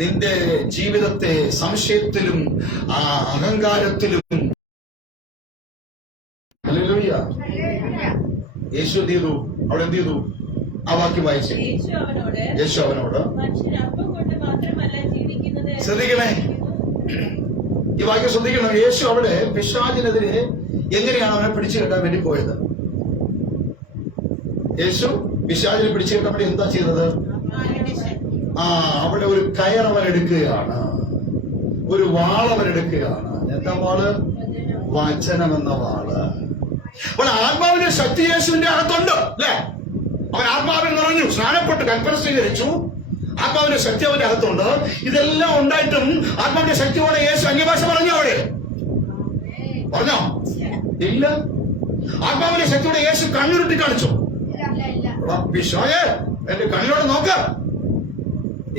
നിന്റെ ജീവിതത്തെ സംശയത്തിലും അഹങ്കാരത്തിലും യേശു എന്ത് ചെയ്തു? അവിടെ എന്ത് ചെയ്തു? ആ വാക്യം വായിച്ചു. യേശു അവനോട് ശ്രദ്ധിക്കണേ, ഈ വാക്യം ശ്രദ്ധിക്കണം. യേശു അവിടെ പിശാചിനെതിരെ എങ്ങനെയാണ് അവനെ പിടിച്ചു കെട്ടാൻ വേണ്ടി പോയത്? യേശു പിശാചിനെ പിടിച്ചു കെട്ടാൻ വേണ്ടി എന്താ ചെയ്തത്? അവിടെ ഒരു കയർ അവൻ എടുക്കുകയാണ്, ഒരു വാളവൻ എടുക്കുകയാണ്. എന്താ വാള്? വചനമെന്ന വാള്. അപ്പോൾ ആത്മാവിന്റെ ശക്തി യേശുവിന്റെ അകത്തുണ്ട് അല്ലെ? അവൻ ആത്മാവിൽ നിറഞ്ഞു, സ്നാനപ്പെട്ട് കൽപ്പന സ്വീകരിച്ചു. ആത്മാവിന്റെ ശക്തി അവന്റെ അകത്തുണ്ട്. ഇതെല്ലാം ഉണ്ടായിട്ടും ആത്മാവിന്റെ ശക്തിയോടെ യേശു അന്യഭാഷ പറഞ്ഞോ? അവിടെ പറഞ്ഞോ? ഇല്ല. ആത്മാവിന്റെ ശക്തിയോടെ യേശു കണ്ണുരുട്ടി കാണിച്ചു. പിശാചേ, എന്റെ കണ്ണിലൂടെ നോക്ക.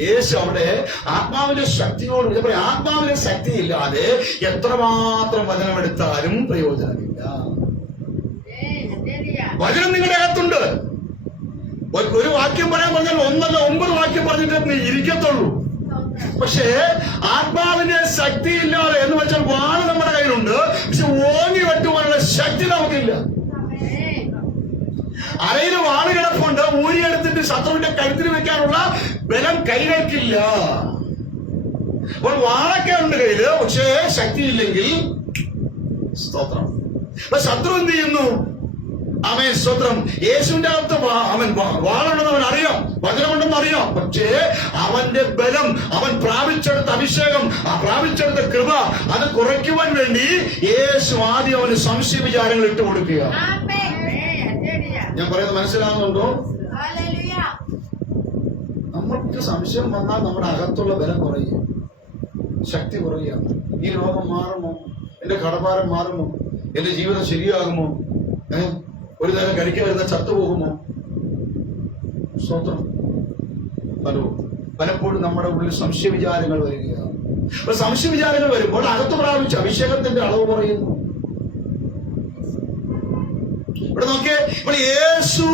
യേശു അവിടെ ആത്മാവിന്റെ ശക്തിയോട്, ആത്മാവിന്റെ ശക്തി ഇല്ലാതെ എത്രമാത്രം വചനമെടുത്താലും പ്രയോജനമില്ല. വചനം നിങ്ങളുടെ അകത്തുണ്ട്. ഒരു വാക്യം പറയാൻ പറഞ്ഞാൽ 1 അല്ല 9 വാക്യം പറഞ്ഞിട്ട് നീ ഇരിക്കത്തുള്ളൂ. പക്ഷേ ആത്മാവിന്റെ ശക്തി ഇല്ലാതെ എന്ന് വെച്ചാൽ വാള് നമ്മുടെ കയ്യിലുണ്ട്, പക്ഷെ ഓങ്ങി വെട്ടുവാനുള്ള ശക്തി നമുക്കില്ല. അരയിൽ വാള് കിടപ്പുണ്ട്, ഊരിയെടുത്തിട്ട് ശത്രുവിന്റെ കരുത്തിന് വെക്കാനുള്ള ബലം കൈകൾക്കില്ല. അപ്പോൾ വാളൊക്കെ ഉണ്ട് കയ്യില്, പക്ഷേ ശക്തിയില്ലെങ്കിൽ സ്തോത്രം. അപ്പൊ ശത്രു എന്ത് ചെയ്യുന്നു? അവൻ സ്തോത്രം യേശുവിന്റെ അകത്ത് അവൻ വാളുണ്ടെന്ന് അവൻ അറിയാം, വചനമുണ്ടെന്ന് അറിയാം. പക്ഷേ അവന്റെ ബലം, അവൻ പ്രാപിച്ചെടുത്ത അഭിഷേകം, ആ പ്രാപിച്ചെടുത്ത കൃപ, അത് കുറയ്ക്കുവാൻ വേണ്ടി യേശു ആദ്യം അവന് സംശയ വിചാരങ്ങൾ ഇട്ട് കൊടുക്കുക. ഞാൻ പറയുന്നത് മനസ്സിലാകുന്നുണ്ടോ? നമുക്ക് സംശയം വന്നാൽ നമ്മുടെ അകത്തുള്ള ബലം കുറയും, ശക്തി കുറയുക. ഈ രോഗം മാറുമോ? എന്റെ കടഭാരം മാറുമോ? എന്റെ ജീവിതം ശരിയാകുമോ? ഒരു നേരം കഴിക്കാൻ വരുന്ന ചത്തുപോകുമോ? സ്വന്തം പലപ്പോഴും നമ്മുടെ ഉള്ളിൽ സംശയ വിചാരങ്ങൾ വരികയാണ്. അപ്പൊ സംശയ വിചാരങ്ങൾ വരുമ്പോൾ അകത്ത് പ്രാപിച്ച അഭിഷേകത്തിന്റെ അളവ് കുറയുന്നു. ഇവിടെ നോക്കിയേ, ഇപ്പോൾ യേശു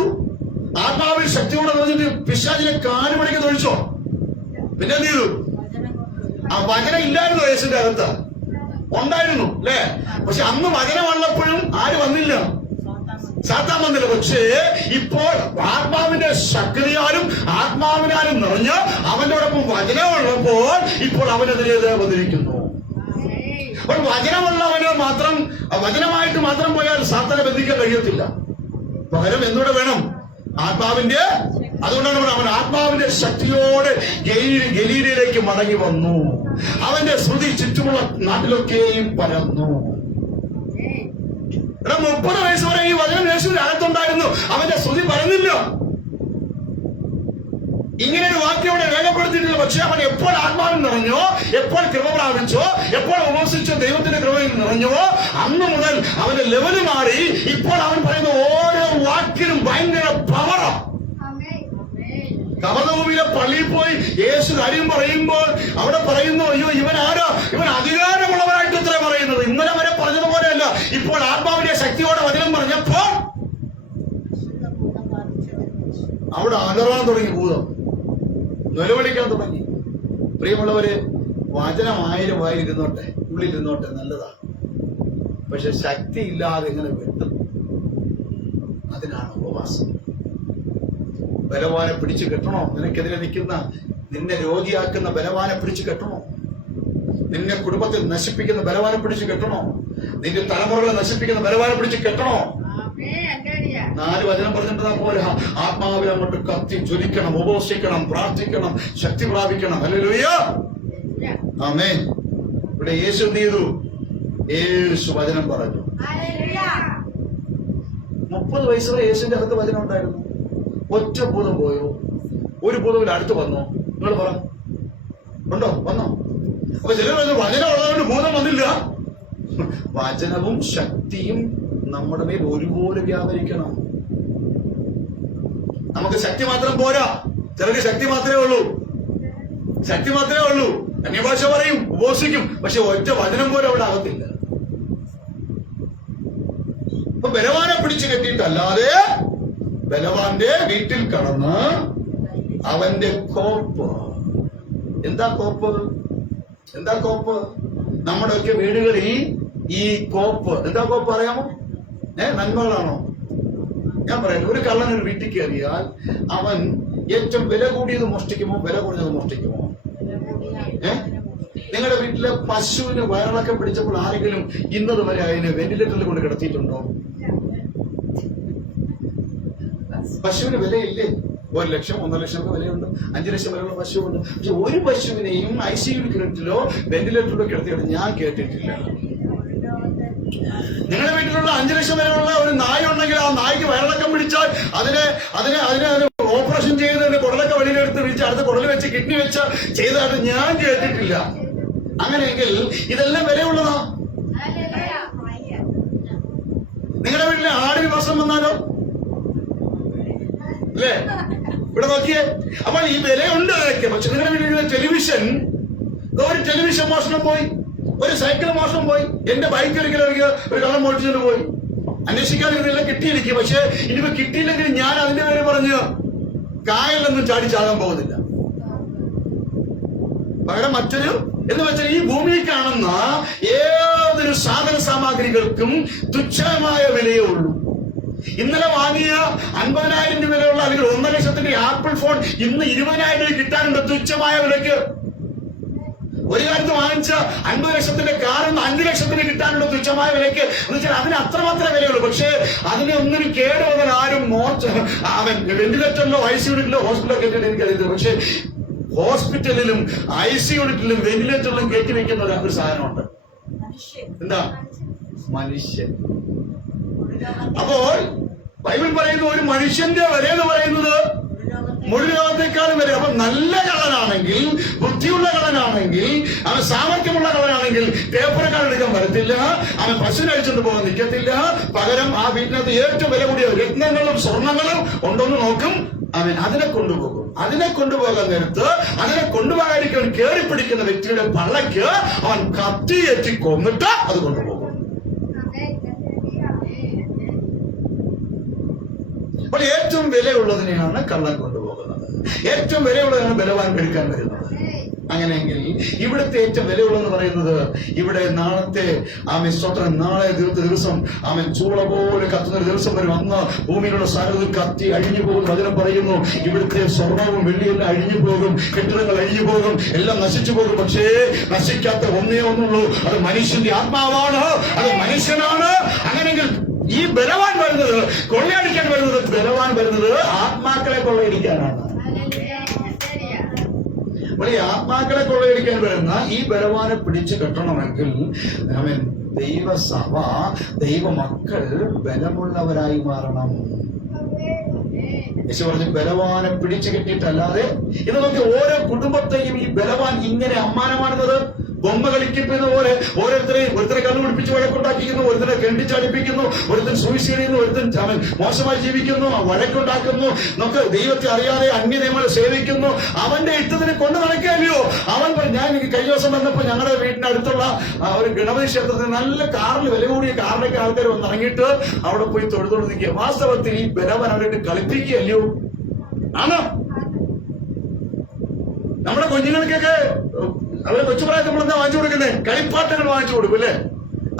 ആത്മാവിൽ ശക്തിയോടെ പറഞ്ഞിട്ട് പിശാചിനെ കാലുമണിക്ക് തൊഴിച്ചോ? പിന്നെ എന്ത് ചെയ്തു? ആ വചനം ഇല്ലായിരുന്നോ യേശുവിന്റെ അകത്ത്? ഉണ്ടായിരുന്നു അല്ലേ? പക്ഷെ അന്ന് വചനം വന്നപ്പോഴും ആര് വന്നില്ല? സാത്താൻ വന്നില്ല. പക്ഷേ ഇപ്പോൾ ആത്മാവിന്റെ ശക്തിയാലും ആത്മാവിനാലും നിറഞ്ഞ് അവനോടൊപ്പം വചനമുള്ളപ്പോൾ ഇപ്പോൾ അവനെതിരെ വന്നിരിക്കുന്നു. അപ്പോൾ വചനമുള്ളവന് മാത്രം, വചനമായിട്ട് മാത്രം പോയാൽ സാത്താനെ ബന്ധിക്കാൻ കഴിയത്തില്ല. പകരം എന്നൂടെ വേണം? ആത്മാവിന്റെ. അതുകൊണ്ടാണ് അവൻ ആത്മാവിന്റെ ശക്തിയോടെ ഗലീലയിലേക്ക് മടങ്ങി വന്നു. അവന്റെ ശ്രുതി ചുറ്റുമുള്ള നാട്ടിലൊക്കെയും പരന്നു. 30 വയസ്സ് വരെ ഈ വചനം യേശുവിന്റെ അകത്തുണ്ടായിരുന്നു, അവന്റെ ശ്രുതി പരന്നില്ല. ഇങ്ങനെ ഒരു വാക്യം അവിടെ രേഖപ്പെടുത്തിയിട്ടില്ല. പക്ഷെ അവൻ എപ്പോൾ ആത്മാവിൽ നിറഞ്ഞോ, എപ്പോൾ കൃപ പ്രാപിച്ചോ, എപ്പോൾ ഉപവസിച്ചോ, ദൈവത്തിന്റെ കൃപയിൽ നിറഞ്ഞോ, അന്ന് മുതൽ അവന്റെ ലെവല് മാറി. ഇപ്പോൾ അവൻ പറയുന്ന ഓരോ വാക്കിനും ഭയങ്കര പവറാ. കവർന്നഭൂമിയിലെ പള്ളിയിൽ പോയി യേശു കാര്യം പറയുമ്പോൾ അവിടെ പറയുന്നു, അയ്യോ ഇവൻ ആരാ? ഇവൻ അധികാരമുള്ളവരായിട്ട് ഇത്ര പറയുന്നത്. ഇന്നലെ വരെ പറഞ്ഞതുപോലെയല്ല. ഇപ്പോൾ ആത്മാവിന്റെ ശക്തിയോടെ വചനം പറഞ്ഞപ്പോൾ അവിടെ അലറാൻ തുടങ്ങി, ഭൂതം നിലവിളിക്കാൻ തുടങ്ങി. പ്രിയമുള്ളവര്, വചനം 1000 വായിരുന്നോട്ടെ, ഉള്ളിലിരുന്നോട്ടെ, നല്ലതാ. പക്ഷെ ശക്തി ഇല്ലാതെ ഇങ്ങനെ വെട്ടും. അതിനാണ് ഉപവാസം. ബലവാനെ പിടിച്ചു കെട്ടണോ? നിനക്കെതിരെ നിൽക്കുന്ന, നിന്നെ രോഗിയാക്കുന്ന ബലവാനെ പിടിച്ചു കെട്ടണോ? നിന്നെ കുടുംബത്തിൽ നശിപ്പിക്കുന്ന ബലവാനെ പിടിച്ചു കെട്ടണോ? നിന്റെ തലമുറകളെ നശിപ്പിക്കുന്ന ബലവാനെ പിടിച്ച് കെട്ടണോ? 4 വചനം പറഞ്ഞിട്ട് പോരാ. ആത്മാവിൽ അങ്ങോട്ട് കത്തി ജ്വലിക്കണം, ഉപവസിക്കണം, പ്രാർത്ഥിക്കണം, ശക്തി പ്രാപിക്കണം. ഹല്ലേലൂയ, ആമേൻ. ഇവിടെ യേശു എന്ത് ചെയ്തു? യേശു വചനം പറഞ്ഞു. 30 വയസ്സ് വരെ യേശുവിന്റെ അകത്ത് വചനം ഉണ്ടായിരുന്നു. ഒറ്റ ഭൂതം പോയോ? ഒരു ഭൂതം അടുത്ത് വന്നോ? നിങ്ങൾ പറ, ഉണ്ടോ? വന്നോ? അപ്പൊ ചിലർ പറഞ്ഞു വചനം ഉള്ളതുകൊണ്ട് ഭൂതം വന്നില്ല. വചനവും ശക്തിയും നമ്മുടെ മേൽ ഒരുപോലെ വ്യാപരിക്കണം. നമുക്ക് ശക്തി മാത്രം പോരാ. ചിലർക്ക് ശക്തി മാത്രമേ ഉള്ളൂ, ശക്തി മാത്രമേ ഉള്ളൂ. അന്യഭാഷ പറയും, ഉപവസിക്കും, പക്ഷെ ഒറ്റ വചനം പോലും അവിടെ ആകത്തില്ല. അപ്പൊ ബലവാനെ പിടിച്ചു കെട്ടിയിട്ടല്ലാതെ ബലവാന്റെ വീട്ടിൽ കടന്ന് അവന്റെ കോപ്പ്. എന്താ കോപ്പ്? എന്താ കോപ്പ്? നമ്മുടെയൊക്കെ വീടുകളിൽ ഈ കോപ്പ്, എന്താ കോപ്പ് അറിയാമോ? നന്മകളാണോ? ഞാൻ പറയാം, ഒരു കള്ളൻ ഒരു വീട്ടിൽ കയറിയാൽ അവൻ ഏറ്റവും വില കൂടിയത് മോഷ്ടിക്കുമോ, വില കുറഞ്ഞത് മോഷ്ടിക്കുമോ? നിങ്ങളുടെ വീട്ടിലെ പശുവിന് വയറിളക്കം പിടിച്ചപ്പോൾ ആരെങ്കിലും ഇന്നത് വരെ അതിനെ വെന്റിലേറ്ററിൽ കൊണ്ട് കിടത്തിയിട്ടുണ്ടോ? പശുവിന് വിലയില്ലേ? 1 ലക്ഷം, 1.5 ലക്ഷം വിലയുണ്ട്, 5 ലക്ഷം വരെയുള്ള പശുവുണ്ട്. പക്ഷെ ഒരു പശുവിനെയും ICU യൂണിറ്റിലോ വെന്റിലേറ്ററിലോ കിടത്തിയിട്ട് ഞാൻ കേട്ടിട്ടില്ല. നിങ്ങളുടെ വീട്ടിലുള്ള 5 ലക്ഷം വരെയുള്ള ഒരു നായ ഉണ്ടെങ്കിൽ ആ നായ്ക്ക് വയറിളക്കം പിടിച്ചാൽ അതിനെ ഓപ്പറേഷൻ ചെയ്ത് കുടലൊക്കെ വെളിയിലെടുത്ത് വിളിച്ച് അടുത്ത കുടൽ വെച്ച് കിഡ്നി വെച്ച് ചെയ്തതായിട്ട് ഞാൻ കേട്ടിട്ടില്ല. അങ്ങനെയെങ്കിൽ ഇതെല്ലാം വിലയുള്ളതാ. നിങ്ങളുടെ വീട്ടിലെ ആടിന് പ്രശ്നം വന്നാലോ? അല്ലേ? ഇവിടെ നോക്കിയേ. അപ്പോൾ ഈ വിലയുണ്ട് അതൊക്കെ. പക്ഷെ നിങ്ങളുടെ വീട്ടിലെ ടെലിവിഷൻ, ഒരു ടെലിവിഷൻ മോഷണം പോയി, ഒരു സൈക്കിൾ മോഷണം പോയി, എന്റെ ബൈക്ക് ഒരിക്കലും ഒരു കള്ളം മോഷിച്ചിട്ട് പോയി. അന്വേഷിക്കാതിരുന്നില്ല, കിട്ടിയിരിക്കും. പക്ഷെ ഇനിയിപ്പോ കിട്ടിയില്ലെങ്കിൽ ഞാൻ അതിന്റെ പേര് പറഞ്ഞ് കായലൊന്നും ചാടി ചാകാൻ പോകുന്നില്ല. പകരം മറ്റൊരു എന്ന് വെച്ചാൽ ഈ ഭൂമിയിൽ കാണുന്ന ഏതൊരു സാധന സാമഗ്രികൾക്കും തുച്ഛമായ വിലയേ ഉള്ളൂ. ഇന്നലെ വാങ്ങിയ 50,000 രൂപ വിലയുള്ള അല്ലെങ്കിൽ 1 ലക്ഷത്തിന്റെ ആപ്പിൾ ഫോൺ ഇന്ന് 20,000 രൂപ കിട്ടാനുണ്ട് തുച്ഛമായ വിലയ്ക്ക്. ഒരു കാലത്ത് വാങ്ങിച്ച 50 ലക്ഷത്തിന്റെ കാറിൽ 5 ലക്ഷത്തിന് കിട്ടാനുള്ള തുച്ഛമായ വിലയ്ക്ക് എന്ന് വെച്ചാൽ അതിന് അത്രമാത്രമേ വിലയുള്ളൂ. പക്ഷേ അതിനെ ഒന്നിനും കേടുവന്നാൽ ആരും അവൻ വെന്റിലേറ്ററിലോ ICU യൂണിറ്റിലോ ഹോസ്പിറ്റലിലോ കയറ്റിയിട്ട് എനിക്കറിയില്ല. പക്ഷെ ഹോസ്പിറ്റലിലും ICU യൂണിറ്റിലും വെന്റിലേറ്ററിലും കയറ്റി വെക്കുന്ന ഒരു സാധനമുണ്ട്. എന്താ? മനുഷ്യൻ. അപ്പോൾ ബൈബിൾ പറയുന്ന ഒരു മനുഷ്യന്റെ വില എന്ന് പറയുന്നത് മുഴു ലോകത്തെക്കാളും വരെ. അപ്പൊ നല്ല കള്ളനാണെങ്കിൽ, ബുദ്ധിയുള്ള കള്ളനാണെങ്കിൽ, അവൻ സാമർഥ്യമുള്ള കള്ളനാണെങ്കിൽ പേപ്പറേക്കാൾ എടുക്കാൻ വരത്തില്ല, അവൻ പശുവിനെ അഴിച്ചുകൊണ്ട് പോകാൻ നിൽക്കത്തില്ല. പകരം ആ വീട്ടിനകത്ത് ഏറ്റവും വില കൂടിയ രത്നങ്ങളും സ്വർണങ്ങളും ഉണ്ടോന്ന് നോക്കും, അവൻ അതിനെ കൊണ്ടുപോകും. അതിനെ കൊണ്ടുപോകാൻ നേരത്ത് അതിനെ കൊണ്ടുപോകാതിരിക്കാൻ കയറി പിടിക്കുന്ന വ്യക്തിയുടെ പള്ളയ്ക്ക് അവൻ കത്തിയേറ്റി കൊന്നിട്ട് അത് കൊണ്ടുപോകും. അപ്പോൾ ഏറ്റവും വിലയുള്ളതിനെയാണ് കള്ളൻ കൊണ്ടുപോകുന്നത്. ഏറ്റവും വിലയുള്ളതിനാണ് ബലവാൻ എടുക്കാൻ വരുന്നത്. അങ്ങനെയെങ്കിൽ ഇവിടുത്തെ ഏറ്റവും വിലയുള്ളതെന്ന് പറയുന്നത് ഇവിടെ നാളത്തെ സ്തോത്രം, നാളെ ദിവസം അവൻ ചൂള പോലെ കത്തുന്ന ഒരു ദിവസം വരും. അന്ന് ഭൂമിയിലുള്ള സകലതും കത്തി അഴിഞ്ഞു പോകും. വചനം പറയുന്നു ഇവിടുത്തെ സ്വർണവും വെള്ളിയെല്ലാം അഴിഞ്ഞു പോകും, കെട്ടിടങ്ങൾ അഴിഞ്ഞു പോകും, എല്ലാം നശിച്ചു പോകും. പക്ഷേ നശിക്കാത്ത ഒന്നേ ഒന്നുള്ളൂ, അത് മനുഷ്യന്റെ ആത്മാവാണ്, അത് മനുഷ്യനാണ്. അങ്ങനെയെങ്കിൽ ഈ ബലവാൻ വരുന്നത് കൊള്ളയടിക്കാൻ വരുന്നത്, ബലവാൻ വരുന്നത് ആത്മാക്കളെ കൊള്ളയടിക്കാനാണ്. ഈ ആത്മാക്കളെ കൊള്ളയടിക്കാൻ വരുന്ന ഈ ബലവാനെ പിടിച്ചു കെട്ടണമെങ്കിൽ അവൻ ദൈവസഭ, ദൈവമക്കൾ ബലമുള്ളവരായി മാറണം. യേശു പറഞ്ഞു ബലവാനെ പിടിച്ചു കെട്ടിയിട്ടല്ലാതെ. ഇത് നമുക്ക് ഓരോ കുടുംബത്തെയും ഈ ബലവാൻ ഇങ്ങനെ അമ്മാനമാടുന്നത് ബൊമ്മ കളിക്കുന്ന പോലെ ഒരുത്തരെ കണ്ടുപിടിപ്പിച്ച് വഴക്കുണ്ടാക്കിക്കുന്നു, ഒരുത്തരെ കെണ്ടിച്ചടിപ്പിക്കുന്നു, ഒരുത്തൻ സൂയിസൈഡ് ചെയ്യുന്നു, ഒരുത്തൻ അവൻ മോശമായി ജീവിക്കുന്നു, വഴക്കുണ്ടാക്കുന്നു, നമുക്ക് ദൈവത്തെ അറിയാതെ അന്യനിയമങ്ങളെ സേവിക്കുന്നു. അവന്റെ ഇഷ്ടത്തിന് കൊണ്ടു നടക്കുകയല്ലയോ അവൻ. ഞാൻ എനിക്ക് കഴിഞ്ഞ ദിവസം വന്നപ്പോ ഞങ്ങളുടെ വീടിന്റെ അടുത്തുള്ള ഒരു ഗണപതി ക്ഷേത്രത്തിൽ നല്ല കാറിൽ, വില കൂടിയ കാറിലേക്ക് ആൾക്കാർ വന്ന് ഇറങ്ങിയിട്ട് അവിടെ പോയി തൊഴുതുകൊണ്ട് നിൽക്കുക. വാസ്തവത്തിൽ ഈ ബലവൻ അവരായിട്ട് കളിപ്പിക്കുകയല്ലയോ ആണോ? നമ്മുടെ കുഞ്ഞുങ്ങൾക്കൊക്കെ അവരെ കൊച്ചുപ്രായത്തിൽ നമ്മളെന്താ വാങ്ങിച്ചു കൊടുക്കുന്നത്? കളിപ്പാട്ടങ്ങൾ വാങ്ങിച്ചു കൊടുക്കും അല്ലേ?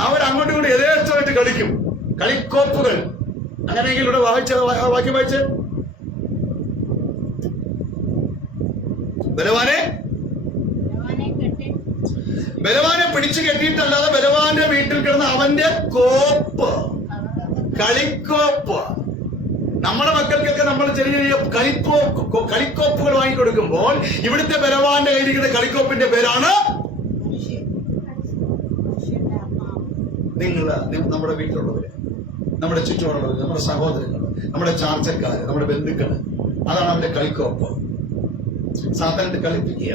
അവരങ്ങോട്ടും ഇങ്ങോട്ടും യഥേഷ്ടമായിട്ട് കളിക്കും, കളിക്കോപ്പുകൾ. അങ്ങനെയെങ്കിൽ ഇവിടെ വാക്യം വായിച്ച് ബലവാനെ പിടിച്ചു കെട്ടിയിട്ടല്ലാതെ ബലവാന്റെ വീട്ടിൽ കിടന്ന അവന്റെ കോപ്പ്, കളിക്കോപ്പ്. നമ്മുടെ മക്കൾക്കൊക്കെ നമ്മൾ ചെറിയ ചെറിയ കളിക്കോപ്പുകൾ വാങ്ങിക്കൊടുക്കുമ്പോൾ ഇവിടുത്തെ ബലവാന്റെ കയ്യിരിക്കുന്ന കളിക്കോപ്പിന്റെ പേരാണ് നമ്മുടെ വീട്ടിലുള്ളവര്, നമ്മുടെ ചുറ്റുമുള്ളവര്, നമ്മുടെ സഹോദരങ്ങൾ, നമ്മുടെ ചാർച്ചക്കാര്, നമ്മുടെ ബന്ധുക്കള്. അതാണ് അവന്റെ കളിക്കോപ്പ്. സാത്താനിട്ട് കളിപ്പിക്കുക.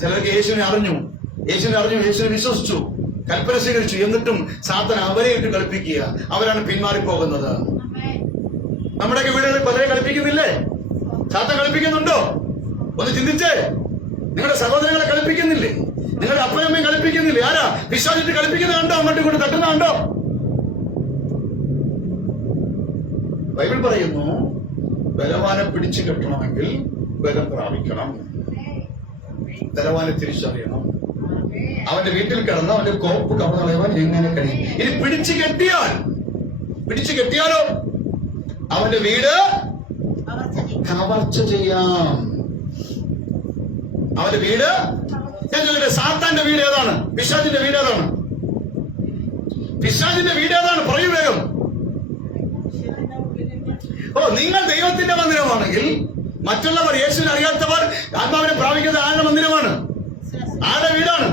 ചിലർക്ക് യേശുവിനെ അറിഞ്ഞു, യേശുവിനെ വിശ്വസിച്ചു, കൽപ്പന സ്വീകരിച്ചു, എന്നിട്ടും സാത്താൻ അവരെ ഇട്ട് കളിപ്പിക്കുക. അവരാണ് പിന്മാറിപ്പോകുന്നത്. നമ്മുടെയൊക്കെ വീടുകളിൽ പലരെ കളിപ്പിക്കുന്നില്ലേ? സാത്താൻ കളിപ്പിക്കുന്നുണ്ടോ? ഒന്ന് ചിന്തിച്ചേ. നിങ്ങളുടെ സഹോദരങ്ങളെ കളിപ്പിക്കുന്നില്ലേ? നിങ്ങളുടെ അപ്പനമ്മയും കളിപ്പിക്കുന്നില്ലേ? ആരാ? പിശാചിട്ട് കളിപ്പിക്കുന്നുണ്ടോ? അങ്ങോട്ടും ഇങ്ങോട്ട് തട്ടുന്നുണ്ടോ? ബൈബിൾ പറയുന്നു ബലവാനെ പിടിച്ചു കെട്ടണമെങ്കിൽ ബലം പ്രാപിക്കണം, ബലവാനെ തിരിച്ചറിയണം. അവന്റെ വീട്ടിൽ കിടന്ന് അവന്റെ കോപ്പ് കവർന്നു കളയാൻ എങ്ങനെ കഴിയും? ഇനി പിടിച്ചു കെട്ടിയാലോ അവന്റെ വീട് കവർച്ച ചെയ്യാം. അവന്റെ വീട്, ഞാൻ ചോദിക്കട്ടെ, സാത്താന്റെ വീട് ഏതാണ്? പിശാചിന്റെ വീട് ഏതാണ്? പിശാചിന്റെ വീട് ഏതാണ്? പറയൂ വേഗം. നിങ്ങൾ ദൈവത്തിന്റെ മന്ദിരമാണെങ്കിൽ മറ്റുള്ളവർ, യേശുവിനെ അറിയാത്തവർ ആത്മാവിനെ പ്രാപിക്കുന്ന ആരുടെ മന്ദിരമാണ്? ആരുടെ വീടാണ്?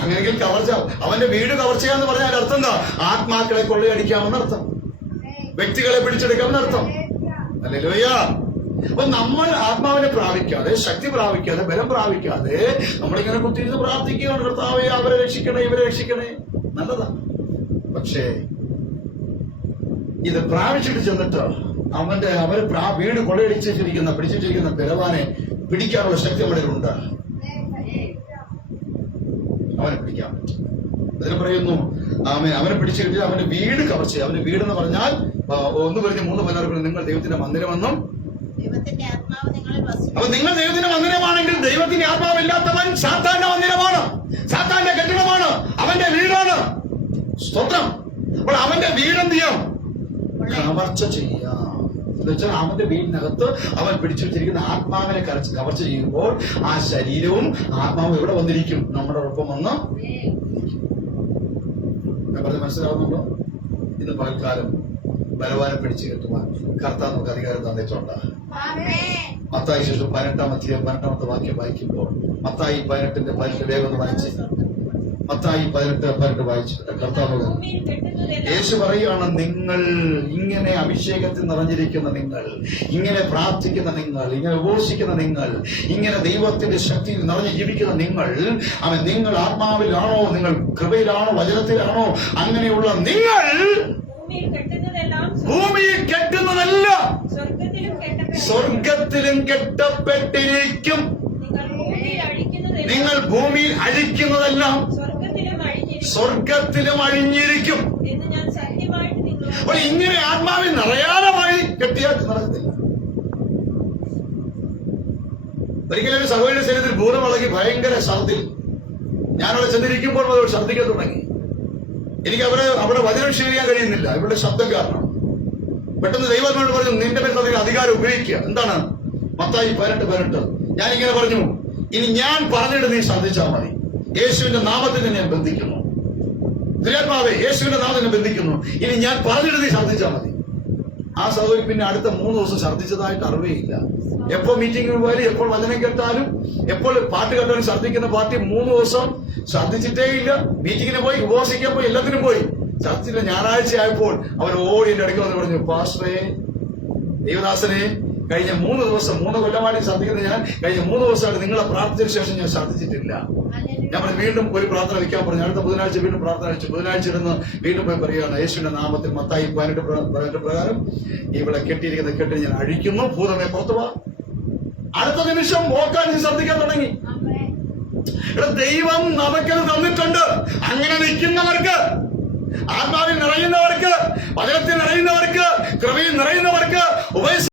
അങ്ങനെയെങ്കിൽ കവർച്ച, അവന്റെ വീട് കവർച്ചയാന്ന് പറഞ്ഞാൽ അർത്ഥം എന്താ? ആത്മാക്കളെ കൊള്ളയടിക്കാമെന്ന് അർത്ഥം, വ്യക്തികളെ പിടിച്ചെടുക്കാമെന്ന് അർത്ഥം. ഹല്ലേലൂയ. അപ്പൊ നമ്മൾ ആത്മാവിനെ പ്രാപിക്കാതെ, ശക്തി പ്രാപിക്കാതെ, ബലം പ്രാപിക്കാതെ നമ്മളിങ്ങനെ കുത്തിയിരുന്ന് പ്രാർത്ഥിക്കുകയാണ്, കർത്താവേ അവരെ രക്ഷിക്കണേ, ഇവരെ രക്ഷിക്കണേ. നല്ലതാ. പക്ഷേ ഇത് പ്രാപിച്ചിട്ട് ചെന്നിട്ട് അവരെ വീട് പിടിച്ചിട്ടിരിക്കുന്ന ബലവാനെ പിടിക്കാനുള്ള ശക്തി നമ്മുടെ ഉണ്ട്. അവനെ പിടിക്കാൻ പറ്റും. അതിന് പറയുന്നു അവനെ പിടിച്ചു കിട്ടിയാൽ അവന്റെ വീട് കവർച്ച. അവന്റെ വീടെന്ന് പറഞ്ഞാൽ 1-3 നിങ്ങൾ ദൈവത്തിന്റെ മന്ദിരമെന്നും. അപ്പൊ നിങ്ങൾ ദൈവത്തിന്റെ മന്ദിരമാണെങ്കിൽ ദൈവത്തിന്റെ ആത്മാവില്ലാത്തവൻ സാത്താന്റെ മന്ദിരമാണ്, സാത്താന്റെ കെട്ടിടമാണ്, അവന്റെ വീടാണ്. സ്തോത്രം. അപ്പോൾ അവന്റെ വീടെന്ത് ചെയ്യാം? കവർച്ച ചെയ്യാം. എന്ന് വെച്ചാൽ അവന്റെ വീടിനകത്ത് അവൻ പിടിച്ചു വെച്ചിരിക്കുന്ന ആത്മാവിനെ കവർച്ച ചെയ്യുമ്പോൾ ആ ശരീരവും ആത്മാവും എവിടെ വന്നിരിക്കും? നമ്മുടെ ഒപ്പം വന്ന് ഞാൻ പറഞ്ഞ് മനസ്സിലാവുന്നുണ്ടോ? ഇന്ന് പകൽക്കാലം ബലവാനെ പിടിച്ചു കെട്ടുവാൻ കർത്താവ് നമുക്ക് അധികാരം തന്നിട്ടുണ്ട്. മത്തായി ശേഷം 18-ാമത്തെ വാക്യം വായിക്കുമ്പോൾ മത്തായി 18 വേഗം ഒന്ന് വായിച്ച്. മത്തായി 18 വായിച്ചിട്ട് കർത്താവ് യേശു പറയുകയാണ്, നിങ്ങൾ ഇങ്ങനെ അഭിഷേകത്തിൽ നിറഞ്ഞിരിക്കുന്ന നിങ്ങൾ, ഇങ്ങനെ പ്രാർത്ഥിക്കുന്ന നിങ്ങൾ, ഇങ്ങനെ ഉപവസിക്കുന്ന നിങ്ങൾ, ഇങ്ങനെ ദൈവത്തിന്റെ ശക്തിയിൽ നിറഞ്ഞു ജീവിക്കുന്ന നിങ്ങൾ ആത്മാവിലാണോ, നിങ്ങൾ കൃപയിലാണോ, വചനത്തിലാണോ, അങ്ങനെയുള്ള നിങ്ങൾ ഭൂമിയിൽ കെട്ടുന്നതെല്ലാം സ്വർഗത്തിലും കെട്ടപ്പെട്ടിരിക്കും. നിങ്ങൾ ഭൂമിയിൽ അഴിക്കുന്നതെല്ലാം സ്വർഗത്തിലും അഴിഞ്ഞിരിക്കും. അപ്പോൾ ഇങ്ങനെ ആത്മാവിൽ നിറയാതെ കെട്ടിയാൽ നടക്കത്തില്ല. ഒരിക്കലും ഒരു സഹോദരന്റെ ശരീരത്തിൽ ഭൂതം ഇളകി ഭയങ്കര ഛർദ്ദിൽ. ഞാനവിടെ ചെന്നിരിക്കുമ്പോൾ അവർ ഛർദ്ദിക്കാൻ തുടങ്ങി. എനിക്ക് അവിടെ വചനം ചെയ്യാൻ കഴിയുന്നില്ല, ഇവരുടെ ശബ്ദം കാരണം. പെട്ടെന്ന് ദൈവത്തിനോട് പറഞ്ഞു, നിന്റെ പേരിൽ അധികാരം ഉപയോഗിക്കുക. എന്താണ്? മത്തായി 18 ഞാനിങ്ങനെ പറഞ്ഞു, ഇനി ഞാൻ പറഞ്ഞിട്ട് നീ ശ്രദ്ധിച്ചാൽ മതി. യേശുവിന്റെ നാമത്തിൽ ഞാൻ ബന്ധിക്കുന്നു. ദുരാത്മാവേ, യേശുവിന്റെ നാമത്തിൽ ബന്ധിക്കുന്നു. ഇനി ഞാൻ പറഞ്ഞിട്ട് നീ ശ്രദ്ധിച്ചാൽ മതി. ആ സഹോദരി പിന്നെ അടുത്ത 3 ദിവസം ഛർദ്ദിച്ചതായിട്ട് അറിവേയില്ല. എപ്പോൾ മീറ്റിംഗിന് പോയാലും, എപ്പോൾ വചനം കേട്ടാലും, എപ്പോൾ പാട്ട് കേട്ടാലും ഛർദ്ദിക്കുന്ന പാർട്ടി 3 ദിവസം ഛർദ്ദിച്ചിട്ടേ ഇല്ല. മീറ്റിങ്ങിന് പോയി, ഉപവാസിക്കാൻ പോയി, എല്ലാത്തിനും പോയി, ഛർദ്ദിച്ചില്ല. ഞായറാഴ്ച ആയപ്പോൾ അവർ ഓടി എന്റെ അടുക്കൽ വന്ന് പറഞ്ഞു, പാസ്റ്ററേ, ദൈവദാസനെ, കഴിഞ്ഞ 3 ദിവസം 3 കൊല്ലമായിട്ട് ഛർദ്ദിക്കുന്ന ഞാൻ കഴിഞ്ഞ 3 ദിവസമായിട്ട് നിങ്ങളെ പ്രാർത്ഥിച്ചതിന് ശേഷം ഞാൻ ഛർദ്ദിച്ചിട്ടില്ല. ഞാൻ പറഞ്ഞു, വീണ്ടും ഒരു പ്രാർത്ഥന വെക്കാൻ പറഞ്ഞു. അടുത്ത ബുധനാഴ്ച വീണ്ടും പ്രാർത്ഥന വെച്ചു. ബുധനാഴ്ച ഇരുന്ന് വീണ്ടും പോയി പറയുകയാണ്, യേശുവിന്റെ നാമത്തിൽ മത്തായി 18 പ്രകാരം ഇവിടെ കെട്ടിയിരിക്കുന്ന കെട്ടി ഞാൻ അഴിക്കുന്നു, ഭൂതമേ പുറത്തു വാ. അടുത്ത നിമിഷം ഓക്കാൻ ശ്രദ്ധിക്കാൻ തുടങ്ങി. ഇവിടെ ദൈവം നമുക്കത് തന്നിട്ടുണ്ട്. അങ്ങനെ നിൽക്കുന്നവർക്ക്, ആത്മാവിൽ നിറയുന്നവർക്ക്, വചനത്തിൽ നിറയുന്നവർക്ക്, കൃപയിൽ നിറയുന്നവർക്ക്